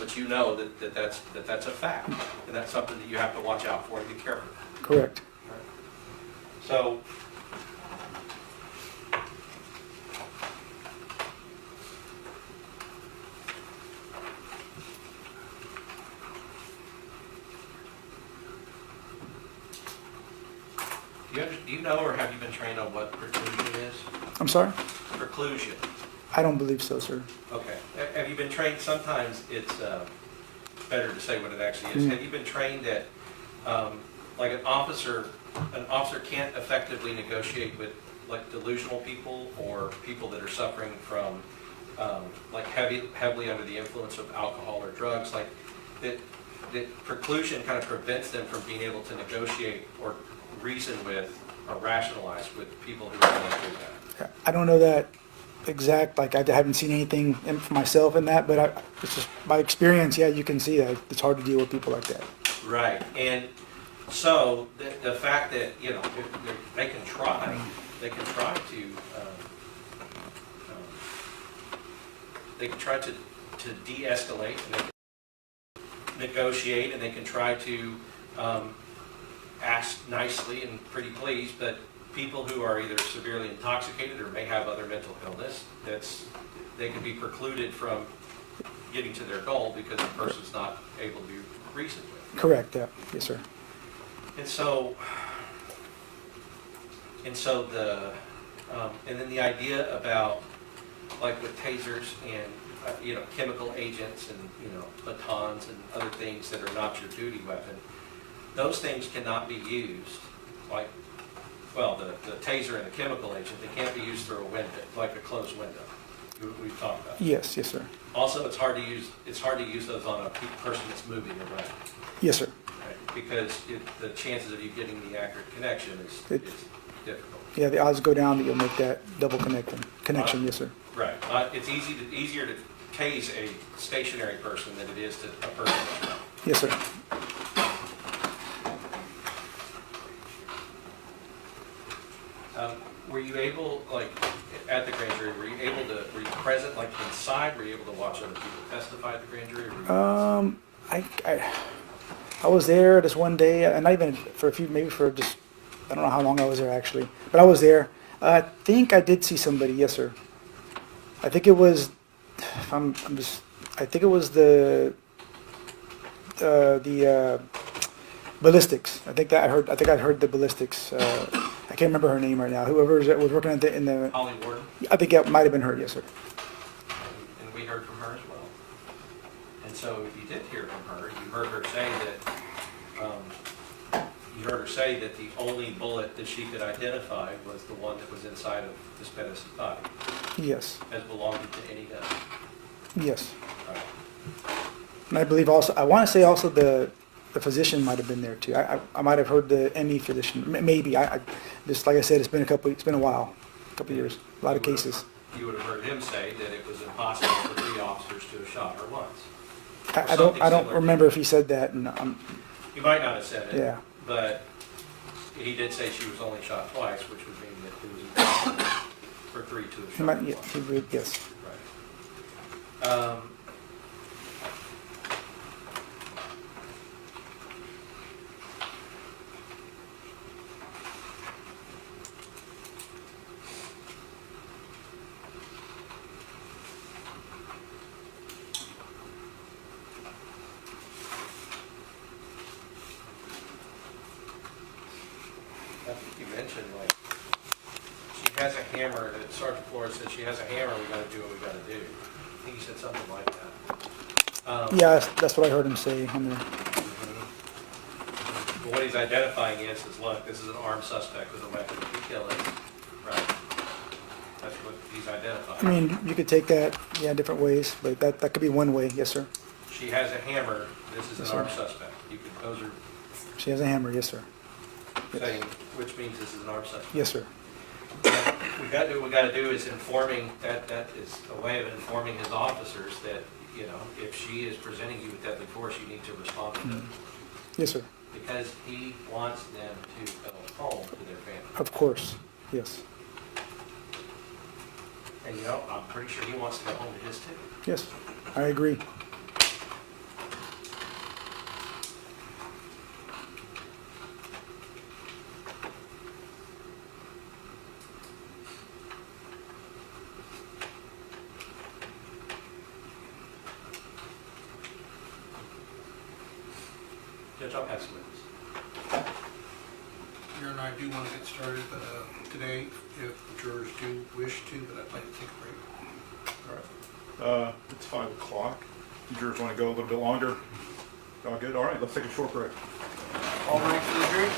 But you know that's a fact, and that's something that you have to watch out for and be careful. Correct. So, do you know, or have you been trained on what preclusion is? I'm sorry? Preclusion. I don't believe so, sir. Okay. Have you been trained? Sometimes it's better to say what it actually is. Have you been trained that, like an officer can't effectively negotiate with like delusional people or people that are suffering from like heavily under the influence of alcohol or drugs, like that preclusion kind of prevents them from being able to negotiate or reason with or rationalize with people who are going through that. I don't know that exact, like I haven't seen anything for myself in that, but it's just by experience, yeah, you can see that it's hard to deal with people like that. Right, and so the fact that, they can try to de-escalate, and they can negotiate, and they can try to ask nicely and pretty please, but people who are either severely intoxicated or may have other mental illness, they can be precluded from getting to their goal because the person's not able to be reasoned with. Correct, yeah, yes, sir. And so and then the idea about, like with tasers and, chemical agents and, batons and other things that are not your duty weapon, those things cannot be used, like, well, the taser and the chemical agent, they can't be used through a window, like a closed window. We've talked about. Yes, yes, sir. Also, it's hard to use those on a person that's moving around. Yes, sir. Right, because the chances of you getting the accurate connection is difficult. Yeah, the odds go down that you'll make that double connection, yes, sir. Right. It's easier to tase a stationary person than it is to a person that's running. Yes, sir. Were you able, like, at the grand jury, were you present, like, inside? Were you able to watch other people testify at the grand jury? Or were you I was there this one day, and not even for a few, maybe for just, I don't know how long I was there actually, but I was there. I think I did see somebody, yes, sir. I think it was, I think it was the ballistics. I think I heard the ballistics. I can't remember her name right now. Whoever was working in the, Holly Warden? I think it might have been her, yes, sir. And we heard from her as well. And so you did hear from her. You heard her say that the only bullet that she could identify was the one that was inside of Miss Pettis' body, Yes, as belonging to any gun. yes. All right. And I believe also, I want to say also the physician might have been there too. I might have heard the ME physician, maybe. I just, like I said, it's been a while, a couple years, a lot of cases. You would have heard him say that it was impossible for 3 officers to have shot her once. I don't remember if he said that, and He might not have said it. yeah. But he did say she was only shot twice, which would mean that it was impossible for 3 to have He shot might, her yeah, once. yes. Right. I think you mentioned, like, she has a hammer, that Sergeant Flores said she has a hammer, we gotta do what we gotta do. I think you said something like that. Yeah, that's what I heard him say on there. But what he's identifying is look, this is an armed suspect with a weapon, if you kill him, right? That's what he's I identifying. mean, you could take that, yeah, different ways, but that could be one way, yes, sir. She has a hammer, this is Yes, an sir. armed suspect. You could, those are She has a hammer, yes, sir. saying, which means this is an armed suspect. Yes, sir. We got to do what we got to do is informing, that is a way of informing his officers that, if she is presenting you with deadly force, you need to respond to them. Yes, sir. Because he wants them to go home to their family. Of course, yes. And I'm pretty sure he wants to go home to his too. Yes, I agree. Judge, I'll have some witness. Your and I do want to get started today, if the jurors do wish to, but I'd like to take a break. All right. It's 5 o'clock. You jurors want to go a little bit longer? All good? All right, let's take a short break. All right for the jury?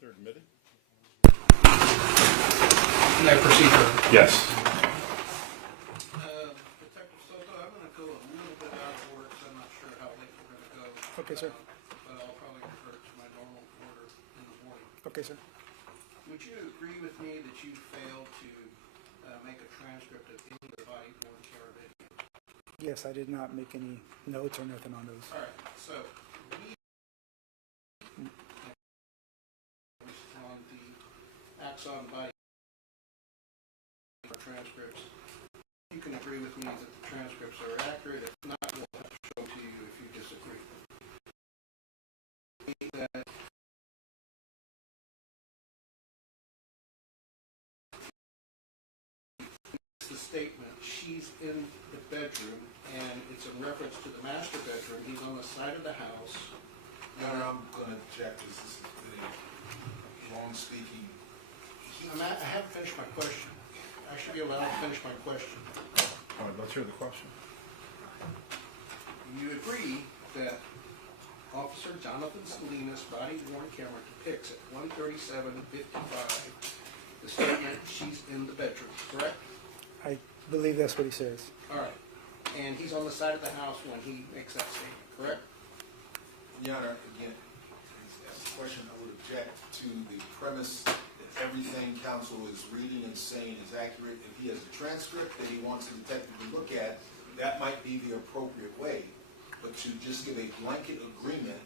that they're admitted? May I proceed, Your Honor? Yes. Detective Soto, I'm gonna go a little bit out of order, because I'm not sure how late we're gonna go. Okay, sir. But I'll probably revert to my normal order in the morning. Okay, sir. Would you agree with me that you failed to make a transcript of any of the body worn camera video? Yes, I did not make any notes or nothing on those. All right, so we, on the Axon body transcripts, you can agree with me that the transcripts are accurate. If not, we'll have to show to you if you disagree. That the statement, she's in the bedroom, and it's in reference to the master bedroom. He's on the side of the house. Your Honor, I'm gonna object, this is really long speaking. I haven't finished my question. I should be allowed to finish my question. All right, let's hear the question. You agree that Officer Jonathan Salinas' body-worn camera depicts at 1:37:55 the statement, she's in the bedroom, correct? I believe that's what he says. All right. And he's on the side of the house when he makes that statement, correct? Your Honor, again, as a question, I would object to the premise that everything counsel is reading and saying is accurate. If he has a transcript that he wants the detective to look at, that might be the appropriate way. But to just give a blanket agreement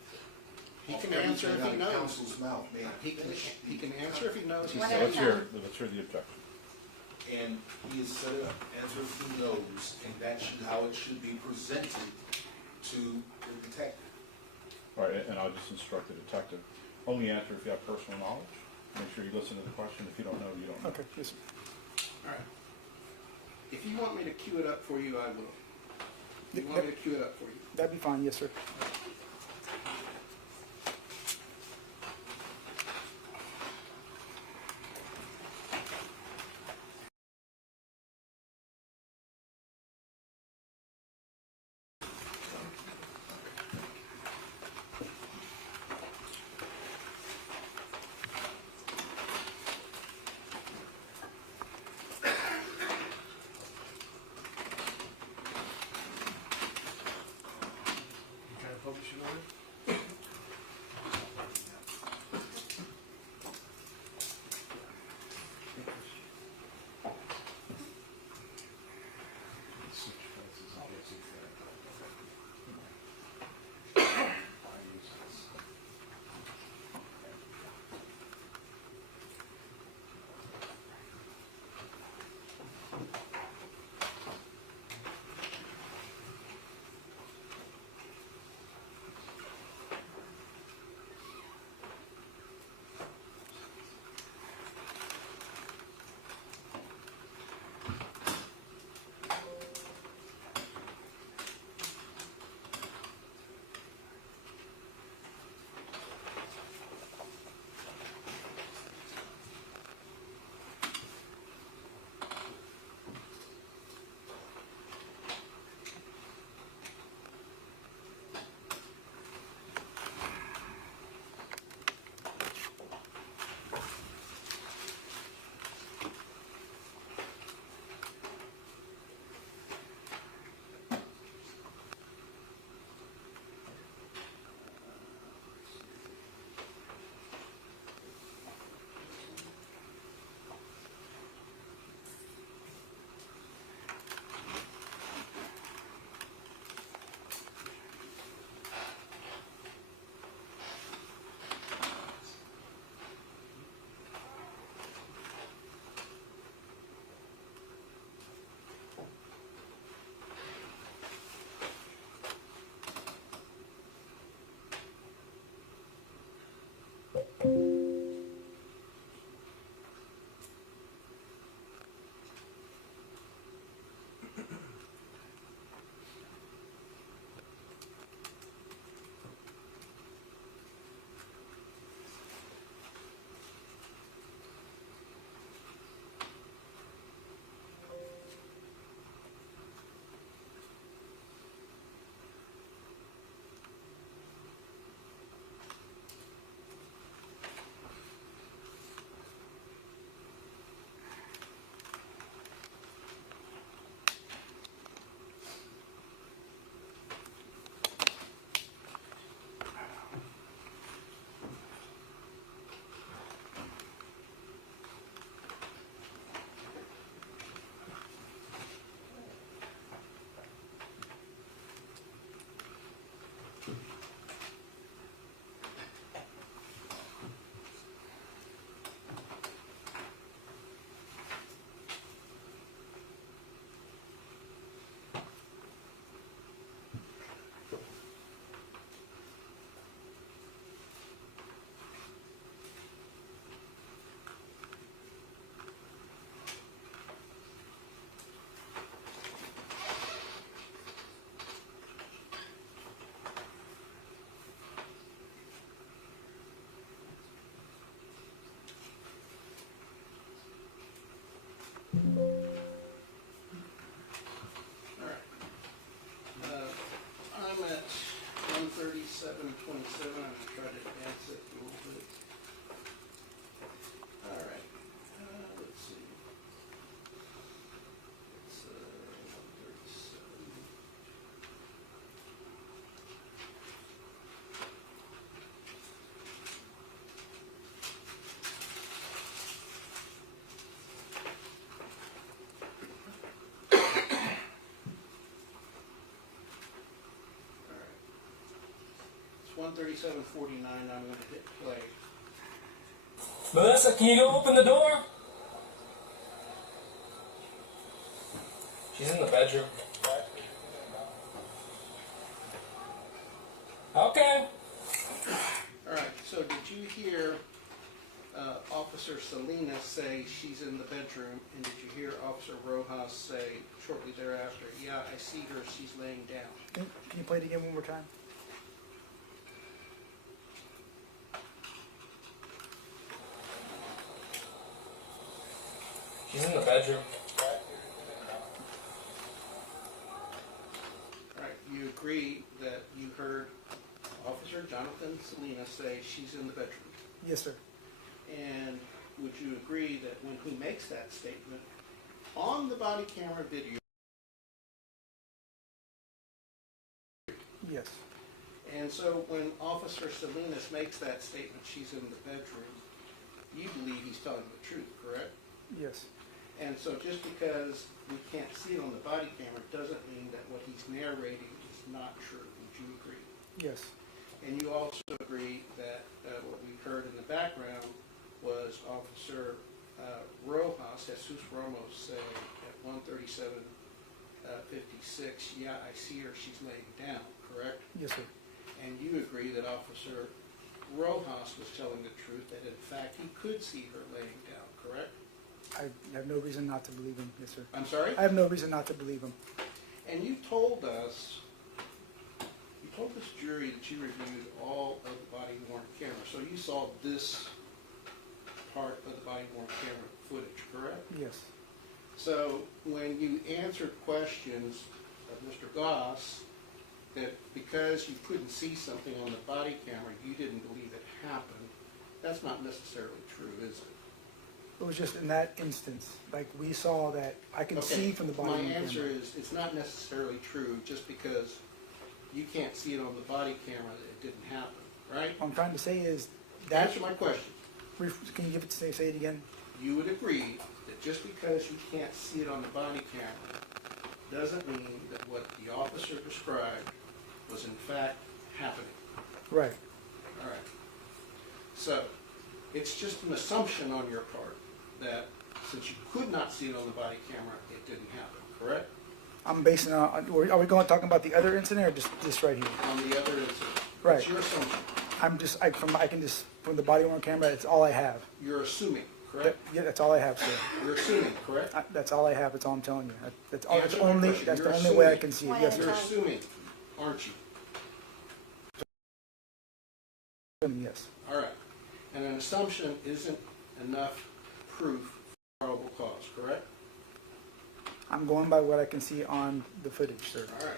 He of can answer if he everything out of knows. counsel's mouth, may I He can finish? answer if he knows. He Yeah, said, let's hear the objection. And he has said it, answer if he knows, and that's how it should be presented to the detective. All right, and I'll just instruct the detective. Only answer if you have personal knowledge. Make sure you listen to the question. If you don't know, you don't know. Okay, yes, sir. all right. If you want me to cue it up for you, I will. You want me to cue it up for you? That'd be fine, yes, sir. Okay, 1:37:49, I'm going to hit play. Melissa, can you go open the door? She's in the bedroom. Okay. All right, so did you hear Officer Salinas say she's in the bedroom, and did you hear Officer Rojas say shortly thereafter, yeah, I see her, she's laying down? Can you play it again one more time? She's in the bedroom. All right, you agree that you heard Officer Jonathan Salinas say she's in the bedroom? Yes, sir. And would you agree that when he makes that statement, on the body camera video, Yes. and so when Officer Salinas makes that statement, she's in the bedroom, you believe he's telling the truth, correct? Yes. And so just because we can't see it on the body camera doesn't mean that what he's narrating is not true. Would you agree? Yes. And And you also agree that what we heard in the background was Officer Rojas, Jesus Ramos, say at 1:37:56, yeah, I see her, she's laying down, correct? yes, sir. And you agree that Officer Rojas was telling the truth, that in fact he could see her laying down, correct? I have no reason not to believe him. Yes, sir. I'm sorry? I have no reason not to believe him. And you told this jury that you reviewed all of the body worn camera. So you saw this part of the body worn camera footage, correct? Yes. So when you answered questions of Mr. Goss, that because you couldn't see something on the body camera, you didn't believe it happened, that's not necessarily true, is it? It was just in that instance, like we saw that I can see from the body. My on answer camera. is, it's not necessarily true just because you can't see it on the body camera that it didn't happen, right? What I'm trying to say is that. Answer my question. Can you give it? Say it again. You would agree that just because you can't see it on the body camera doesn't mean that what the officer described was in fact happening. Right. All right. So it's just an assumption on your part that since you could not see it on the body camera, it didn't happen, correct? I'm basing it on. Are we going talking about the other incident or just this right here? On the other incident. Right. It's your assumption. I can just from the body worn camera. It's all I have. You're assuming, correct? Yeah, that's all I have, sir. You're assuming, correct? That's all I have. That's all I'm telling you. That's all. That's Answer my only. question. That's You're the only way I assuming. can see it. Why Yes, not? You're sir. assuming, aren't you? Yes. All right. And an assumption isn't enough proof for probable cause, correct? I'm going by what I can see on the footage, sir. All right.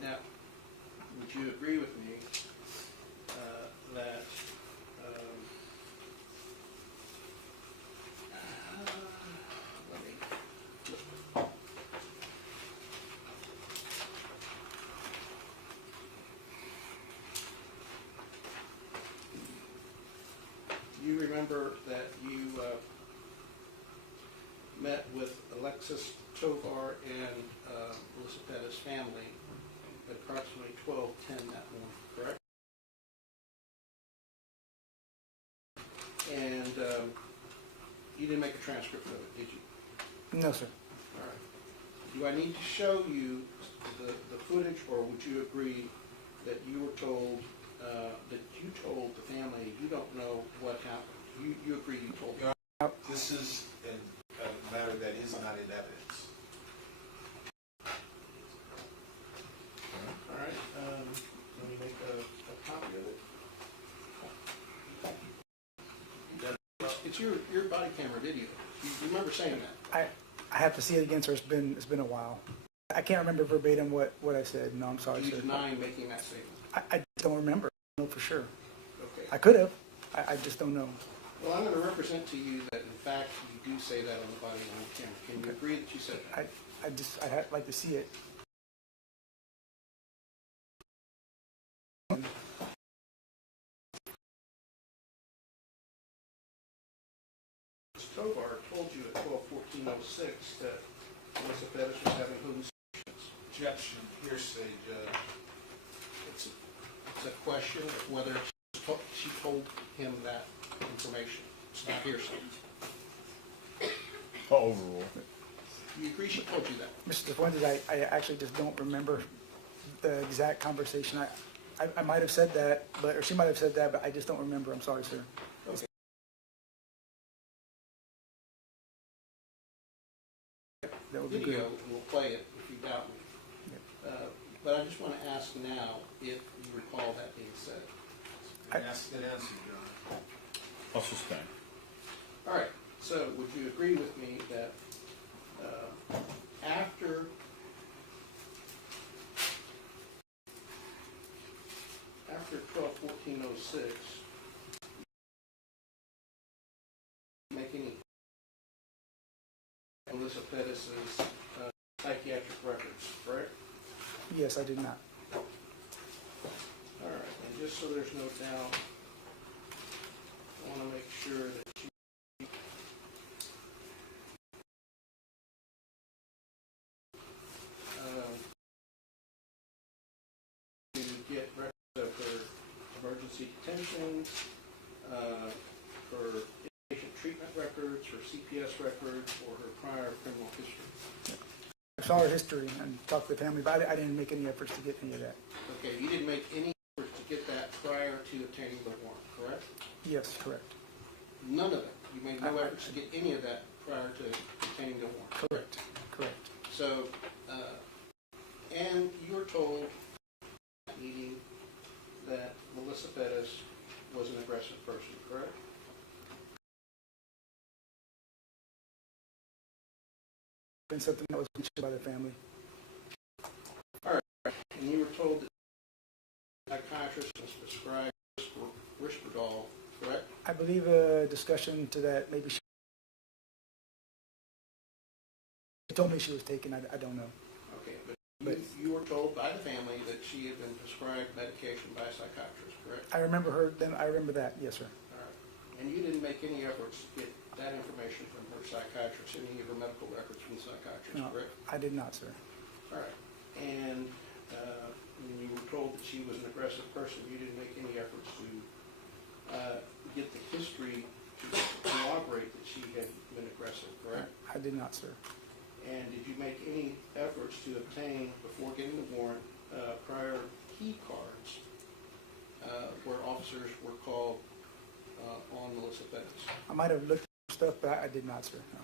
Now, would you agree with me that let me you remember that you met with Alexis Tovar and Melissa Perez family at approximately 12:10 that morning, correct? And you didn't make a transcript of it, did you? No, sir. All right. Do I need to show you the footage, or would you agree that you were told, that you told the family you don't know what happened? You agree you told them? This is a matter that is not in evidence. All right, let me make a copy of it. It's your body camera video. You remember saying that? I have to see it again, sir. It's been a while. I can't remember verbatim what I said. No, I'm sorry, Are you sir. denying making that statement? I don't remember. I don't know for sure. Okay. I could have. I just don't know. Well, I'm going to represent to you that in fact you do say that on the body worn camera. Can you agree that you said that? I'd like to see it. Ms. Tovar told you at 12:14:06 that Melissa Perez was having hallucinations. Objection, hearsay, Judge. It's a question of whether she told him that information. It's not hearsay. Overrule. You agree she told you that? Mr. Fuentes, I actually just don't remember the exact conversation. I might have said that, or she might have said that, but I just don't remember. I'm sorry, sir. Okay. That would be Video, good. we'll play it if you doubt me. But I just want to ask now if you recall that being said. That's the answer, John. I'll sustain. All right, so would you agree with me that after 12/14/06, make any Melissa Perez's psychiatric records, correct? Yes, I did not. All right, and just so there's no doubt, I want to make sure that to get records of her emergency detentions, her inpatient treatment records, her CPS records, or her prior criminal history. I saw her history and talked to the family, but I didn't make any efforts to get any of that. Okay, you didn't make any efforts to get that prior to obtaining the warrant, correct? Yes, correct. None of it. You made no efforts to get any of that prior to obtaining the warrant. Correct. Correct. So, and you were told at that meeting that Melissa Perez was an aggressive person, correct? Been something that was mentioned by the family. And you were told that psychiatrist was prescribed Risperdal, correct? I believe a discussion to that, maybe she told me she was taken, I don't know. Okay, but you were told by the family that she had been prescribed medication by a psychiatrist, correct? I remember that, yes, sir. All right. And you didn't make any efforts to get that information from her psychiatrist, any of her medical records from the psychiatrist, No, correct? I did not, sir. All right. And when you were told that she was an aggressive person, you didn't make any efforts to get the history to corroborate that she had been aggressive, correct? I did not, sir. And did you make any efforts to obtain, before getting the warrant, prior key cards where officers were called on Melissa Perez? I might have looked at stuff, but I did not, sir. No.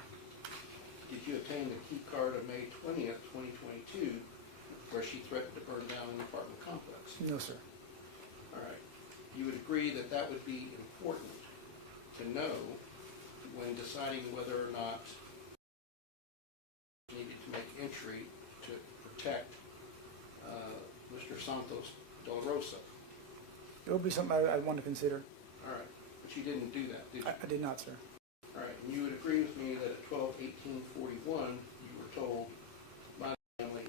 Did you obtain the key card of May 20th, 2022, where she threatened to burn down an apartment complex? No, sir. All right. You would agree that that would be important to know when deciding whether or not you needed to make entry to protect Mr. Santos de la Rosa. It would be something I'd want to consider. All right. But you didn't do that, did you? I did not, sir. All right. And you would agree with me that at 12/18/41, you were told by the family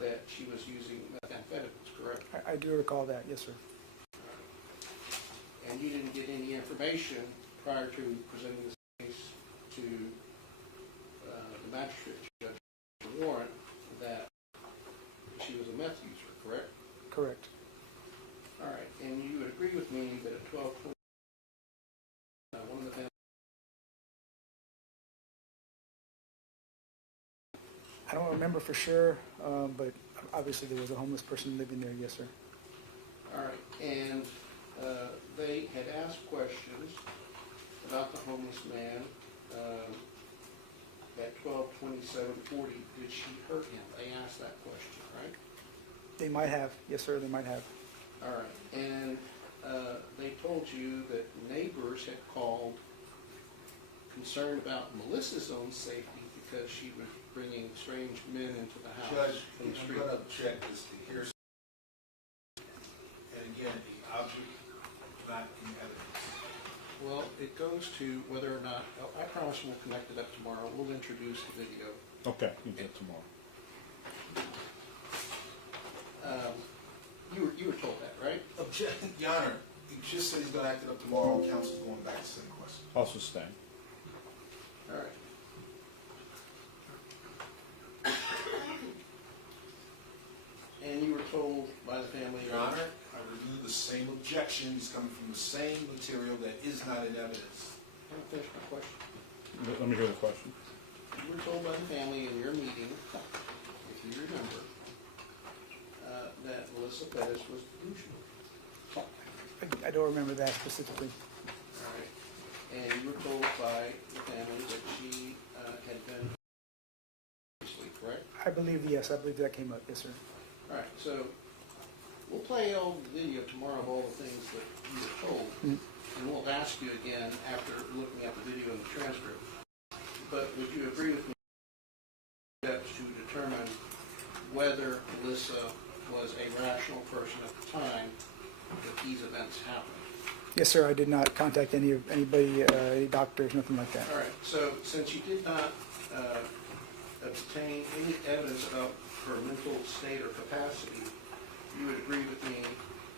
that she was using methamphetamines, correct? I do recall that, yes, sir. And you didn't get any information prior to presenting this case to the magistrate judge, the warrant, that she was a meth user, correct? Correct. All right, and you would agree with me that at 12/20, one of the family. I don't remember for sure, but obviously there was a homeless person living there, yes, sir. All right, and they had asked questions about the homeless man at 12/27/40. Did she hurt him? They asked that question, right? They might have, yes, sir, they might have. All right, and they told you that neighbors had called concerned about Melissa's own safety because she was bringing strange men into the house Judge, from the I'm street. going to object this to hearsay. And again, the object not in evidence. Well, it goes to whether or not, I promise we'll connect it up tomorrow. We'll introduce the video. Okay, you do it tomorrow. You were told that, right? Object, Your Honor, he just said he's going to act it up tomorrow. Counsel's going back to the same question. I'll sustain. All right. And you were told by the family. Your Honor, I review the same objections coming from the same material that is not in evidence. Let me finish my question. Let me hear the question. You were told by the family in your meeting, if you remember, that Melissa Perez was delusional. I don't remember that specifically. All right. And you were told by the family that she had been previously, correct? I believe, yes, I believe that came up, yes, sir. All right, so we'll play all the video tomorrow of all the things that you were told, and we'll ask you again after looking at the video and the transcript. But would you agree with me steps to determine whether Melissa was a rational person at the time that these events happened? Yes, sir, I did not contact anybody, any doctors, nothing like that. All right, so since you did not obtain any evidence about her mental state or capacity, you would agree with me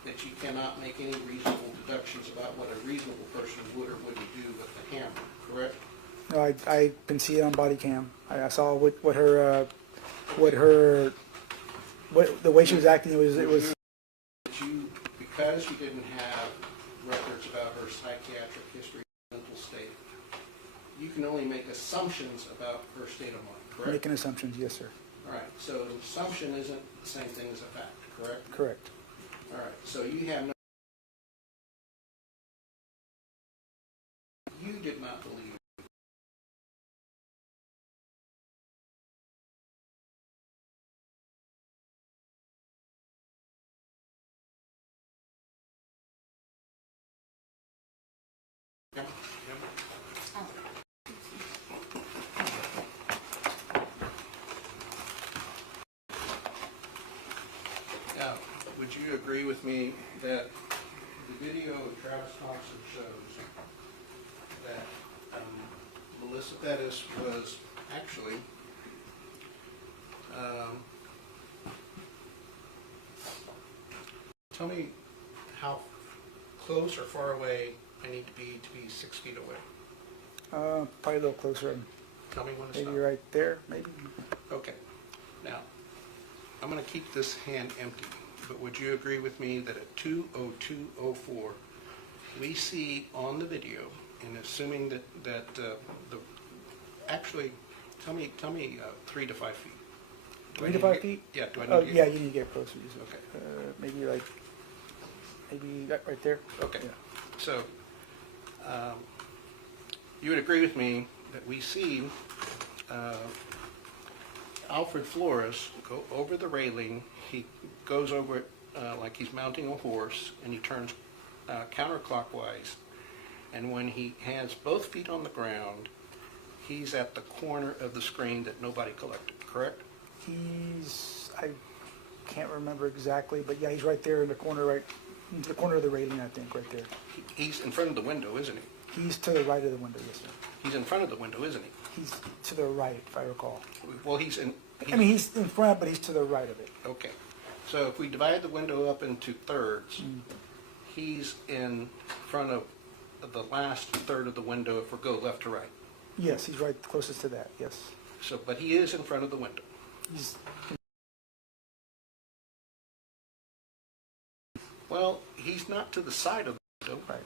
that you cannot make any reasonable deductions about what a reasonable person would or wouldn't do with the hammer, correct? No, I can see it on body cam. I saw what the way she was acting. It was. That you, because you didn't have records about her psychiatric history and mental state, you can only make assumptions about her state of mind, correct? Making assumptions, yes, sir. All right, so an assumption isn't the same thing as a fact, correct? Correct. All right, so you have no, you did not believe. Now, would you agree with me that the video of Travis Thompson shows that Melissa Perez was actually tell me how close or far away I need to be 6 feet away. Probably a little closer. Tell me when to Maybe stop. right there, maybe. Okay. Now, I'm going to keep this hand empty, but would you agree with me that at 2:02:04, we see on the video, and assuming that the actually, tell me 3 to 5 feet. Do I 3 to need 5 get- feet? Yeah. Do I need Oh, to get? yeah, you need to get closer. Okay. Maybe right there. Okay. Yeah. So, you would agree with me that we see Alfred Flores go over the railing. He goes over it like he's mounting a horse, and he turns counterclockwise. And when he has both feet on the ground, he's at the corner of the screen that nobody collected, correct? I can't remember exactly, but yeah, he's right there in the corner, in the corner of the railing, I think, right there. He's in front of the window, isn't he? He's to the right of the window, yes, sir. He's in front of the window, isn't he? He's to the right, if I recall. Well, he's in... I mean, he's in front, but he's to the right of it. Okay. So if we divide the window up into thirds, he's in front of the last third of the window if we go left to right. Yes, he's right closest to that, yes. So, but he is in front of the window. He's, Well, he's not to the side of the window. right.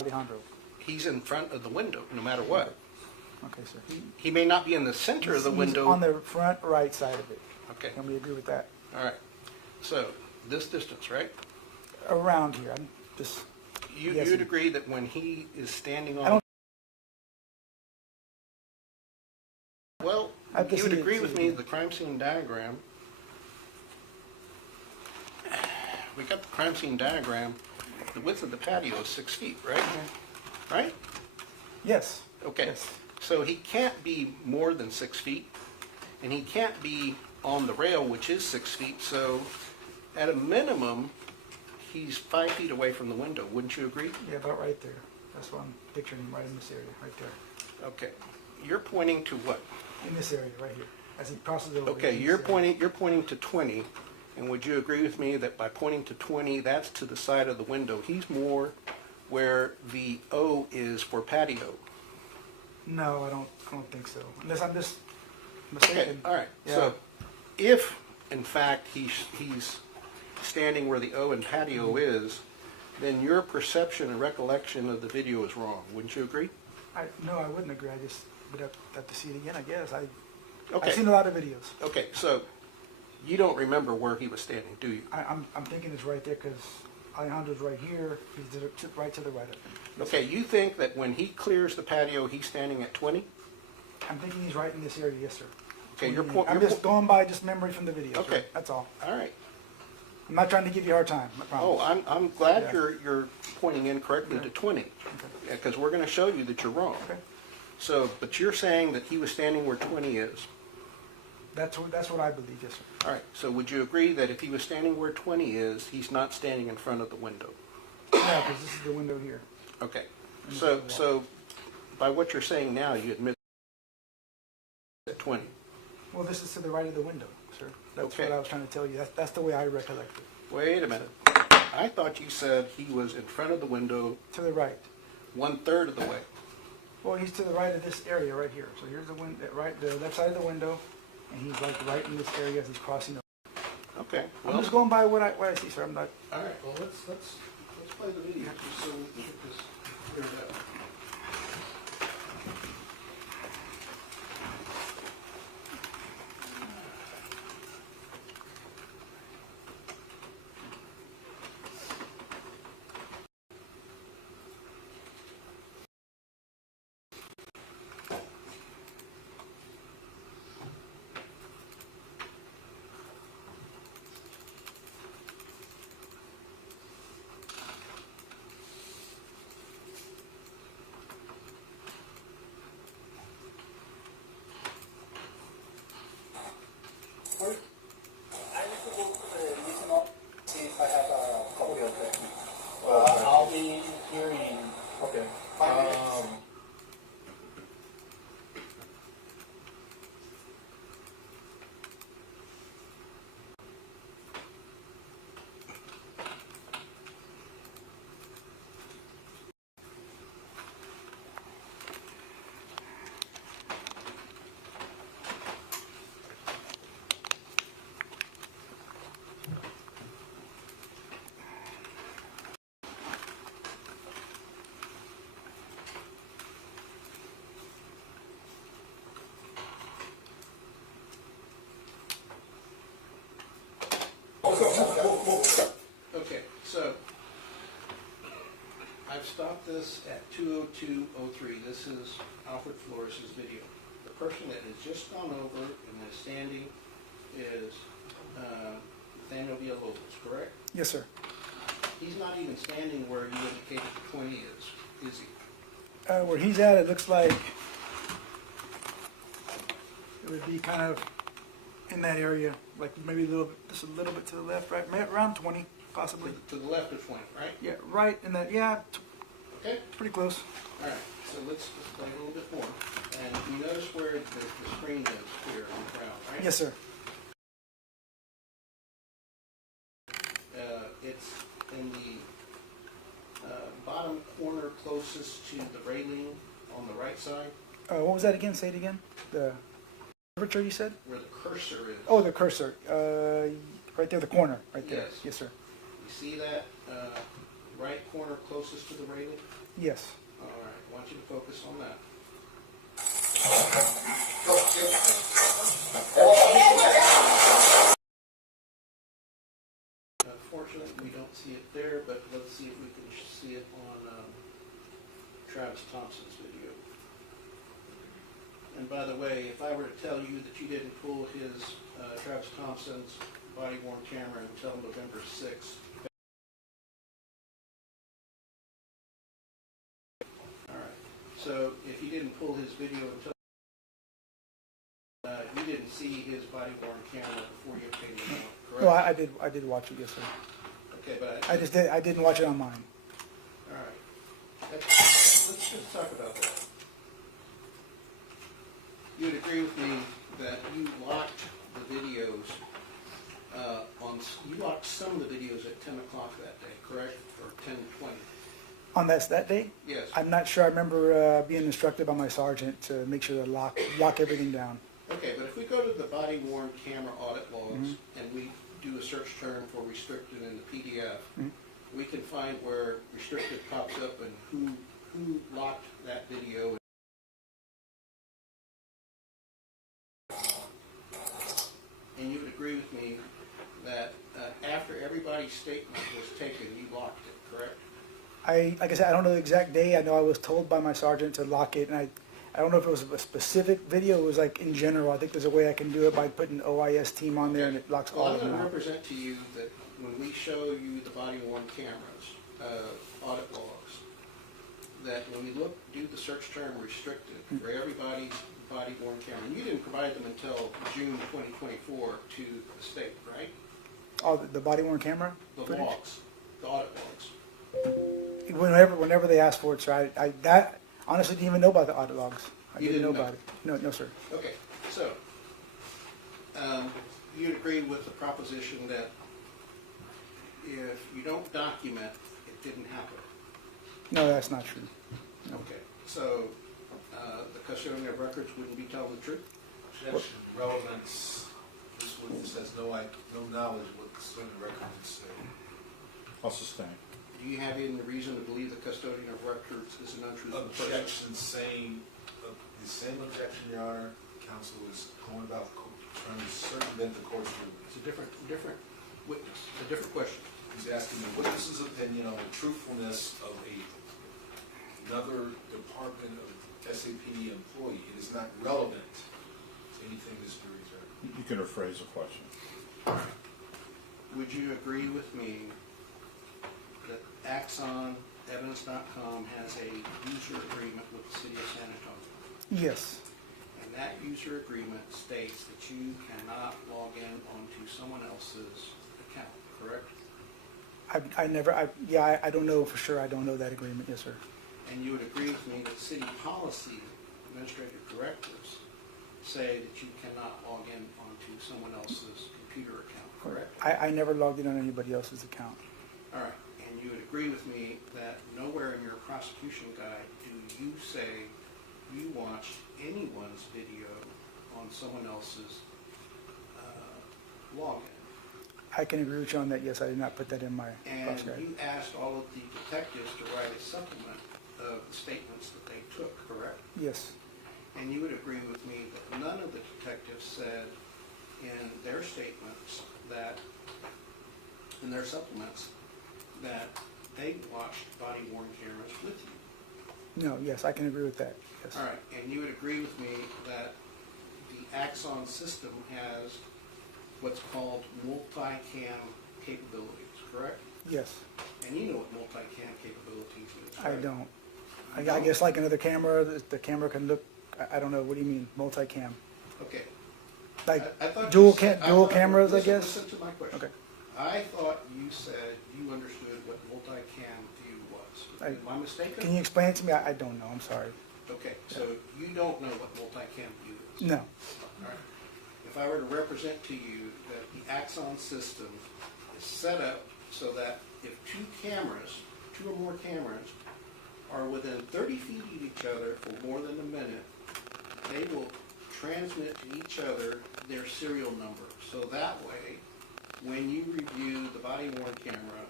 Alejandro. He's in front of the window, no matter what. Okay, sir. He may not be in the center of the He's window. on the front right side of it. Okay. Can we agree with that? All right. So, this distance, right? Around here, I'm just, You, Yes, you'd sir. agree that when he is standing I on... don't- Well, I have to you would see it, agree see with it me, again. the crime scene diagram, we got the crime scene diagram, the width of the patio is 6 feet, right? Right? yes. Okay. Yes. So he can't be more than 6 feet, and he can't be on the rail, which is 6 feet, so at a minimum, he's 5 feet away from the window. Wouldn't you agree? Yeah, about right there. That's what I'm picturing him, right in this area, right there. Okay. You're pointing to what? In this area, right here. As he crosses over. Okay, in you're this area. pointing to 20, and would you agree with me that by pointing to 20, that's to the side of the window? He's more where the O is for patio. No, I don't think so. Unless I'm just Okay, mistaken. all right. Yeah. So if in fact he's standing where the O in patio is, then your perception and recollection of the video is wrong. Wouldn't you agree? No, I wouldn't agree. I just would have to see it again, I guess. Okay. I've seen a lot of videos. Okay, so you don't remember where he was standing, do you? I'm thinking it's right there because Alejandro's right here. He's right to the right of him. Okay, you think that when he clears the patio, he's standing at 20? I'm thinking he's right in this area, yes, sir. Okay, your point. I'm just going by just memory from the video. sir. Okay. That's all. All right. I'm not trying to give you a hard time. I promise. Oh, I'm glad Yeah. you're pointing incorrectly to 20, because we're going to show you that you're wrong. Okay. So, but you're saying that he was standing where 20 is. That's what I believe, yes, sir. All right, so would you agree that if he was standing where 20 is, he's not standing in front of the window? Yeah, because this is the window here. Okay, so by what you're saying now, you admit at 20. Well, this is to the right of the window, sir. That's Okay. what I was trying to tell you. That's the way I recollect it. Wait a minute. I thought you said he was in front of the window To the right. 1/3 of the way. Well, he's to the right of this area right here. So here's the left side of the window, and he's like right in this area as he's crossing over. Okay, I'm well, just going by what I see, sir. I'm not. all right, well, let's play the video just so we can get this cleared up. I need to go listen up, see if I have a copy of it. I'll be here in Okay. 5 minutes. Okay, so I've stopped this at 2:02:03. This is Alfred Flores' video. The person that has just gone over and is standing is Nathaniel Villalobos, correct? Yes, sir. He's not even standing where you indicated the 20 is he? Where he's at, it looks like it would be kind of in that area, like maybe just a little bit to the left, right, around 20, possibly. To the left of 20, right? Yeah, right in that. Yeah, Okay, pretty close. all right, so let's play a little bit more. And you notice where the screen is here on the ground, right? Yes, sir. It's in the bottom corner closest to the railing on the right side, What was that again? Say it again. The temperature you said? where the cursor is. Oh, the cursor. Right there, the corner, right there. Yes. Yes, sir. You see that right corner closest to the railing? Yes. All right, I want you to focus on that. Unfortunately, we don't see it there, but let's see if we can see it on Travis Thompson's video. And by the way, if I were to tell you that you didn't pull his Travis Thompson's body-worn camera until November 6th, all right. So if you didn't pull his video until you didn't see his body-worn camera before you paid him out, correct? No, I did watch it. Yes, sir. Okay, but I didn't watch it on mine. all right. Let's just talk about that. You would agree with me that you locked the videos you locked some of the videos at 10 o'clock that day, correct? Or 10:20? On that day? Yes. I'm not sure. I remember being instructed by my sergeant to make sure to lock everything down. Okay, but if we go to the body worn camera audit logs and we do a search term for restricted in the PDF, we can find where restricted pops up and who locked that video. And you would agree with me that after everybody's statement was taken, you locked it, correct? Like I said, I don't know the exact day. I know I was told by my sergeant to lock it, and I don't know if it was a specific video. It was like in general. I think there's a way I can do it by putting OIS team on there, and it locks Well, all I'm of them going to out. represent to you that when we show you the body-worn cameras, audit logs, that when we do the search term restricted for everybody's body-worn camera, and you didn't provide them until June 2024 to the state, right? Oh, the body worn camera. The footage? logs, the audit logs. Whenever they asked for it, sir. I that honestly didn't even know about the audit logs. I You didn't know didn't about it. No, sir. Okay, so, you'd agree with the proposition that if you don't document, it didn't happen? No, that's not true. No. Okay, so, the custodian of records wouldn't be telling the truth? Objection, relevance, this witness has no knowledge of what the custodian record would say. I'll sustain. Do you have any reason to believe the custodian of records is an untruthful person? Objection saying, the same objection, Your Honor, counsel is going about trying to circumvent the court's ruling. It's a different witness, a different question. He's asking the witness's opinion on the truthfulness of another department of SAPD employee. It is not relevant to anything this jury's heard. You can rephrase the question. Would you agree with me that Axon Evidence.com has a user agreement with the city of San Antonio? Yes. And that user agreement states that you cannot log in onto someone else's account, correct? I don't know for sure. I don't know that agreement. Yes, sir. And you would agree with me that city policy, administrative directives, say that you cannot log in onto someone else's computer account, correct? I never logged in on anybody else's account. All right, and you would agree with me that nowhere in your prosecution guide do you say you watched anyone's video on someone else's login? I can agree with you on that. Yes, I did not put that in my And cross guide. you asked all of the detectives to write a supplement of the statements that they took, correct? Yes. And you would agree with me that none of the detectives said in their statements that, in their supplements, that they watched body-worn cameras with you. No. Yes, I can agree with that. Yes. All right, and you would agree with me that the Axon system has what's called multi-cam capabilities, correct? Yes. And you know what multi-cam capabilities is, I right? don't. I guess like another camera, the camera can look. I don't know. What do you mean multi-cam? Okay. Like I thought dual you said- I thought- cameras, listen, I guess. Listen to my question. Okay. I thought you said you understood what multi-cam view was. Am I mistaken? Can you explain it to me? I don't know. I'm sorry. Okay, so you don't know what multi-cam view is? No. All right. If I were to represent to you that the Axon system is set up so that if two or more cameras, are within 30 feet of each other for more than a minute, they will transmit to each other their serial number. So that way, when you review the body-worn camera,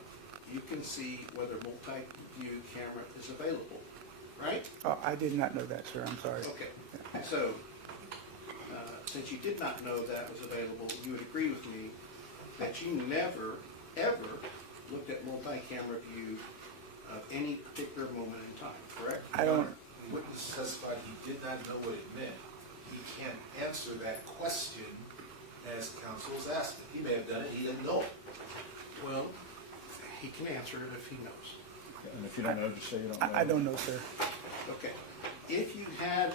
you can see whether multi-view camera is available, right? Oh, I did not know that, sir. I'm sorry. Okay, so, since you did not know that was available, you would agree with me that you never, ever looked at multi-camera view of any particular moment in time, correct? I don't. The witness testified he did not know what it meant. He can't answer that question as counsel was asking. He may have done it, he didn't know it. Well, he can answer it if he knows. And if you don't know, just say you don't know. I don't know, sir. Okay, if you had,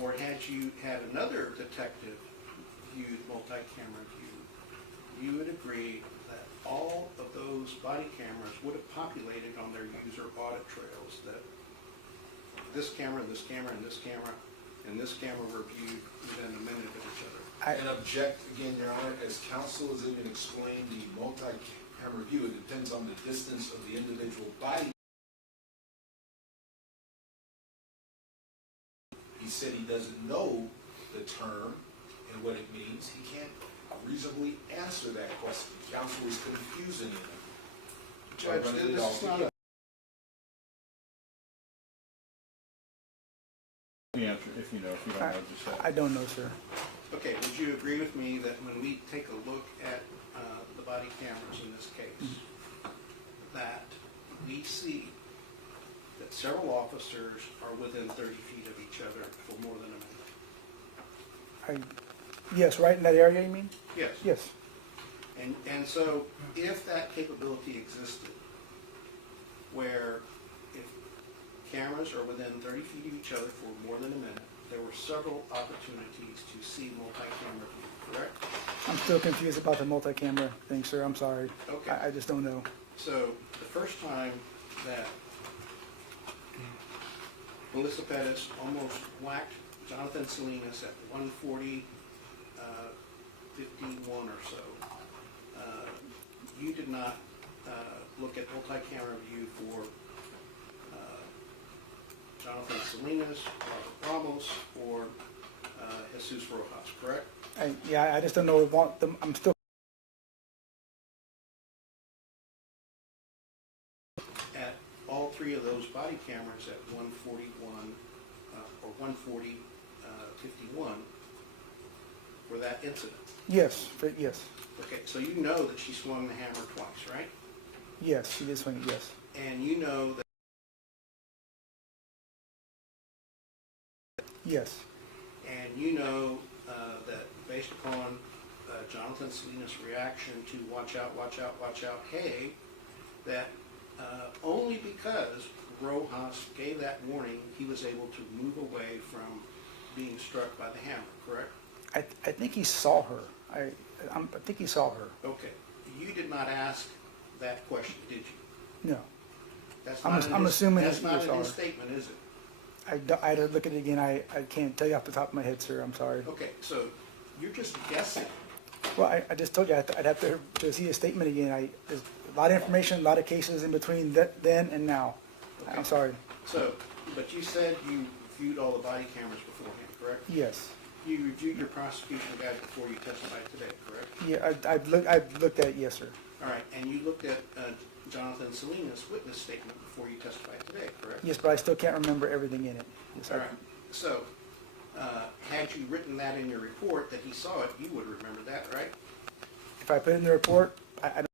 or had you had another detective view multi-camera view, you would agree that all of those body cameras would have populated on their user audit trails that this camera, and this camera, and this camera, and this camera were viewed within a minute of each other. And object again, Your Honor, as counsel has even explained the multi-camera view, it depends on the distance of the individual body. He said he doesn't know the term and what it means, he can't reasonably answer that question. Counsel is confusing him. Judge, this is not a The answer, if you know, if you don't know, just say. I don't know, sir. Okay, would you agree with me that when we take a look at the body cameras in this case, that we see that several officers are within 30 feet of each other for more than a minute? Yes, right in that area, you mean? Yes. Yes. And so if that capability existed, where if cameras are within 30 feet of each other for more than a minute, there were several opportunities to see multi-camera view, correct? I'm still confused about the multi-camera thing, sir. I'm sorry. Okay. I just don't know. So the first time that Melissa Perez almost whacked Jonathan Salinas at 140, 51 or so, you did not look at multi-camera view for Jonathan Salinas, Robert Ramos, or Jesus Rojas, correct? I just don't know. I'm still. At all three of those body cameras at 141 or 140, 51 for that incident. Yes. Yes. Okay, so you know that she swung the hammer twice, right? Yes. She did swing it. Yes. And you know that, Yes. and you know that based upon Jonathan Salinas' reaction to watch out, watch out, watch out, hey, that only because Rojas gave that warning, he was able to move away from being struck by the hammer, correct? I think he saw her. I think he saw her. Okay, you did not ask that question, did you? No. That's I'm not in I'm his- assuming That's he not saw in his her. statement, is it? I had to look at it again. I can't tell you off the top of my head, sir. I'm sorry. Okay, so you're just guessing. Well, I just told you I'd have to see a statement again. There's a lot of information, a lot of cases in between then and now. Okay. I'm sorry. So, but you said you viewed all the body cameras beforehand, correct? Yes. You reviewed your prosecution guide before you testified today, correct? Yeah, I've looked at it, yes, sir. All right, and you looked at Jonathan Salinas' witness statement before you testified today, correct? Yes, but I still can't remember everything in it. Yes, All right, so had you written that in your report that he saw it, you would remember that, right? If I put it in the report, I don't.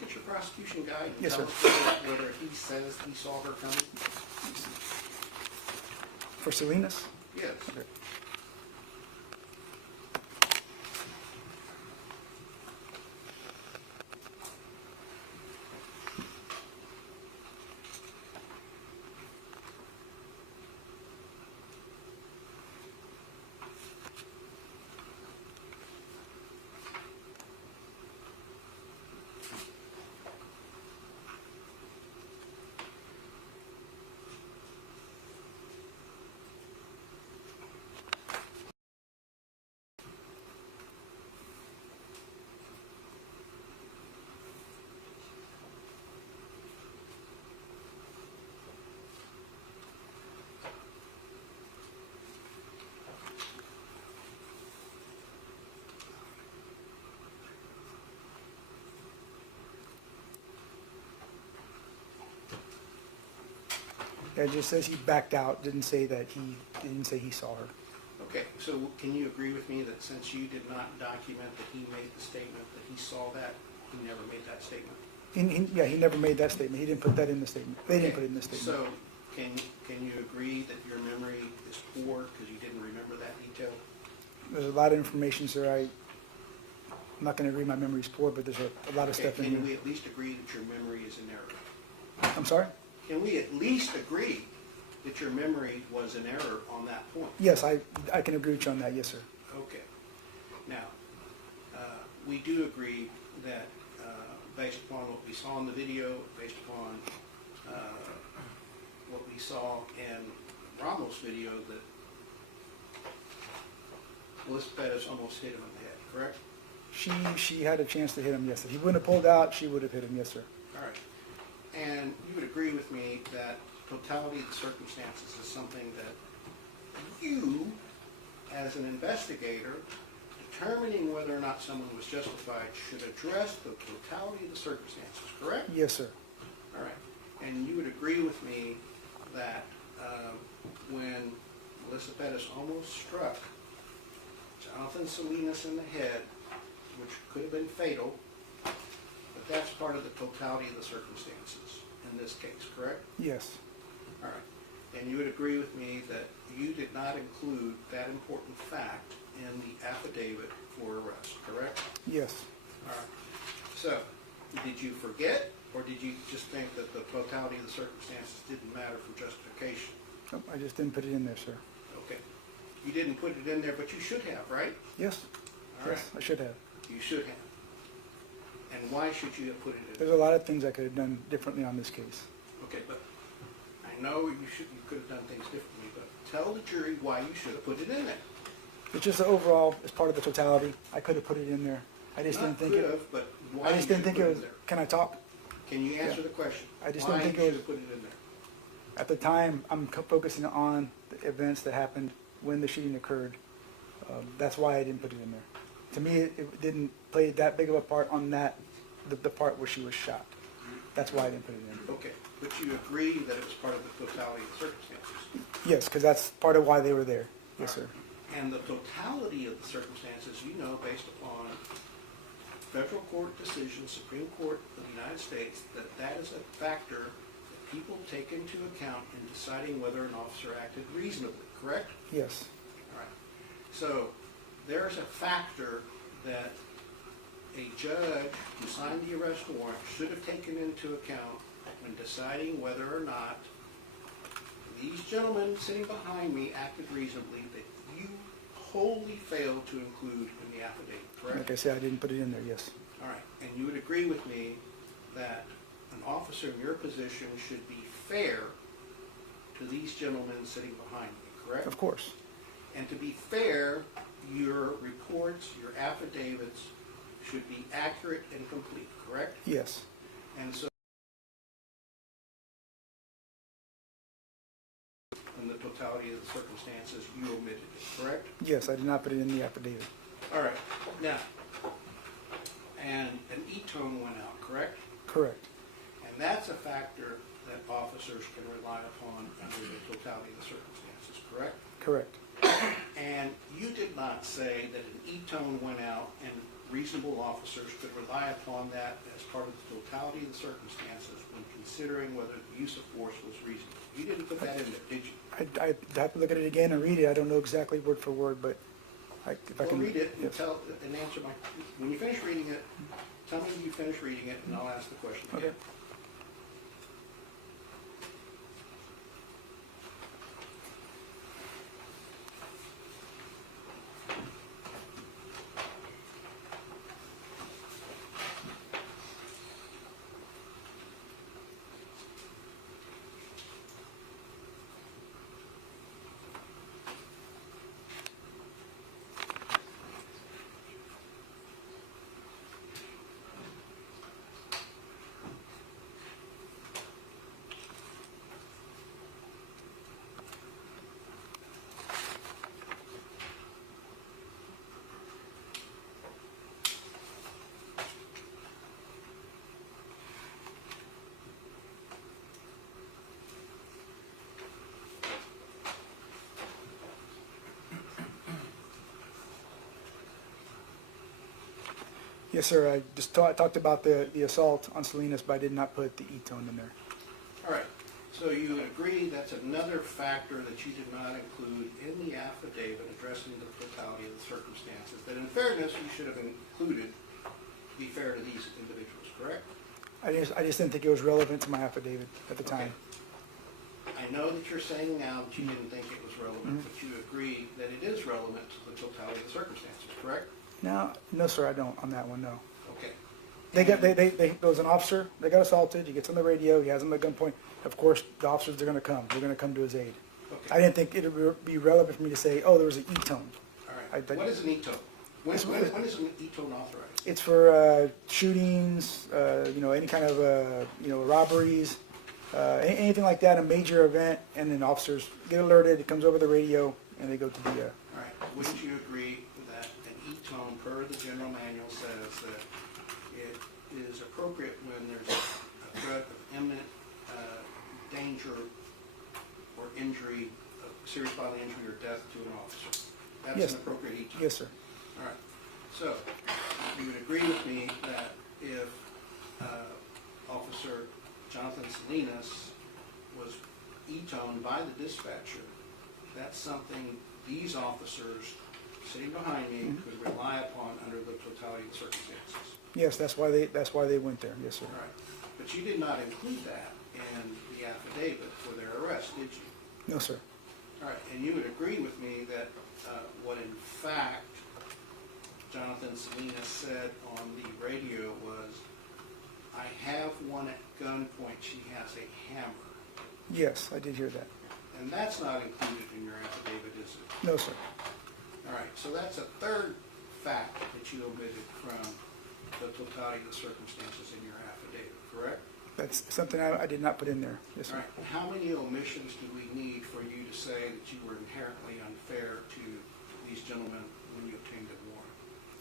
Look at your prosecution guide and Yes, tell sir. us whether he says he saw her coming. For Salinas? Yes. Okay. Yeah, it just says he backed out. Didn't say he saw her. Okay, so can you agree with me that since you did not document that he made the statement, that he saw that, he never made that statement? He never made that statement. He didn't put that in the statement. They didn't Okay, put it in the statement. So, can you agree that your memory is poor because you didn't remember that detail? There's a lot of information, sir. I'm not going to agree my memory's poor, but there's a lot of Okay, stuff in can here. we at least agree that your memory is in error? I'm sorry? Can we at least agree that your memory was in error on that point? Yes, I can agree with you on that. Yes, sir. Okay. Now, we do agree that based upon what we saw in the video, based upon what we saw in Ramos' video, that Melissa Perez almost hit him in the head, correct? She had a chance to hit him. Yes, if he wouldn't have pulled out, she would have hit him. Yes, sir. All right. And you would agree with me that totality of the circumstances is something that you, as an investigator, determining whether or not someone was justified, should address the totality of the circumstances, correct? Yes, sir. All right. And you would agree with me that when Melissa Perez almost struck Jonathan Salinas in the head, which could have been fatal, but that's part of the totality of the circumstances in this case, correct? Yes. All right. And you would agree with me that you did not include that important fact in the affidavit for arrest, correct? Yes. All right. So, did you forget, or did you just think that the totality of the circumstances didn't matter for justification? Nope, I just didn't put it in there, sir. Okay. You didn't put it in there, but you should have, right? Yes. All Yes, right. I should have. You should have. And why should you have put it in? There's a lot of things I could have done differently on this case. Okay, but I know you could have done things differently, but tell the jury why you should have put it in there. It's just the overall, as part of the totality, I could have put it in there. I just didn't think Not it. could have, but why I you just should didn't think put it it was. in there. Can I talk? Can you answer Yeah. the question? I just why didn't think you it should was- have put it in there. At the time, I'm focusing on the events that happened when the shooting occurred. That's why I didn't put it in there. To me, it didn't play that big of a part on that, the part where she was shot. That's why I didn't put it in there. Okay, but you agree that it was part of the totality of the circumstances. Yes, because that's part of why they were there. Yes, sir. And the totality of the circumstances, you know, based upon federal court decisions, Supreme Court of the United States, that is a factor that people take into account in deciding whether an officer acted reasonably, correct? Yes. All right. So there's a factor that a judge who signed the arrest warrant should have taken into account when deciding whether or not these gentlemen sitting behind me acted reasonably, that you wholly failed to include in the affidavit, correct? Like I said, I didn't put it in there. Yes. All right. And you would agree with me that an officer in your position should be fair to these gentlemen sitting behind me, correct? Of course. And to be fair, your reports, your affidavits should be accurate and complete, correct? Yes. And so, in the totality of the circumstances, you omitted it, correct? Yes, I did not put it in the affidavit. All right, now, and an E-tone went out, correct? Correct. And that's a factor that officers can rely upon under the totality of the circumstances, correct? Correct. And you did not say that an E-tone went out and reasonable officers could rely upon that as part of the totality of the circumstances when considering whether the use of force was reasonable. You didn't put that in there, did you? I'd have to look at it again and read it. I don't know exactly word for word, but if I Well, can. read it and Yes. and answer my, when you finish reading it, tell me you finish reading it and I'll ask the question again. Okay. Yes, sir. I just talked about the assault on Salinas, but I did not put the E-tone in there. All right, so you agree that's another factor that you did not include in the affidavit addressing the totality of the circumstances, that in fairness, you should have included to be fair to these individuals, correct? I just didn't think it was relevant to my affidavit at the time. I know that you're saying now that you didn't think it was relevant, but you agree that it is relevant to the totality of the circumstances, correct? No, sir, I don't on that one. No. Okay. There was an officer. They got assaulted. He gets on the radio. He has him at gunpoint. Of course, the officers are going to come. They're going to come to his aid. Okay. I didn't think it would be relevant for me to say, oh, there was an E-tone. All right. What is an E-tone? When is an E-tone authorized? It's for shootings, any kind of robberies, anything like that, a major event, and then officers get alerted, it comes over the radio, and they go to the, All right, wouldn't you agree that an E-tone per the general manual says that it is appropriate when there's a threat of imminent danger or injury, serious bodily injury or death to an officer? That's Yes. an appropriate E-tone? yes, sir. All right, so you would agree with me that if Officer Jonathan Salinas was E-toned by the dispatcher, that's something these officers sitting behind me could rely upon under the totality of the circumstances. Yes, that's why they went there, yes, sir. All right, but you did not include that in the affidavit for their arrest, did you? No, sir. All right, and you would agree with me that what in fact Jonathan Salinas said on the radio was, "I have one at gunpoint, she has a hammer." Yes, I did hear that. And that's not included in your affidavit, is it? No, sir. All right, so that's a third fact that you omitted from the totality of the circumstances in your affidavit, correct? That's something I did not put in there, yes, All sir. right, how many omissions do we need for you to say that you were inherently unfair to these gentlemen when you obtained a warrant?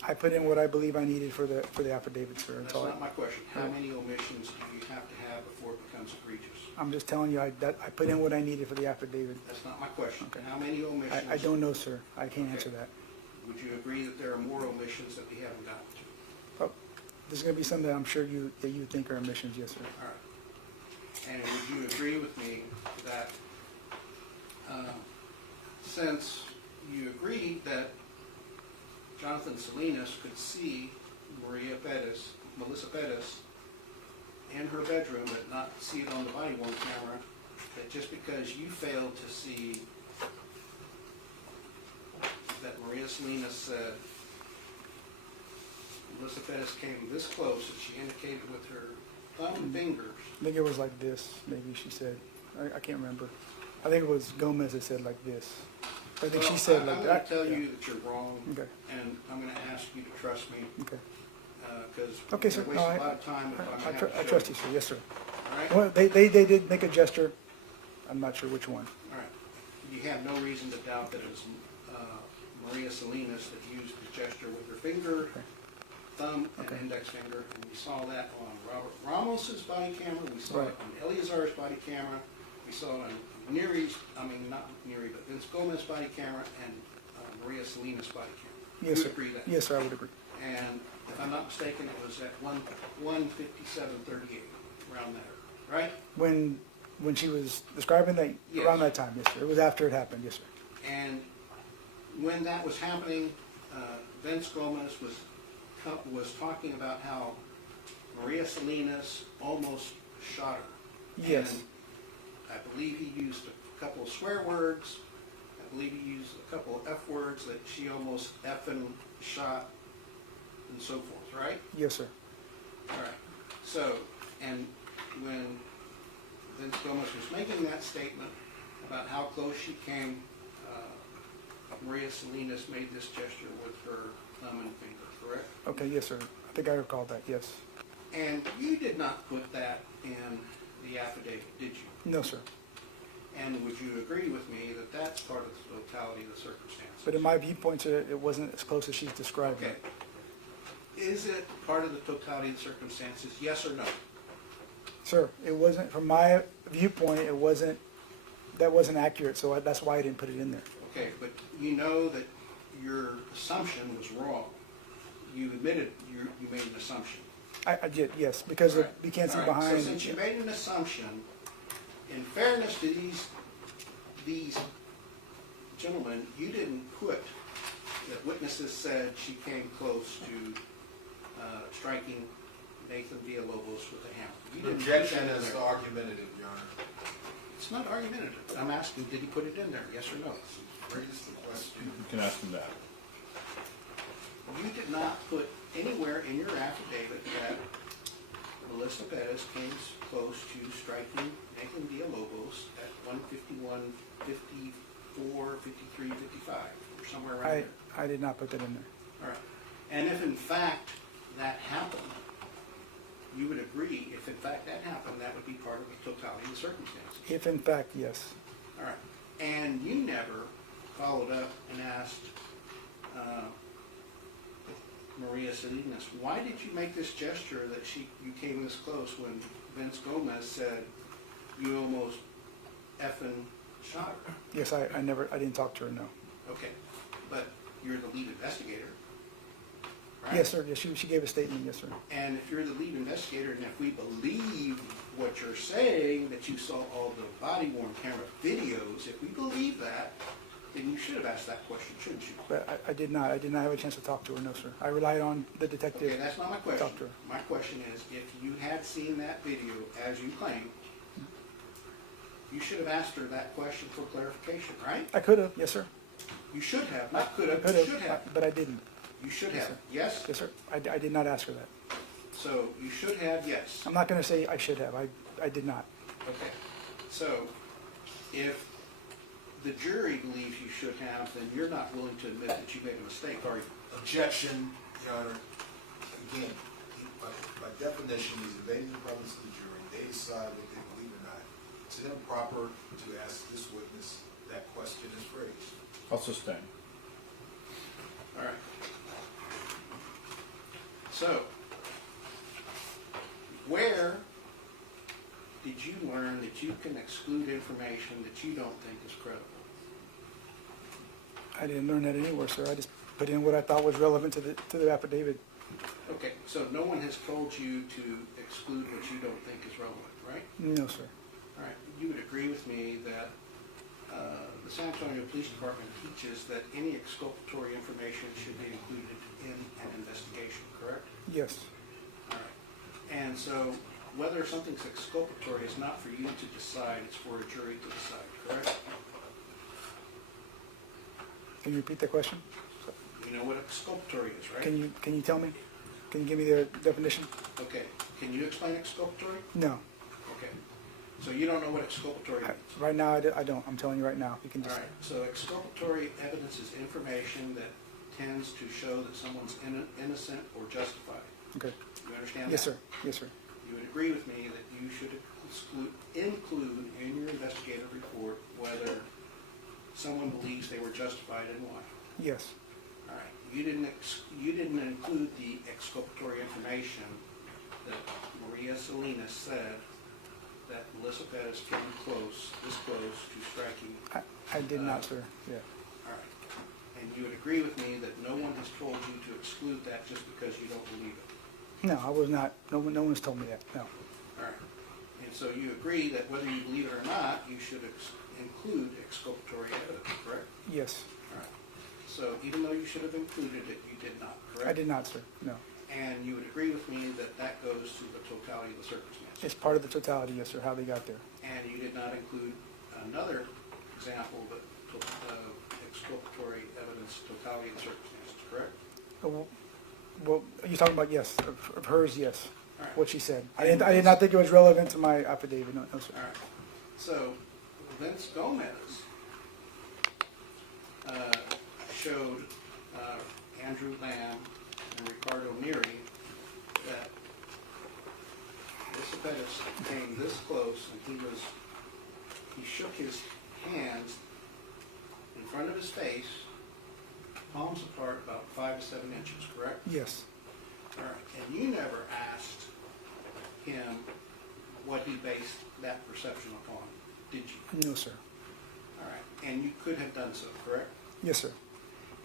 I put in what I believe I needed for the affidavit, sir. That's That's all. not my question. How many omissions do you have to have before it becomes egregious? I'm just telling you, I put in what I needed for the affidavit. That's not my question. Okay. How many omissions? I don't know, sir. I can't answer that. Would you agree that there are more omissions that we haven't gotten to? Oh, this is gonna be something that I'm sure that you think are omissions, yes, sir. All right. And would you agree with me that since you agreed that Jonathan Salinas could see Melissa Perez in her bedroom, but not see it on the body-worn camera, that just because you failed to see that Maria Salinas said Melissa Perez came this close, that she indicated with her thumb and fingers. I think it was like this, maybe she said. I can't remember. I think it was Gomez that said like this. I think she said like I'm that. going to tell Yeah. you that you're wrong, Okay. and I'm going to ask you to trust me, Okay. because Okay, I'm sir. going No, to waste a lot of time if I'm I going to have to I show trust you, sir. Yes, sir. All right? Well, they did make a gesture. I'm not sure which one. All right. You have no reason to doubt that it was Maria Salinas that used the gesture with her finger, thumb, and Okay. index finger, and we saw that on Robert Ramos's body camera, we saw Right. it on Eleazar's body camera, we saw it on not Neary, but Vince Gomez's body camera, and Maria Salinas' body camera. Yes, You sir. would agree that? Yes, sir. I would agree. And if I'm not mistaken, it was at 1:57:38, around there, right? When she was describing that Yes. around that time, yes, sir. It was after it happened, yes, sir. And when that was happening, Vince Gomez was talking about how Maria Salinas almost shot her. Yes. And I believe he used a couple of swear words. I believe he used a couple of F words, that she almost effing shot and so forth, right? Yes, sir. All right. So, and when Vince Gomez was making that statement about how close she came, Maria Salinas made this gesture with her thumb and finger, correct? Okay, yes, sir. I think I recall that, yes. And you did not put that in the affidavit, did you? No, sir. And would you agree with me that that's part of the totality of the circumstances? But in my viewpoint, sir, it wasn't as close as she's describing Okay. it. Is it part of the totality of the circumstances, yes or no? Sir, it wasn't, from my viewpoint, that wasn't accurate, so that's why I didn't put it in there. Okay, but you know that your assumption was wrong. You admitted you made an assumption. I did, yes, because All right. you can't see All right. behind. So since you made an assumption, in fairness to these gentlemen, you didn't put that witnesses said she came close to striking Nathan Villalobos with a hammer. You didn't put Objection that in is there. argumentative, Your Honor. It's not argumentative. I'm asking, did he put it in there, yes or no? Raise the question. You can ask him that. You did not put anywhere in your affidavit that Melissa Perez came close to striking Nathan Villalobos at 1:51, 54, 53, 55, or somewhere around there. I did not put that in there. All right. And if in fact that happened, you would agree, if in fact that happened, that would be be part of the totality of the circumstances. If in fact, yes. All right. And you never followed up and asked Maria Salinas, why did you make this gesture that you came this close when Vince Gomez said you almost effing shot her? Yes, I didn't talk to her, no. Okay, but you're the lead investigator, right? Yes, sir. Yes, she gave a statement, yes, sir. And if you're the lead investigator, and if we believe what you're saying, that you saw all the body-worn camera videos, if we believe that, then you should have asked that question, shouldn't you? But I did not. I did not have a chance to talk to her, no, sir. I relied on the detective. Okay, that's not my to question. talk to her. My question is, if you had seen that video, as you claim, you should have asked her that question for clarification, right? I could have, yes, sir. You should have, not could I have, could you should have. but I didn't. You should Yes, have, sir. yes? Yes, sir. I did not ask her that. So you should have, yes. I'm not going to say I should have. I did not. Okay, so if the jury believes you should have, then you're not willing to admit that you made a mistake, are you? Objection, Your Honor. Again, by definition, he's evading the province of the jury. They decide what they believe or not. It's then proper to ask this witness that question is phrased. I'll sustain. All right. So, where did you learn that you can exclude information that you don't think is credible? I didn't learn that anywhere, sir. I just put in what I thought was relevant to the affidavit. Okay, so no one has told you to exclude what you don't think is relevant, right? No, sir. All right, you would agree with me that the San Antonio Police Department teaches that any exculpatory information should be included in an investigation, correct? Yes. All right. And so whether something's exculpatory is not for you to decide, it's for a jury to decide, correct? Can you repeat that question? You know what exculpatory is, right? Can you tell me? Can you give me the definition? Okay, can you explain exculpatory? No. Okay, so you don't know what exculpatory means? Right now, I don't. I'm telling you right now. You can All just. right, so exculpatory evidence is information that tends to show that someone's innocent or justified. Okay. You understand that? Yes, sir. Yes, sir. You would agree with me that you should include in your investigative report whether someone believes they were justified and why. Yes. All right. You didn't include the exculpatory information that Maria Salinas said that Melissa Perez came this close to striking. I did not, sir. Yeah. All right. And you would agree with me that no one has told you to exclude that just because you don't believe it. No, I was not. No one's told me that. No. All right. And so you agree that whether you believe it or not, you should include exculpatory evidence, correct? Yes. All right. So even though you should have included it, you did not, correct? I did not, sir. No. And you would agree with me that that goes to the totality of the circumstances? It's part of the totality, yes, sir, how they got there. And you did not include another example, but exculpatory evidence, totality of the circumstances, correct? Well, you're talking about, yes, of hers, yes, All right. what she said. I did not think it was relevant to my affidavit, no, sir. All right. So Vince Gomez showed Andrew Lamb and Ricardo Neri that Melissa Perez came this close, and he shook his hands in front of his face, palms apart about 5 to 7 inches, correct? Yes. All right. And you never asked him what he based that perception upon, did you? No, sir. All right. And you could have done so, correct? Yes, sir.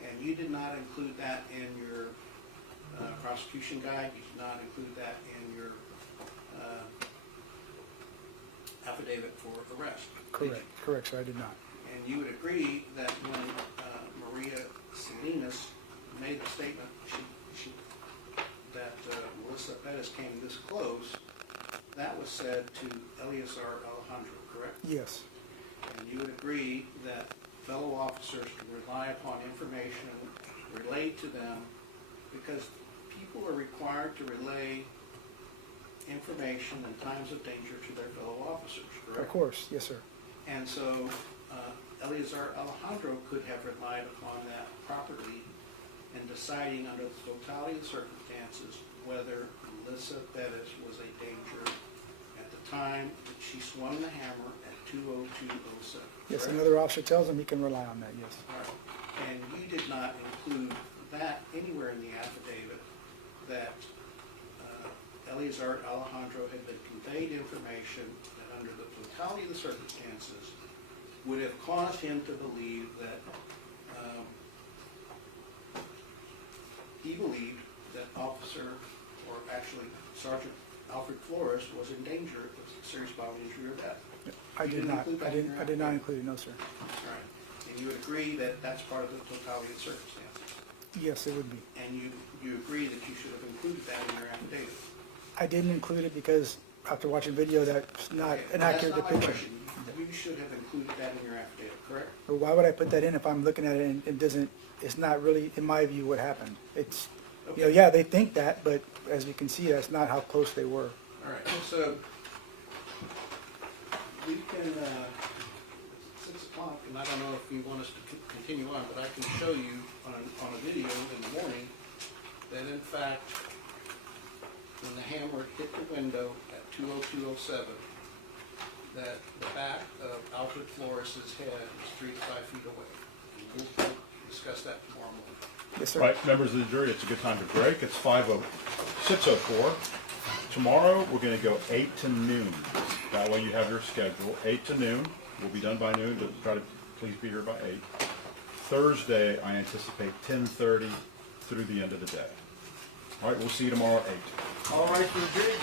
And you did not include that in your prosecution guide? You did not include that in your affidavit for arrest? did you? Correct, sir, I did not. And you would agree that when Maria Salinas made the statement that Melissa Perez came this close, that was said to Eleazar Alejandro, correct? Yes. And you would agree that fellow officers can rely upon information relayed to them because people are required to relay information in times of danger to their fellow officers, correct? Of course, yes, sir. And so Eleazar Alejandro could have relied upon that properly in deciding under the totality of the circumstances whether Melissa Perez was a danger at the time that she swung the hammer at 2:02:07. Yes, correct? another officer tells him he can rely on that, yes. All right. And you did not include that anywhere in the affidavit that Eleazar Alejandro had been conveyed information that under the totality of the circumstances would have caused him to believe that he believed that Officer, or actually Sergeant Alfred Flores, was in danger of serious bodily injury or death. I You did didn't not, include that in your I did not affidavit? include it, no, sir. All right. And you would agree that that's part of the totality of the circumstances? Yes, it would be. And you agree that you should have included that in your affidavit? I didn't include it because after watching video, that's not Okay, an well, accurate that's not my depiction. question. You should have included that in your affidavit, correct? But why would I put that in if I'm looking at it and it doesn't, it's not really, in my view, what happened? It's, you know, Okay. yeah, they think that, but as you can see, that's not how close they were. All right, so we can, 6 o'clock, and I don't know if you want us to continue on, but I can show you on a video in the morning that in fact, when the hammer hit the window at 2:02:07, that the back of Alfred Flores's head is 3 to 5 feet away. And we'll discuss that tomorrow morning. Yes, sir. Right, members of the jury, it's a good time to break. It's 6:04. Tomorrow, we're gonna go 8 to noon. That way you have your schedule, 8 to noon. We'll be done by noon, but try to please be here by 8. Thursday, I anticipate 10:30 through the end of the day. All right, we'll see you tomorrow at 8. All right, for the jury.